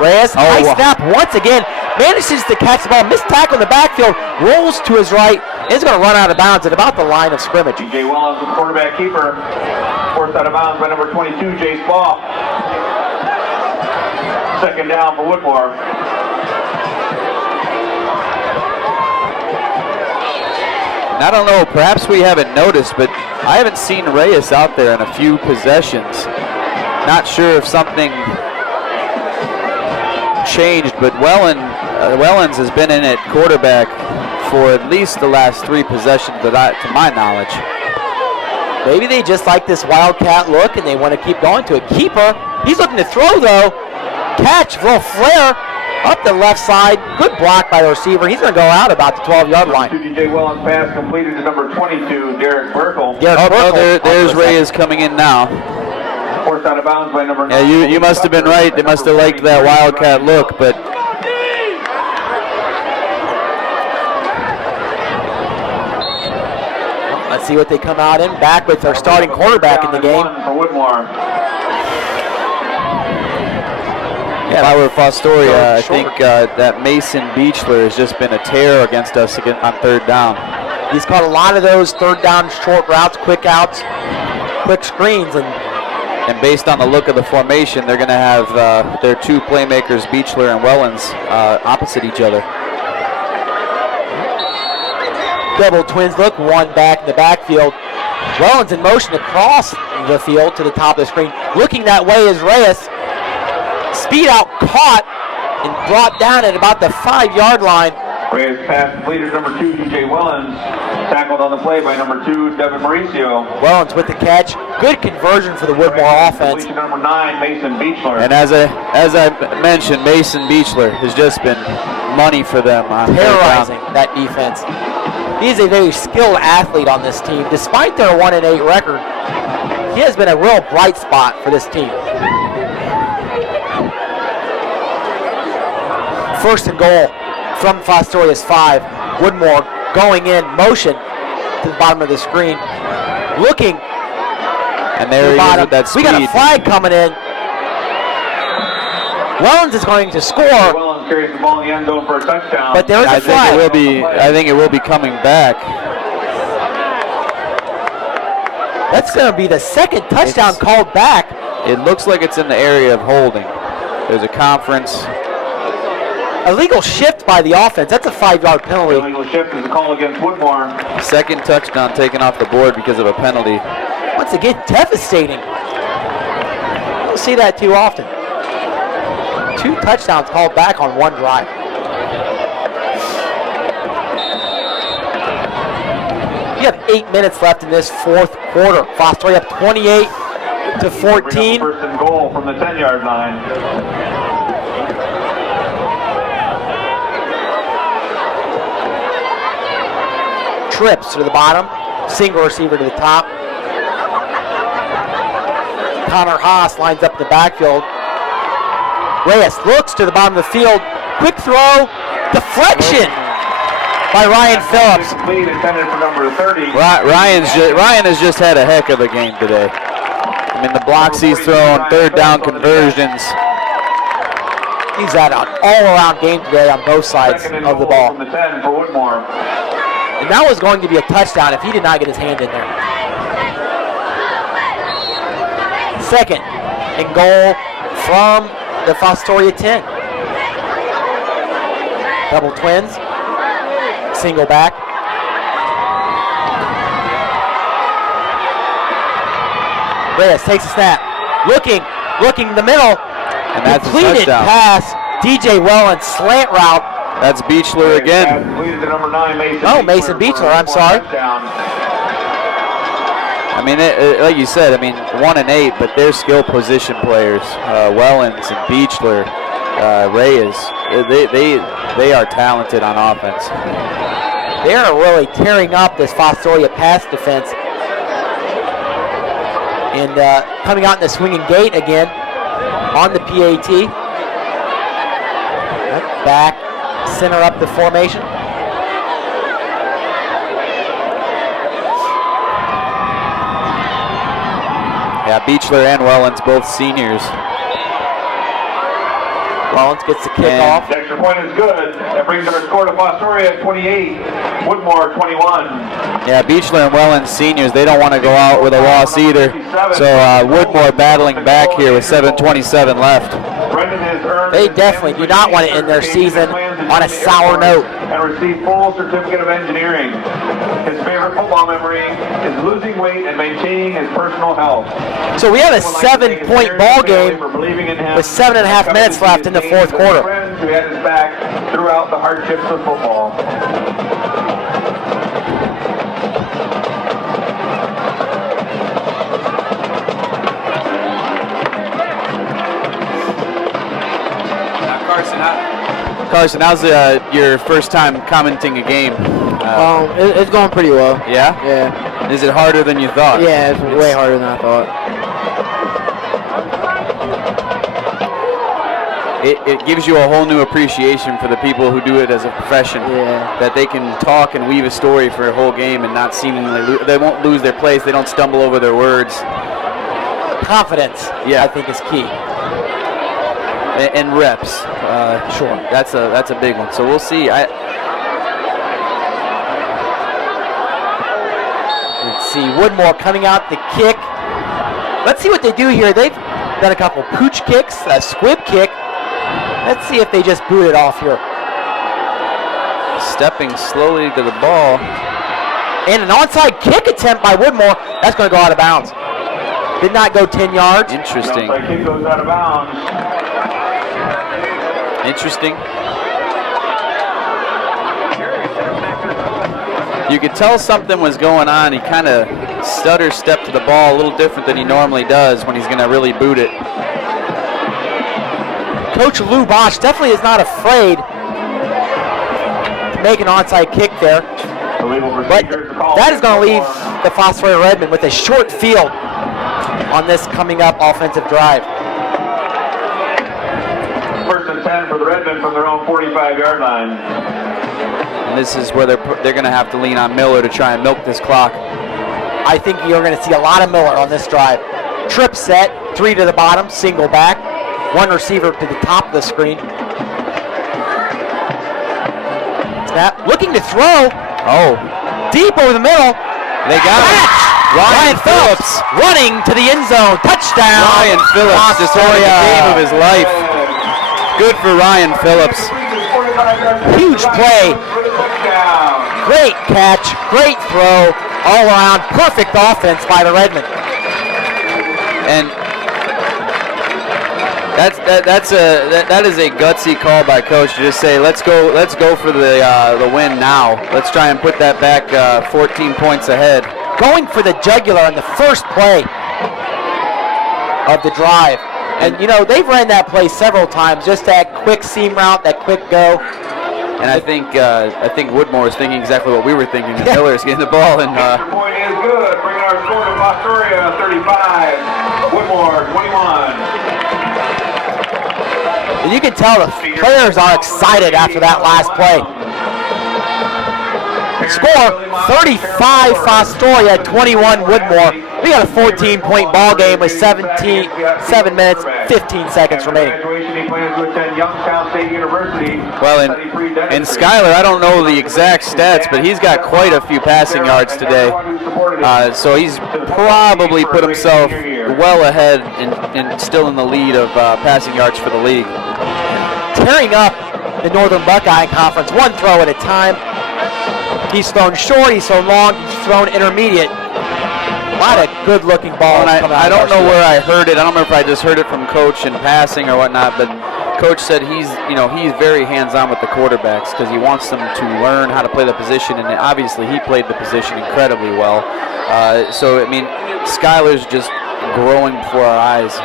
Reyes, high snap once again, manages to catch the ball, missed tackle in the backfield, rolls to his right, and is going to run out of bounds at about the line of scrimmage. Jay Wellens, the quarterback keeper, forced out of bounds by number 22, Jace Ball. Second down for Woodmore. I don't know, perhaps we haven't noticed, but I haven't seen Reyes out there in a few possessions. Not sure if something changed, but Wellens has been in at quarterback for at least the last 3 possessions, but to my knowledge. Maybe they just like this Wildcat look and they want to keep going to it. Keeper, he's looking to throw though. Catch, little flare. Up the left side, good block by the receiver. He's going to go out about the 12-yard line. DJ Wellens pass completed to number 22, Derek Burkle. There's Reyes coming in now. Forced out of bounds by number 9. Yeah, you must have been right. They must have liked that Wildcat look, but let's see what they come out in. Back with their starting quarterback in the game. For Woodmore. If I were Fostoria, I think that Mason Beechler has just been a terror against us on 3rd down. He's caught a lot of those 3rd down short routes, quick outs, quick screens. And based on the look of the formation, they're going to have their 2 playmakers, Beechler and Wellens, opposite each other. Double twins look, one back in the backfield. Wellens in motion across. the field to the top of the screen. Looking that way is Reyes. Speed out, caught, and brought down at about the 5-yard line. Reyes pass completed number 2, DJ Wellens. Tackled on the play by number 2, Devin Mauricio. Wellens with the catch. Good conversion for the Woodmore offense. Completion number 9, Mason Beechler. And as I mentioned, Mason Beechler has just been money for them. Terrorizing that defense. He is a very skilled athlete on this team. Despite their 1-8 record, he has been a real bright spot for this team. First and goal from Fostoria's 5. Woodmore going in motion to the bottom of the screen. Looking. And there he is with that speed. We got a flag coming in. Wellens is going to score. Wellens carries the ball in the end zone for a touchdown. But there is a flag. I think it will be coming back. That's going to be the second touchdown called back. It looks like it's in the area of holding. There's a conference. Illegal shift by the offense. That's a 5-yard penalty. Illegal shift is a call against Woodmore. Second touchdown taken off the board because of a penalty. Once again, devastating. You don't see that too often. 2 touchdowns called back on one drive. You have 8 minutes left in this fourth quarter. Fostoria up 28-14. First and goal from the 10-yard line. Trips to the bottom, single receiver to the top. Connor Haas lines up in the backfield. Reyes looks to the bottom of the field. Quick throw, deflection by Ryan Phillips. Complete, intended for number 30. Ryan has just had a heck of a game today. I mean, the blocks he's thrown, third down conversions. He's had an all-around game today on both sides of the ball. From the 10 for Woodmore. And that was going to be a touchdown if he did not get his hand in there. Second and goal from the Fostoria 10. Double twins. Single back. Reyes takes a snap. Looking in the middle. And that's completed a touchdown. Pass. DJ Wellens slant route. That's Beechler again. Completed to number 9, Mason Mason Beechler, I'm sorry. I mean, like you said, I mean, 1-8, but they're skill position players. Wellens and Beechler, Reyes, they are talented on offense. They are really tearing up this Fostoria pass defense. And coming out in the swinging gate again on the PAT. Back, center up the formation. Yeah, Beechler and Wellens, both seniors. Wellens gets the kickoff. The extra point is good. That brings our score to Fostoria at 28, Woodmore 21. Yeah, Beechler and Wellens seniors, they don't want to go out with a loss either. So Woodmore battling back here with 7:27 left. They definitely do not want to end their season on a sour note. And receive full certificate of engineering. His favorite football memory is losing weight and maintaining his personal health. So we have a 7-point ball game with 7.5 minutes left in the fourth quarter. Friends who had his back throughout the hardships of football. Carson, how's your first time commenting a game? It's going pretty well. Yeah? Yeah. Is it harder than you thought? Yeah, it's way harder than I thought. It gives you a whole new appreciation for the people who do it as a profession. Yeah. That they can talk and weave a story for a whole game and not seemingly they won't lose their place. They don't stumble over their words. Confidence, yeah, I think is key. And reps. Sure. That's a big one. So we'll see. Let's see. Woodmore coming out the kick. Let's see what they do here. They've done a couple pooch kicks, a squib kick. Let's see if they just boot it off here. Stepping slowly to the ball. And an onside kick attempt by Woodmore. That's going to go out of bounds. Did not go 10 yards. Interesting. Onside kick goes out of bounds. Interesting. You could tell something was going on. He kind of stutter stepped to the ball a little different than he normally does when he's going to really boot it. Coach Lou Bosch definitely is not afraid to make an onside kick there. But that is going to leave the Fostoria Redmen with a short field on this coming up offensive drive. First and 10 for the Redmen from their own 45-yard line. And this is where they're going to have to lean on Miller to try and milk this clock. I think you're going to see a lot of Miller on this drive. Trip set, 3 to the bottom, single back, 1 receiver to the top of the screen. Snap, looking to throw. Oh. Deep over the middle. They got it. Ryan Phillips running to the end zone. Touchdown. Ryan Phillips just having the game of his life. Good for Ryan Phillips. Huge play. Great catch, great throw, all around perfect offense by the Redmen. And that is a gutsy call by coach to just say let's go for the win now. Let's try and put that back 14 points ahead. Going for the jugular on the first play of the drive. And you know, they've ran that play several times, just that quick seam route, that quick go. And I think Woodmore is thinking exactly what we were thinking. And Miller is getting the ball. And point is good, bringing our score to Fostoria 35, Woodmore 21. And you can tell the players are excited after that last play. Score 35 Fostoria, 21 Woodmore. We got a 14-point ball game with 7 minutes, 15 seconds remaining. Well, and Skyler, I don't know the exact stats, but he's got quite a few passing yards today. So he's probably put himself well ahead and still in the lead of passing yards for the league. Tearing up the Northern Buckeye Conference, one throw at a time. He's thrown short, he's thrown long, he's thrown intermediate. A lot of good-looking balls coming out. I don't know where I heard it. I don't remember if I just heard it from Coach in passing or whatnot, but Coach said he's very hands-on with the quarterbacks because he wants them to learn how to play the position, and obviously he played the position incredibly well. So, I mean, Skyler's just growing before our eyes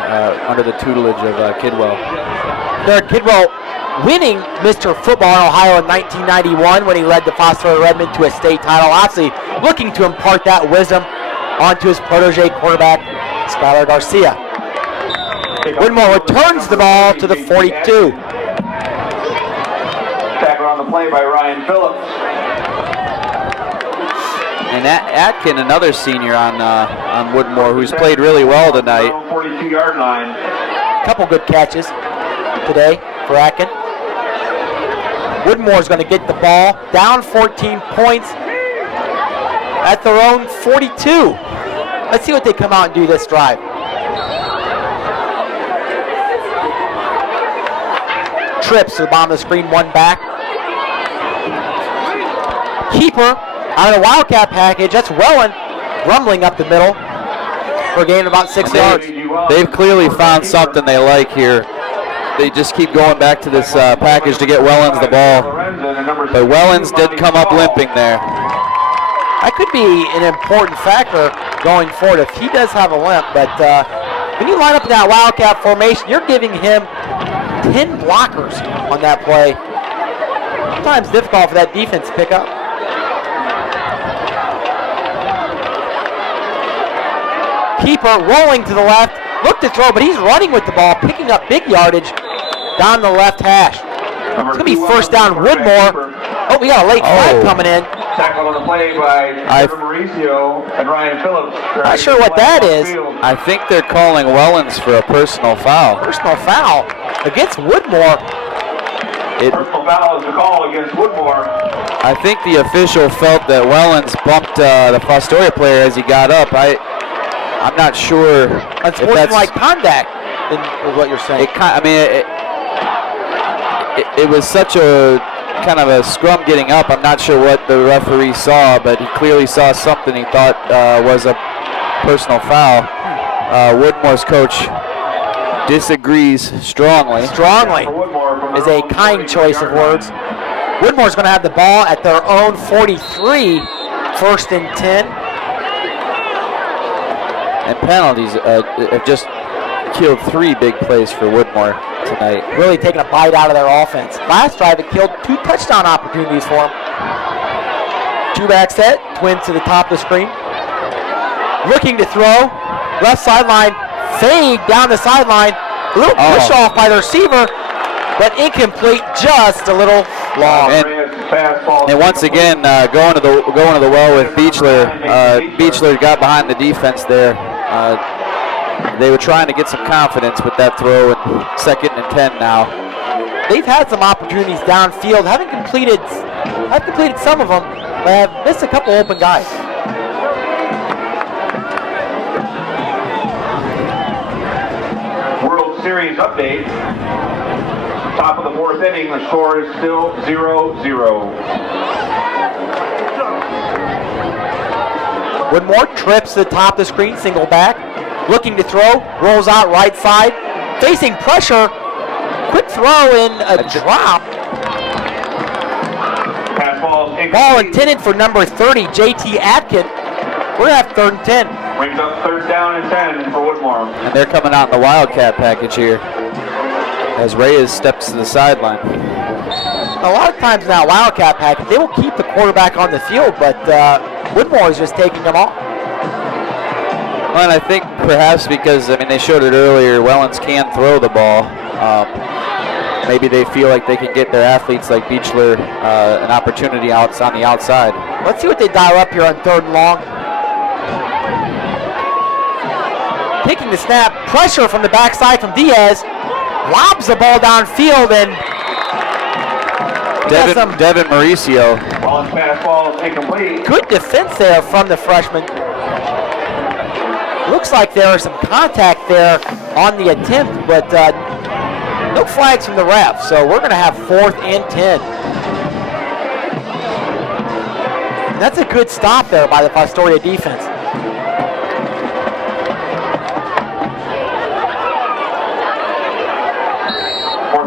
under the tutelage of Kidwell. Derek Kidwell winning Mr. Football in Ohio in 1991 when he led the Fostoria Redmen to a state title. Obviously looking to impart that wisdom onto his protege quarterback, Skylar Garcia. Woodmore returns the ball to the 42. Tackle on the play by Ryan Phillips. And Atkin, another senior on Woodmore, who's played really well tonight. 42-yard line. Couple good catches today for Atkin. Woodmore's going to get the ball down 14 points at their own 42. Let's see what they come out and do this drive. Trips to the bottom of the screen, one back. Keeper out of the Wildcat package. That's Welland rumbling up the middle for a gain of about 6 yards. They've clearly found something they like here. They just keep going back to this package to get Wellens the ball. But Wellens did come up limping there. That could be an important factor going forward if he does have a limp. But when you line up in that Wildcat formation, you're giving him 10 blockers on that play. Sometimes difficult for that defense to pick up. Keeper rolling to the left. Look to throw, but he's running with the ball, picking up big yardage down the left hash. It's going to be first down, Woodmore. Oh, we got a late flag coming in. Tackle on the play by Mauricio and Ryan Phillips. Not sure what that is. I think they're calling Wellens for a personal foul. Personal foul against Woodmore. Personal foul is the call against Woodmore. I think the official felt that Wellens bumped the Fostoria player as he got up. I'm not sure. Unsportsmanlike conduct is what you're saying. It was such a kind of a scrum getting up. I'm not sure what the referee saw, but he clearly saw something he thought was a personal foul. Woodmore's coach disagrees strongly. Strongly is a kind choice of words. Woodmore's going to have the ball at their own 43, 1st and 10. And penalties have just killed 3 big plays for Woodmore tonight. Really taking a bite out of their offense. Last drive, it killed 2 touchdown opportunities for them. 2-back set, Twins to the top of the screen. Looking to throw, left sideline, fade down the sideline. A little push off by the receiver, but incomplete, just a little long. And once again, going to the well with Beechler. Beechler got behind the defense there. They were trying to get some confidence with that throw, and 2nd and 10 now. They've had some opportunities downfield, haven't completed some of them, but have missed a couple open guys. World Series update. Top of the 4th inning, the score is still 0-0. Woodmore trips to the top of the screen, single back. Looking to throw, rolls out right side. Facing pressure, quick throw in a drop. Ball intended for number 30, JT Atkin. We're going to have 3rd and 10. Brings up 3rd down and 10 for Woodmore. And they're coming out in the Wildcat package here as Reyes steps to the sideline. A lot of times now, Wildcat package, they will keep the quarterback on the field, but Woodmore is just taking them off. Well, and I think perhaps because, they showed it earlier, Wellens can throw the ball. Maybe they feel like they can get their athletes like Beechler an opportunity on the outside. Let's see what they dial up here on 3rd and long. Taking the snap, pressure from the backside from Diaz. Lobs the ball downfield, and Devin Mauricio. Wellens fastball is incomplete. Good defense there from the freshman. Looks like there is some contact there on the attempt, but no flags from the ref, so we're going to have 4th and 10. And that's a good stop there by the Fostoria defense.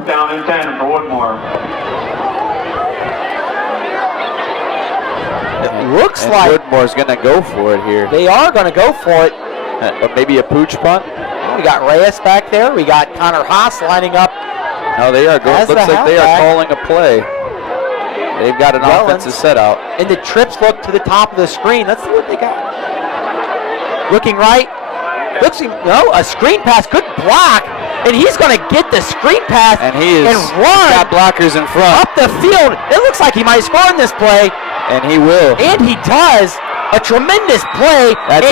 Down and 10 for Woodmore. It looks like Woodmore's going to go for it here. They are going to go for it. Maybe a pooch punt. We got Reyes back there. We got Connor Haas lining up. No, they are going. Looks like they are calling a play. They've got an offensive set out. And the trips look to the top of the screen. Let's see what they got. Looking right. A screen pass. Good block. And he's going to get the screen pass and run. Got blockers in front. Up the field. It looks like he might score on this play. And he will. And he does. A tremendous play. That's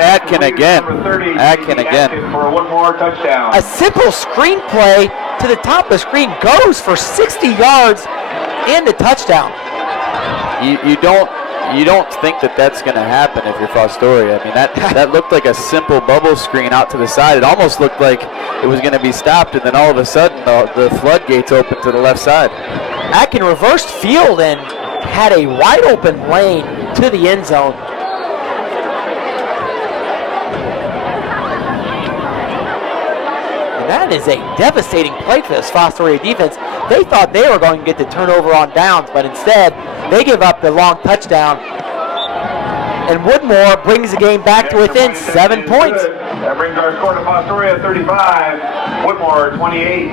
Atkin again. Atkin again. For a Woodmore touchdown. A simple screen play to the top of the screen goes for 60 yards and a touchdown. You don't think that that's going to happen if you're Fostoria. That looked like a simple bubble screen out to the side. It almost looked like it was going to be stopped, and then all of a sudden the floodgates opened to the left side. Atkin reversed field and had a wide open lane to the end zone. And that is a devastating play for this Fostoria defense. They thought they were going to get the turnover on downs, but instead they give up the long touchdown. And Woodmore brings the game back to within 7 points. That brings our score to Fostoria 35, Woodmore 28.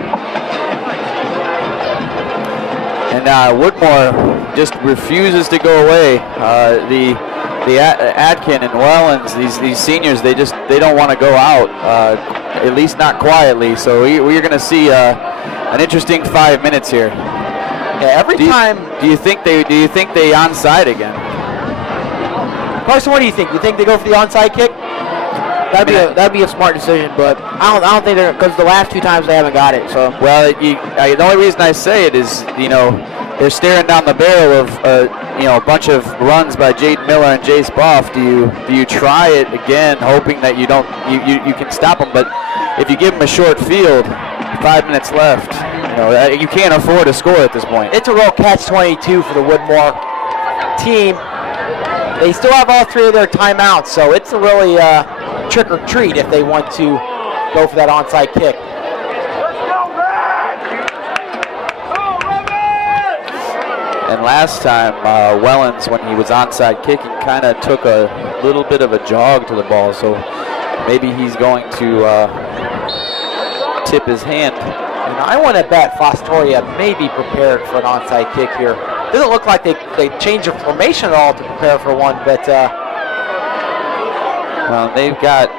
And Woodmore just refuses to go away. The Atkin and Wellens, these seniors, they don't want to go out, at least not quietly. So we're going to see an interesting 5 minutes here. Yeah, Do you think they onside again? Carson, what do you think? You think they go for the onside kick? That'd be a smart decision, but I don't think they're, because the last 2 times they haven't got it. So well, the only reason I say it is they're staring down the barrel of a bunch of runs by Jaden Miller and Jace Boff. Do you try it again, hoping that you can stop them? But if you give them a short field, 5 minutes left, you can't afford a score at this point. It's a real catch-22 for the Woodmore team. They still have all 3 of their timeouts, so it's a really trick or treat if they want to go for that onside kick. And last time, Wellens, when he was onside kicking, kind of took a little bit of a jog to the ball, so maybe he's going to tip his hand. And I want to bet Fostoria may be prepared for an onside kick here. Doesn't look like they changed their formation at all to prepare for one, but well, they've got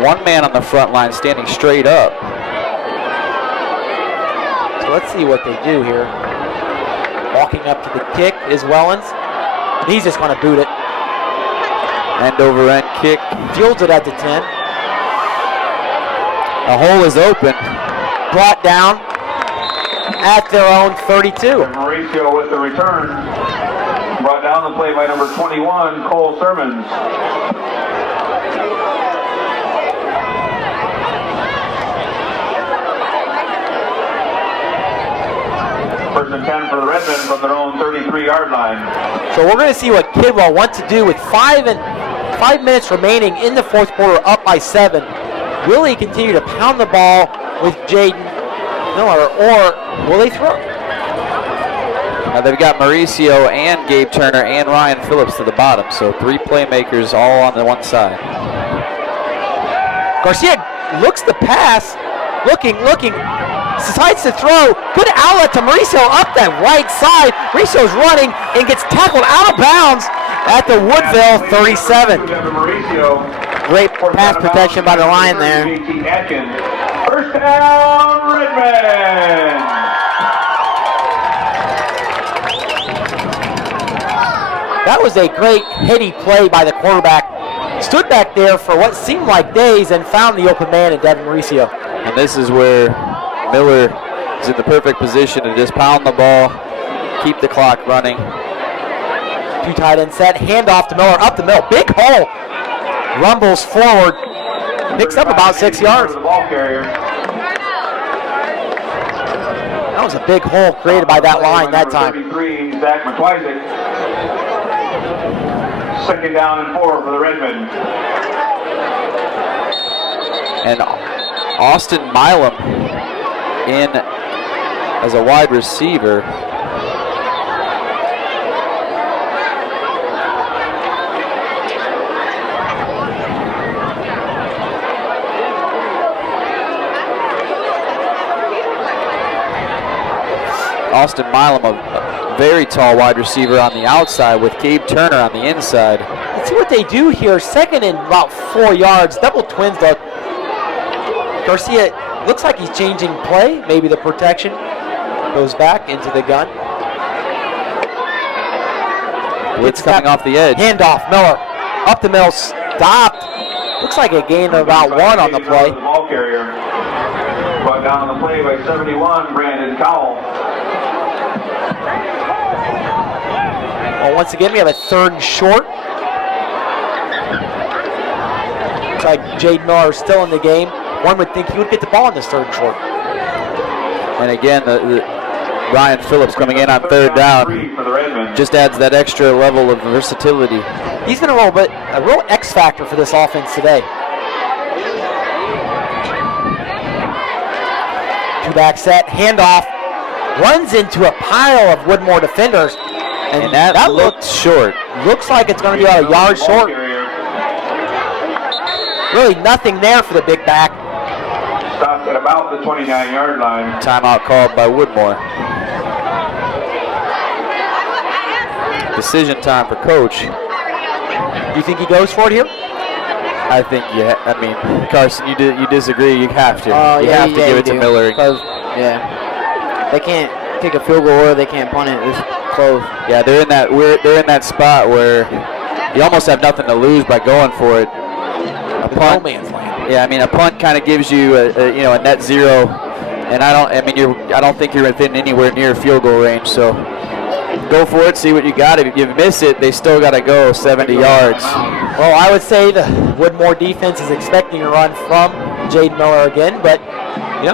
one man on the front line standing straight up. So let's see what they do here. Walking up to the kick is Wellens. He's just going to boot it. End over end kick. Fields it at the 10. The hole is open. Brought down at their own 32. And Mauricio with the return. Brought down the play by number 21, Cole Sermons. First and 10 for the Redmen from their own 33-yard line. So we're going to see what Kidwell wants to do with 5 minutes remaining in the fourth quarter, up by 7. Will he continue to pound the ball with Jaden Miller, or will they throw? They've got Mauricio and Gabe Turner and Ryan Phillips to the bottom, so 3 playmakers all on the one side. Garcia looks the pass, looking, decides to throw. Good outlet to Mauricio up that right side. Mauricio's running and gets tackled out of bounds at the Woodville 37. Great pass protection by the line there. First down, Redmen. That was a great heady play by the quarterback. Stood back there for what seemed like days and found the open man in Devin Mauricio. And this is where Miller is in the perfect position to just pound the ball, keep the clock running. 2 tight end set, handoff to Miller, up the middle, big hole. Rumbles forward, picks up about 6 yards. That was a big hole created by that line that time. 33, Zach McWisick. Second down and 4 for the Redmen. And Austin Milam in as a wide receiver. Austin Milam, a very tall wide receiver on the outside with Gabe Turner on the inside. Let's see what they do here. Second and about 4 yards. Double twins though. Garcia looks like he's changing play. Maybe the protection goes back into the gun. Blitz coming off the edge. Handoff, Miller. Up the middle, stopped. Looks like a gain of about 1 on the play. The ball carrier. Brought down on the play by 71, Brandon Cowell. Well, once again, we have a 3rd and short. Looks like Jaden Miller is still in the game. One would think he would get the ball in this 3rd and short. And again, the Ryan Phillips coming in on 3rd down just adds that extra level of versatility. He's been a real X factor for this offense today. 2-back set, handoff, runs into a pile of Woodmore defenders. And that looked short. Looks like it's going to be about a yard short. Really nothing there for the big back. Stopped at about the 29-yard line. Timeout called by Woodmore. Decision time for coach. You think he goes for it here? I think, yeah. I mean, Carson, you disagree? You have to. You have to give it to Miller. Yeah. They can't kick a field goal or they can't punt it. It's close. Yeah, they're in that spot where you almost have nothing to lose by going for it. A punt, yeah, I mean, a punt kind of gives you a net zero, and I don't think you're within anywhere near field goal range. So go for it, see what you got. If you miss it, they still got to go 70 yards. Well, I would say the Woodmore defense is expecting a run from Jaden Miller again, but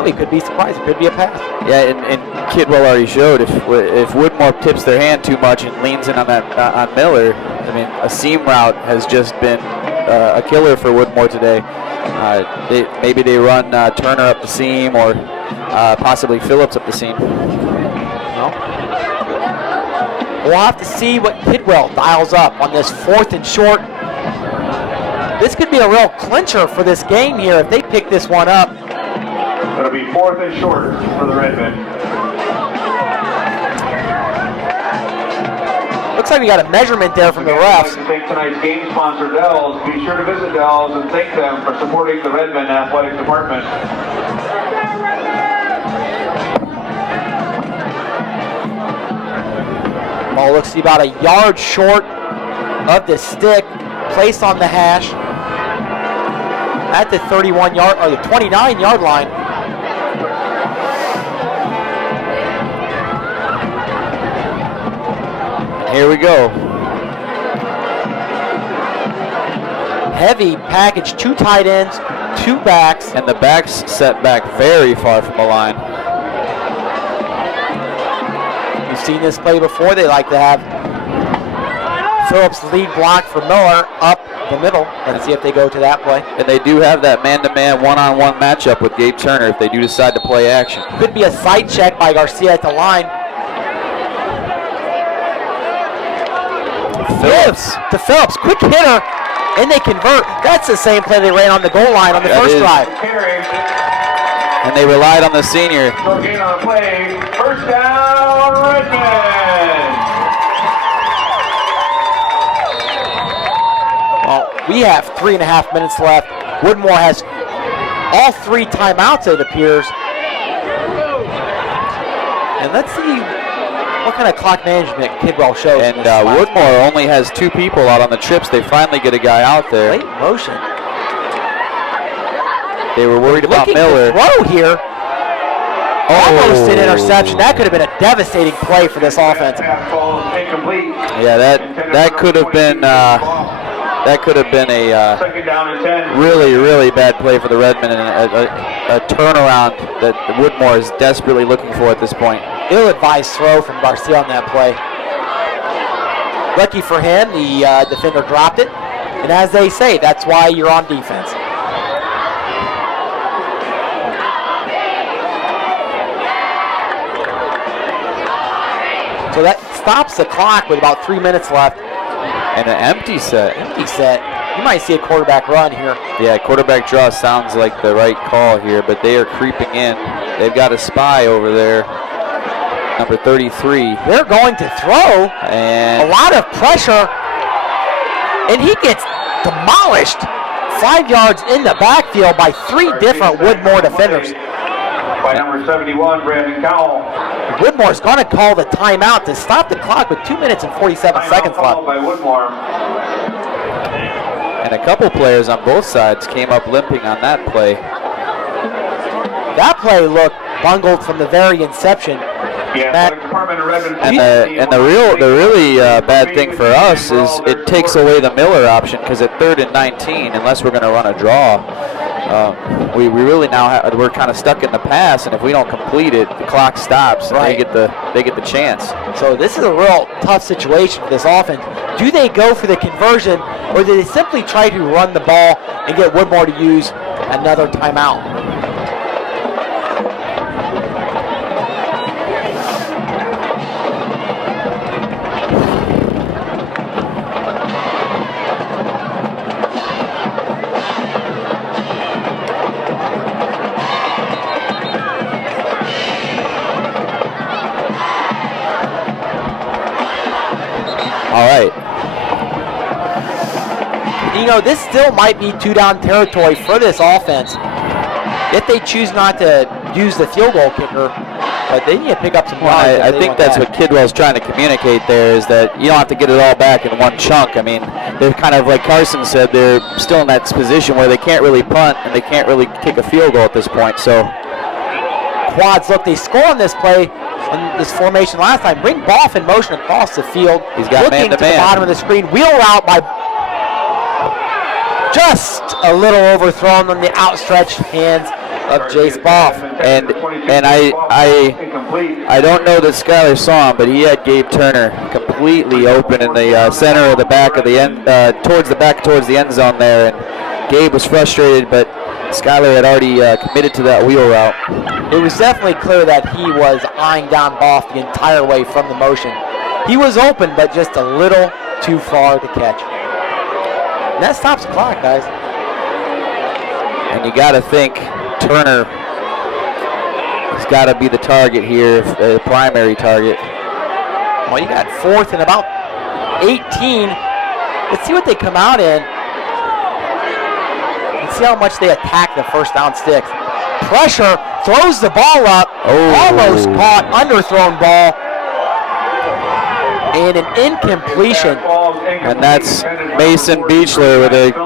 he could be surprised. It could be a pass. Yeah, and Kidwell already showed if Woodmore tips their hand too much and leans in on Miller, I mean, a seam route has just been a killer for Woodmore today. Maybe they run Turner up the seam or possibly Phillips up the seam. We'll have to see what Kidwell dials up on this 4th and short. This could be a real clincher for this game here if they pick this one up. It'll be 4th and short for the Redmen. Looks like we got a measurement there from the refs. I'd like to thank tonight's game sponsor, Dell's. Be sure to visit Dell's and thank them for supporting the Redmen Athletic Department. Ball looks to be about a yard short of the stick, placed on the hash at the 31-yard or the 29-yard line. Here we go. Heavy package, 2 tight ends, 2 backs. And the backs set back very far from the line. You've seen this play before. They like to have Phillips lead block for Miller up the middle. Let's see if they go to that play. And they do have that man-to-man, one-on-one matchup with Gabe Turner if they do decide to play action. Could be a sight check by Garcia at the line. Phillips to Phillips, quick hitter, and they convert. That's the same play they ran on the goal line on the first drive. And they relied on the senior. Short gain on the play. First down, Redmen. Well, we have 3.5 minutes left. Woodmore has all 3 timeouts, it appears. And let's see what kind of clock management Kidwell shows. And Woodmore only has 2 people out on the trips. They finally get a guy out there. Late motion. They were worried about Miller. Throw here. Almost an interception. That could have been a devastating play for this offense. Yeah, that could have been a Second down and 10. really bad play for the Redmen and a turnaround that Woodmore is desperately looking for at this point. Ill-advised throw from Garcia on that play. Lucky for him, the defender dropped it. And as they say, that's why you're on defense. So that stops the clock with about 3 minutes left. And an empty set. Empty set. You might see a quarterback run here. Yeah, quarterback draw sounds like the right call here, but they are creeping in. They've got a spy over there, number 33. They're going to throw. And a lot of pressure. And he gets demolished 5 yards in the backfield by 3 different Woodmore defenders. By number 71, Brandon Cowell. Woodmore's going to call the timeout to stop the clock with 2 minutes and 47 seconds left. By Woodmore. And a couple players on both sides came up limping on that play. That play looked bungled from the very inception. And the really bad thing for us is it takes away the Miller option, because at 3rd and 19, unless we're going to run a draw, we really now we're kind of stuck in the pass, and if we don't complete it, the clock stops, and they get the chance. So this is a real tough situation for this offense. Do they go for the conversion, or do they simply try to run the ball and get Woodmore to use another timeout? All right. You know, this still might be 2-down territory for this offense if they choose not to use the field goal kicker, but they need to pick up some yards. I think that's what Kidwell's trying to communicate there, is that you don't have to get it all back in one chunk. I mean, they're kind of, like Carson said, they're still in that position where they can't really punt and they can't really kick a field goal at this point. So Quads, look, they score on this play in this formation last time. Bring Boff in motion across the field. He's got looking man-to-man. to the bottom of the screen. Wheel route by just a little overthrown on the outstretched hands of Jace Boff. And I don't know that Skyler saw him, but he had Gabe Turner completely open in the center of the back of the end, towards the end zone there. And Gabe was frustrated, but Skyler had already committed to that wheel route. It was definitely clear that he was eyeing down Boff the entire way from the motion. He was open, but just a little too far to catch. And that stops the clock, guys. And you got to think Turner has got to be the target here, the primary target. Well, you got 4th and about 18. Let's see what they come out in. Let's see how much they attack the first down sticks. Pressure, throws the ball up, almost caught, underthrown ball, and an incompletion. And that's Mason Beechler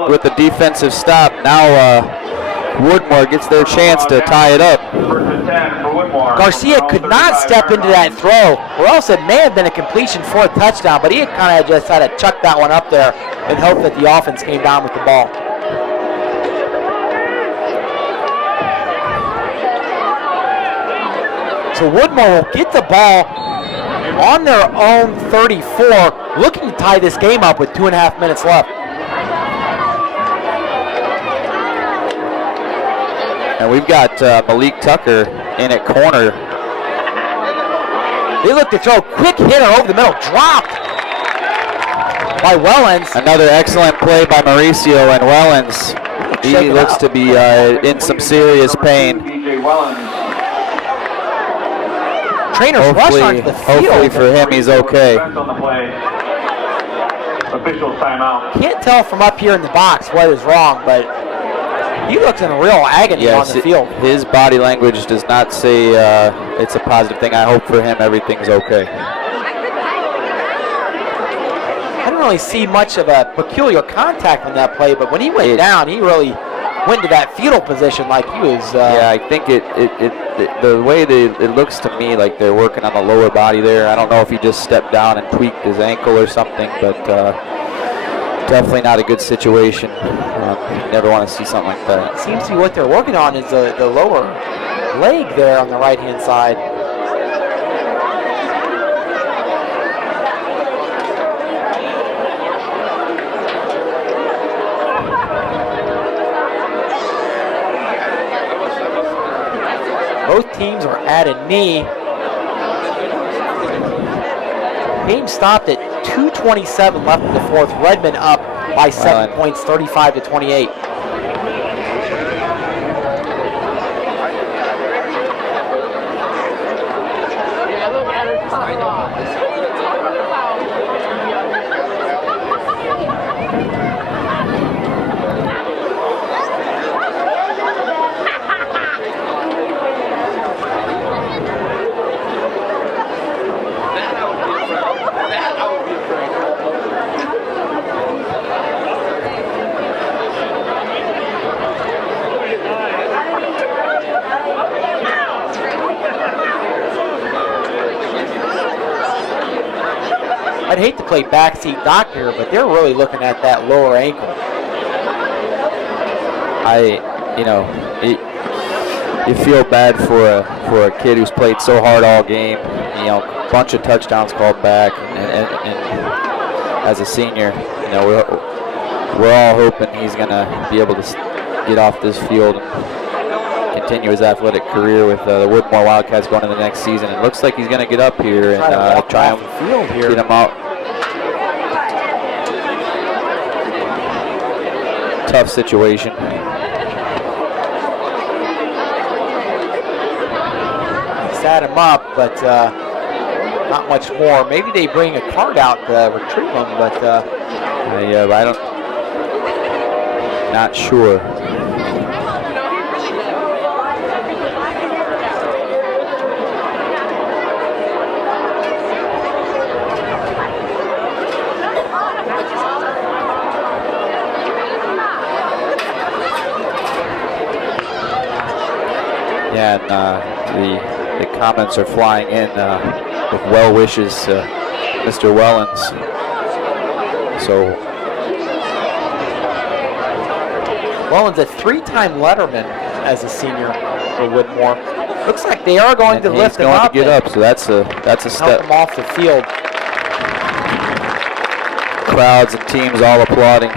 with a defensive stop. Now Woodmore gets their chance to tie it up. Garcia could not step into that throw, or else it may have been a completion for a touchdown, but he had kind of just had to chuck that one up there and hope that the offense came down with the ball. So Woodmore will get the ball on their own 34, looking to tie this game up with 2.5 minutes left. And we've got Malik Tucker in at corner. They look to throw a quick hitter over the middle, dropped by Wellens. Another excellent play by Mauricio, and Wellens, he looks to be in some serious pain. Trainers rush onto the field. Hopefully for him, he's okay. Official timeout. Can't tell from up here in the box what is wrong, but he looks in real agony on the field. His body language does not say it's a positive thing. I hope for him everything's okay. I didn't really see much of a peculiar contact on that play, but when he went down, he really went to that fetal position like he was. Yeah, I think the way it looks to me like they're working on the lower body there. I don't know if he just stepped down and tweaked his ankle or something, but definitely not a good situation. You never want to see something like that. Seems to be what they're working on is the lower leg there on the right-hand side. Both teams are at a knee. Game stopped at 2:27 left in the fourth. Redmen up by 7 points, 35-28. I'd hate to play backseat doctor, but they're really looking at that lower ankle. You feel bad for a kid who's played so hard all game. A bunch of touchdowns called back, and as a senior, we're all hoping he's gonna be able to get off this field and continue his athletic career with the Woodmore Wildcats going into the next season. It looks like he's gonna get up here and try and get him out. Tough situation. Sat him up, but not much more. Maybe they bring a card out to retrieve him, but yeah, but I don't. Not sure. Yeah, and the comments are flying in with well wishes to Mr. Wellens. So Wellens, a three-time letterman as a senior. for Woodmore. Looks like they are going to lift him up. He's going to get up, so that's a step. Help him off the field. Crowds and teams all applauding.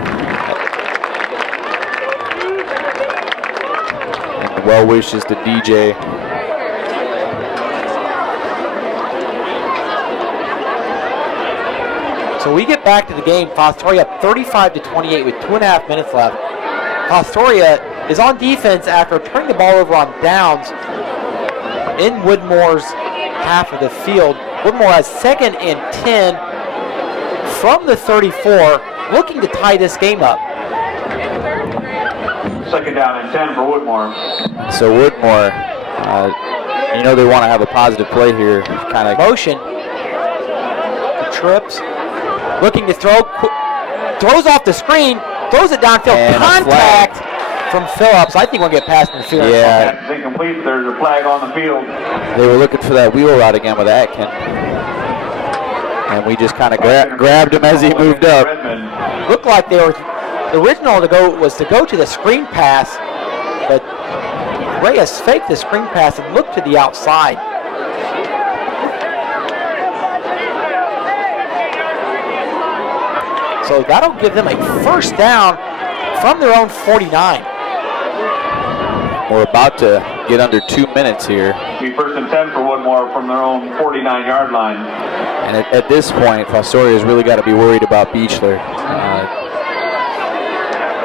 And the well wishes to DJ. So we get back to the game. Fostoria up 35-28 with 2.5 minutes left. Fostoria is on defense after turning the ball over on downs in Woodmore's half of the field. Woodmore has 2nd and 10 from the 34, looking to tie this game up. 2nd down and 10 for Woodmore. So Woodmore, you know they want to have a positive play here. Kind of motion. The trips. Looking to throw, throws off the screen, throws it downfield, and contact from Phillips. I think we'll get past interference. Yeah. That's incomplete. There's a flag on the field. They were looking for that wheel route again with Atkin. And we just kind of grabbed him as he moved up. Looked like they were, the original was to go to the screen pass, but Reyes faked the screen pass and looked to the outside. So that'll give them a 1st down from their own 49. We're about to get under 2 minutes here. Be 1st and 10 for Woodmore from their own 49-yard line. And at this point, Fostoria's really got to be worried about Beechler.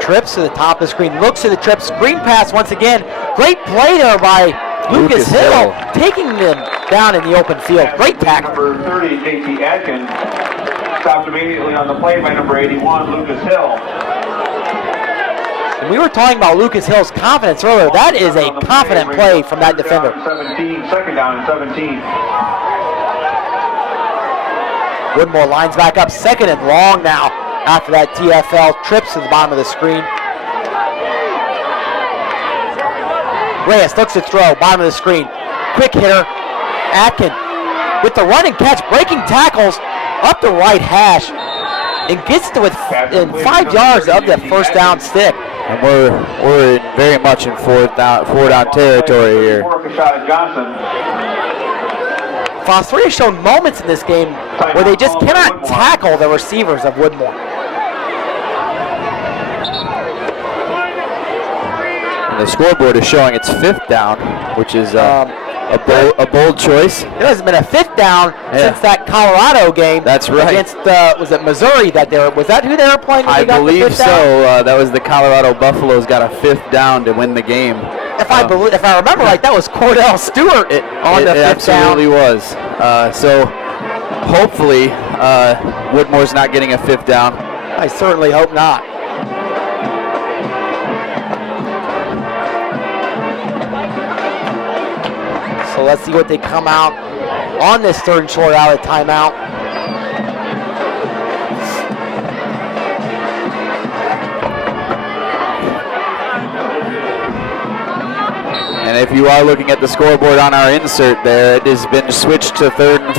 Trips to the top of the screen, looks to the trip, screen pass once again. Great play there by Lucas Hill, taking them down in the open field. Great tackle. Number 30, J.T. Atkins, stopped immediately on the play by number 81, Lucas Hill. And we were talking about Lucas Hill's confidence earlier. That is a confident play from that defender. 2nd down and 17. Woodmore lines back up, 2nd and long now after that TFL. Trips to the bottom of the screen. Reyes looks to throw, bottom of the screen. Quick hitter, Atkin with the run and catch, breaking tackles up the right hash and gets to within 5 yards of the 1st down stick. And we're very much in four down territory here. Fostoria has shown moments in this game where they just cannot tackle the receivers of Woodmore. And the scoreboard is showing it's 5th down, which is a bold choice. There hasn't been a 5th down since that Colorado game. That's right. Against was it Missouri was that who they were playing? I believe so. That was the Colorado Buffaloes got a 5th down to win the game. If I remember right, that was Cordell Stewart on the 5th down. It absolutely was. So hopefully Woodmore's not getting a 5th down. I certainly hope not. So let's see what they come out on this 3rd and short out of timeout. And if you are looking at the scoreboard on our insert there, it has been switched to 3rd and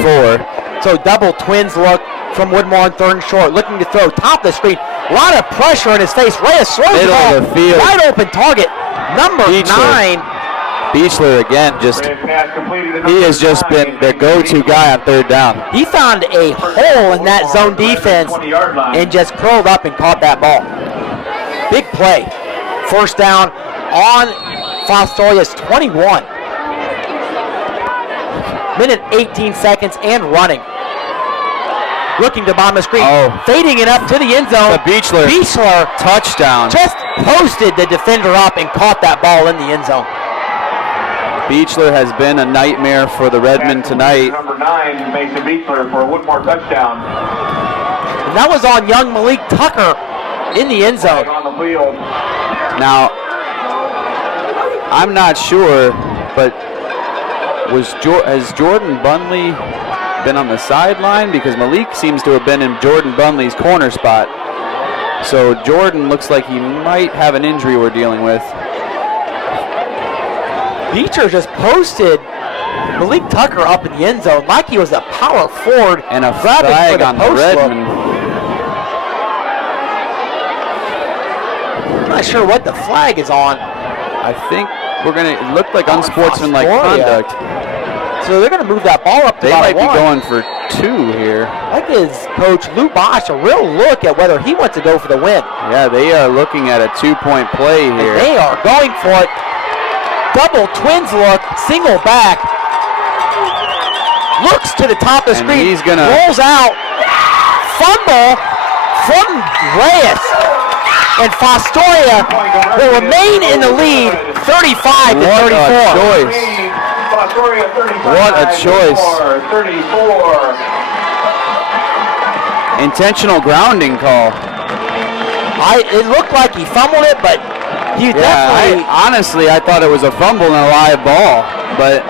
4. So double twins look from Woodmore on 3rd and short, looking to throw top of the screen. A lot of pressure in his face. Reyes throws the ball. Middle of the field. Wide open target. Number 9. Beechler again, he has just been the go-to guy on 3rd down. He found a hole in that zone defense and just curled up and caught that ball. Big play. 1st down on Fostoria's 21. Minute 18 seconds and running. Looking to bottom of the screen. Fading it up to the end zone. Beechler touchdown. Just posted the defender up and caught that ball in the end zone. Beechler has been a nightmare for the Redmen tonight. Number 9, Mason Beechler for a Woodmore touchdown. And that was on young Malik Tucker in the end zone. On the field. Now, I'm not sure, but has Jordan Bunley been on the sideline? Because Malik seems to have been in Jordan Bunley's corner spot. So Jordan looks like he might have an injury we're dealing with. Beecher just posted Malik Tucker up in the end zone like he was a power forward. And a flag on the Redmen. I'm not sure what the flag is on. I think It looked like unsportsmanlike Astoria. conduct. So they're going to move that ball up to They about might be one. going for 2 here. That gives Coach Lou Bosch a real look at whether he wants to go for the win. Yeah, they are looking at a 2-point play here. And they are going for it. Double twins look, single back. Looks to the top of the And screen. he's gonna- rolls out. Fumble from Reyes. And Fostoria will remain in the lead, 35 to 34. What a choice. 34. Intentional grounding call. It looked like he fumbled it, but he definitely... Honestly, I thought it was a fumble and a live ball, but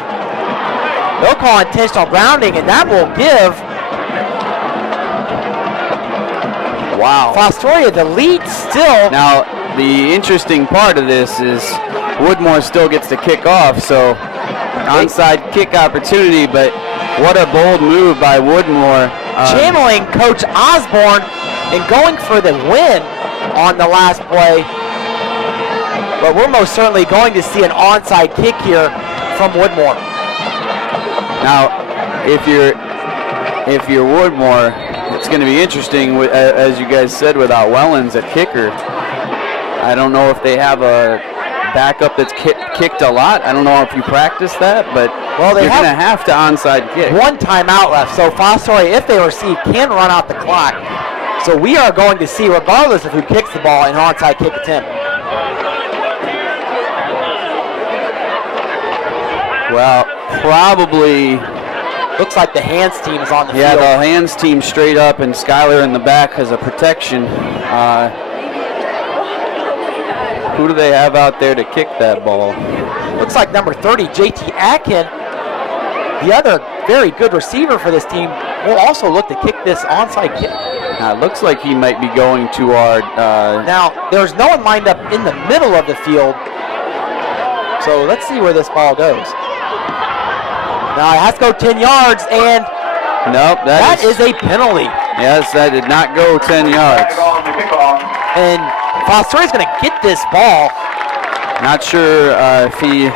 they'll call intentional grounding, and that will give Fostoria the lead still. Now, the interesting part of this is Woodmore still gets to kick off, so onside kick opportunity, but what a bold move by Woodmore. Channeling Coach Osborne and going for the win on the last play. But we're most certainly going to see an onside kick here from Woodmore. Now, if you're Woodmore, it's going to be interesting, as you guys said, without Wellens at kicker. I don't know if they have a backup that's kicked a lot. I don't know if you practice that, but they're going to have to onside kick. One timeout left, so Fostoria, if they receive, can run out the clock. So we are going to see, regardless of who kicks the ball, an onside kick attempt. Well, probably... Looks like the hands team is on the field. Yeah, the hands team straight up, and Skyler in the back has a protection. Who do they have out there to kick that ball? Looks like number 30, JT Atkin, the other very good receiver for this team, will also look to kick this onside kick. Now, it looks like he might be going to our... Now, there's no one lined up in the middle of the field, so let's see where this ball goes. Now, it has to go 10 yards, and nope, that is a penalty. Yes, that did not go 10 yards. And Fostoria's going to get this ball. Not sure if he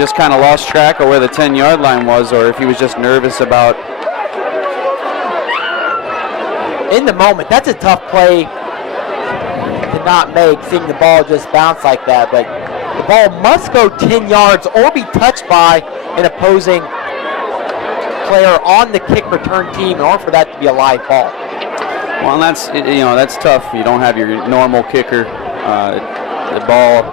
just kind of lost track of where the 10-yard line was, or if he was just nervous about... In the moment, that's a tough play to not make, seeing the ball just bounce like that, but the ball must go 10 yards or be touched by an opposing player on the kick return team in order for that to be a live ball. Well, that's tough. You don't have your normal kicker. The ball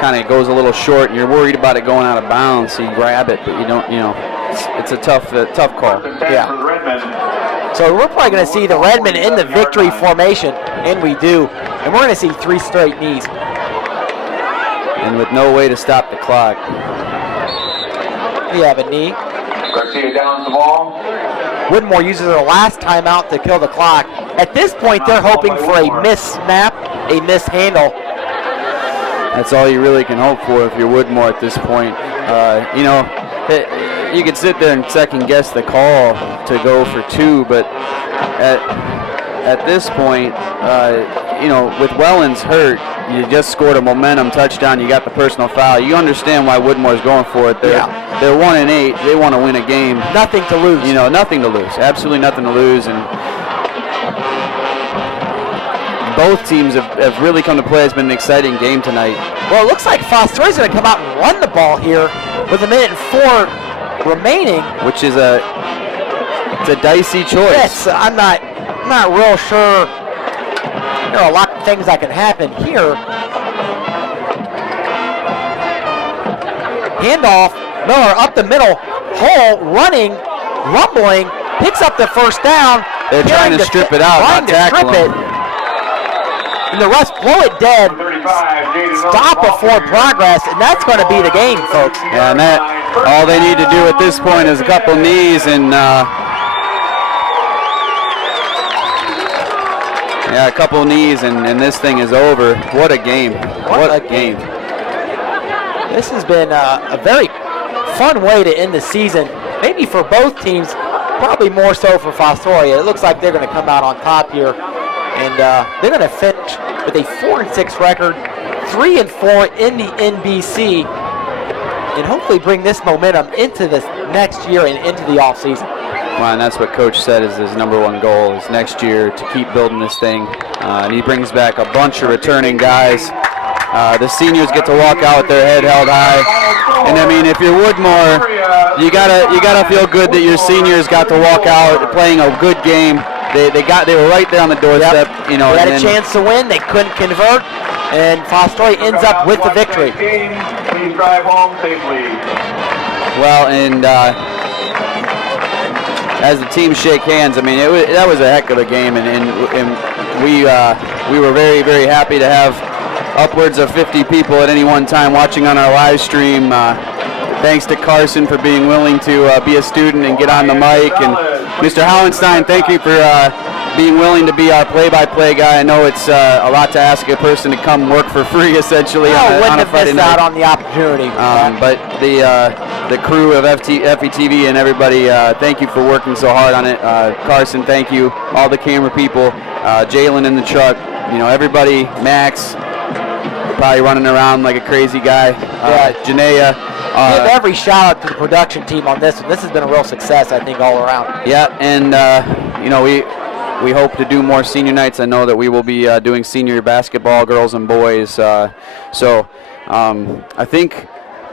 kind of goes a little short, and you're worried about it going out of bounds, so you grab it, but you don't. It's a tough call. Yeah. So we're probably going to see the Redmen in the victory formation, and we do, and we're going to see 3 straight knees. And with no way to stop the clock. We have a knee. Garcia downs the ball. Woodmore uses their last timeout to kill the clock. At this point, they're hoping for a miss snap, a miss handle. That's all you really can hope for if you're Woodmore at this point. You could sit there and second guess the call to go for 2, but at this point, with Wellens hurt, you just scored a momentum touchdown. You got the personal foul. You understand why Woodmore's going for it. They're 1-8. They want to win a game. Nothing to lose. Nothing to lose. Absolutely nothing to lose. And both teams have really come to play. It's been an exciting game tonight. Well, it looks like Fostoria's going to come out and run the ball here with 1:04 remaining. Which is a dicey choice. Yes, I'm not real sure. There are a lot of things that can happen here. Handoff, Miller up the middle, Hall running, rumbling, picks up the first down. They're trying to strip it out, not tackle him. And the refs blow it dead. Stop before progress, and that's going to be the game, folks. Yeah, and all they need to do at this point is a couple knees and a couple knees, and this thing is over. What a game. What a game. This has been a very fun way to end the season, maybe for both teams, probably more so for Fostoria. It looks like they're going to come out on top here, and they're going to finish with a 4-6 record, 3-4 in the NBC, and hopefully bring this momentum into this next year and into the offseason. Well, and that's what Coach said is his #1 goal is next year to keep building this thing. And he brings back a bunch of returning guys. The seniors get to walk out with their head held high. And I mean, if you're Woodmore, you gotta feel good that your seniors got to walk out playing a good game. They were right there on the doorstep. Yep. You know, they had a chance to win. They couldn't convert, and Fostoria ends up with the victory. Please drive home safely. Well, and as the teams shake hands, I mean, that was a heck of a game, and we were very, very happy to have upwards of 50 people at any one time watching on our live stream. Thanks to Carson for being willing to be a student and get on the mic, and Mr. Howenstein, thank you for being willing to be our play-by-play guy. I know it's a lot to ask a person to come work for free, essentially, on a Friday night. Wouldn't have missed out on the opportunity. But the crew of FETV and everybody, thank you for working so hard on it. Carson, thank you. All the camera people, Jalen in the truck, you know, everybody, Max, probably running around like a crazy guy. Janaea. Give every shout out to the production team on this one. This has been a real success, I think, all around. Yeah, and you know, we hope to do more senior nights. I know that we will be doing senior basketball, girls and boys. So I think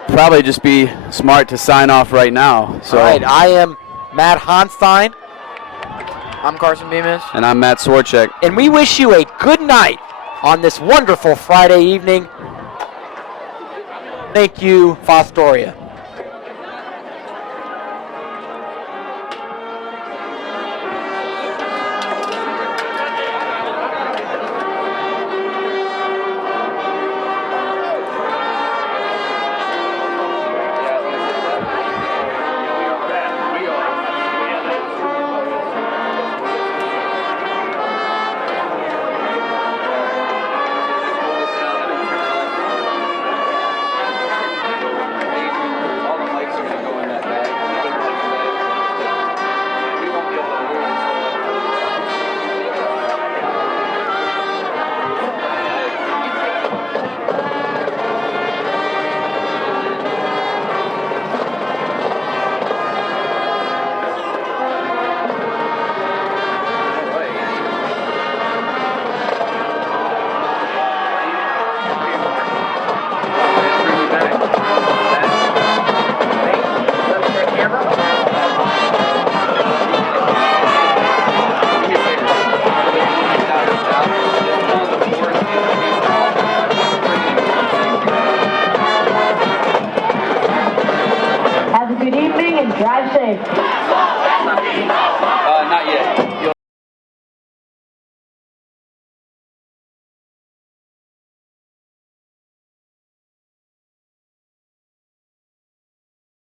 probably just be smart to sign off right now. So. All right, I am Matt Honstein. I'm Carson Bemis. And I'm Matt Swarchek. And we wish you a good night on this wonderful Friday evening. Thank you, Fostoria. Have a good evening and drive safe. Not yet.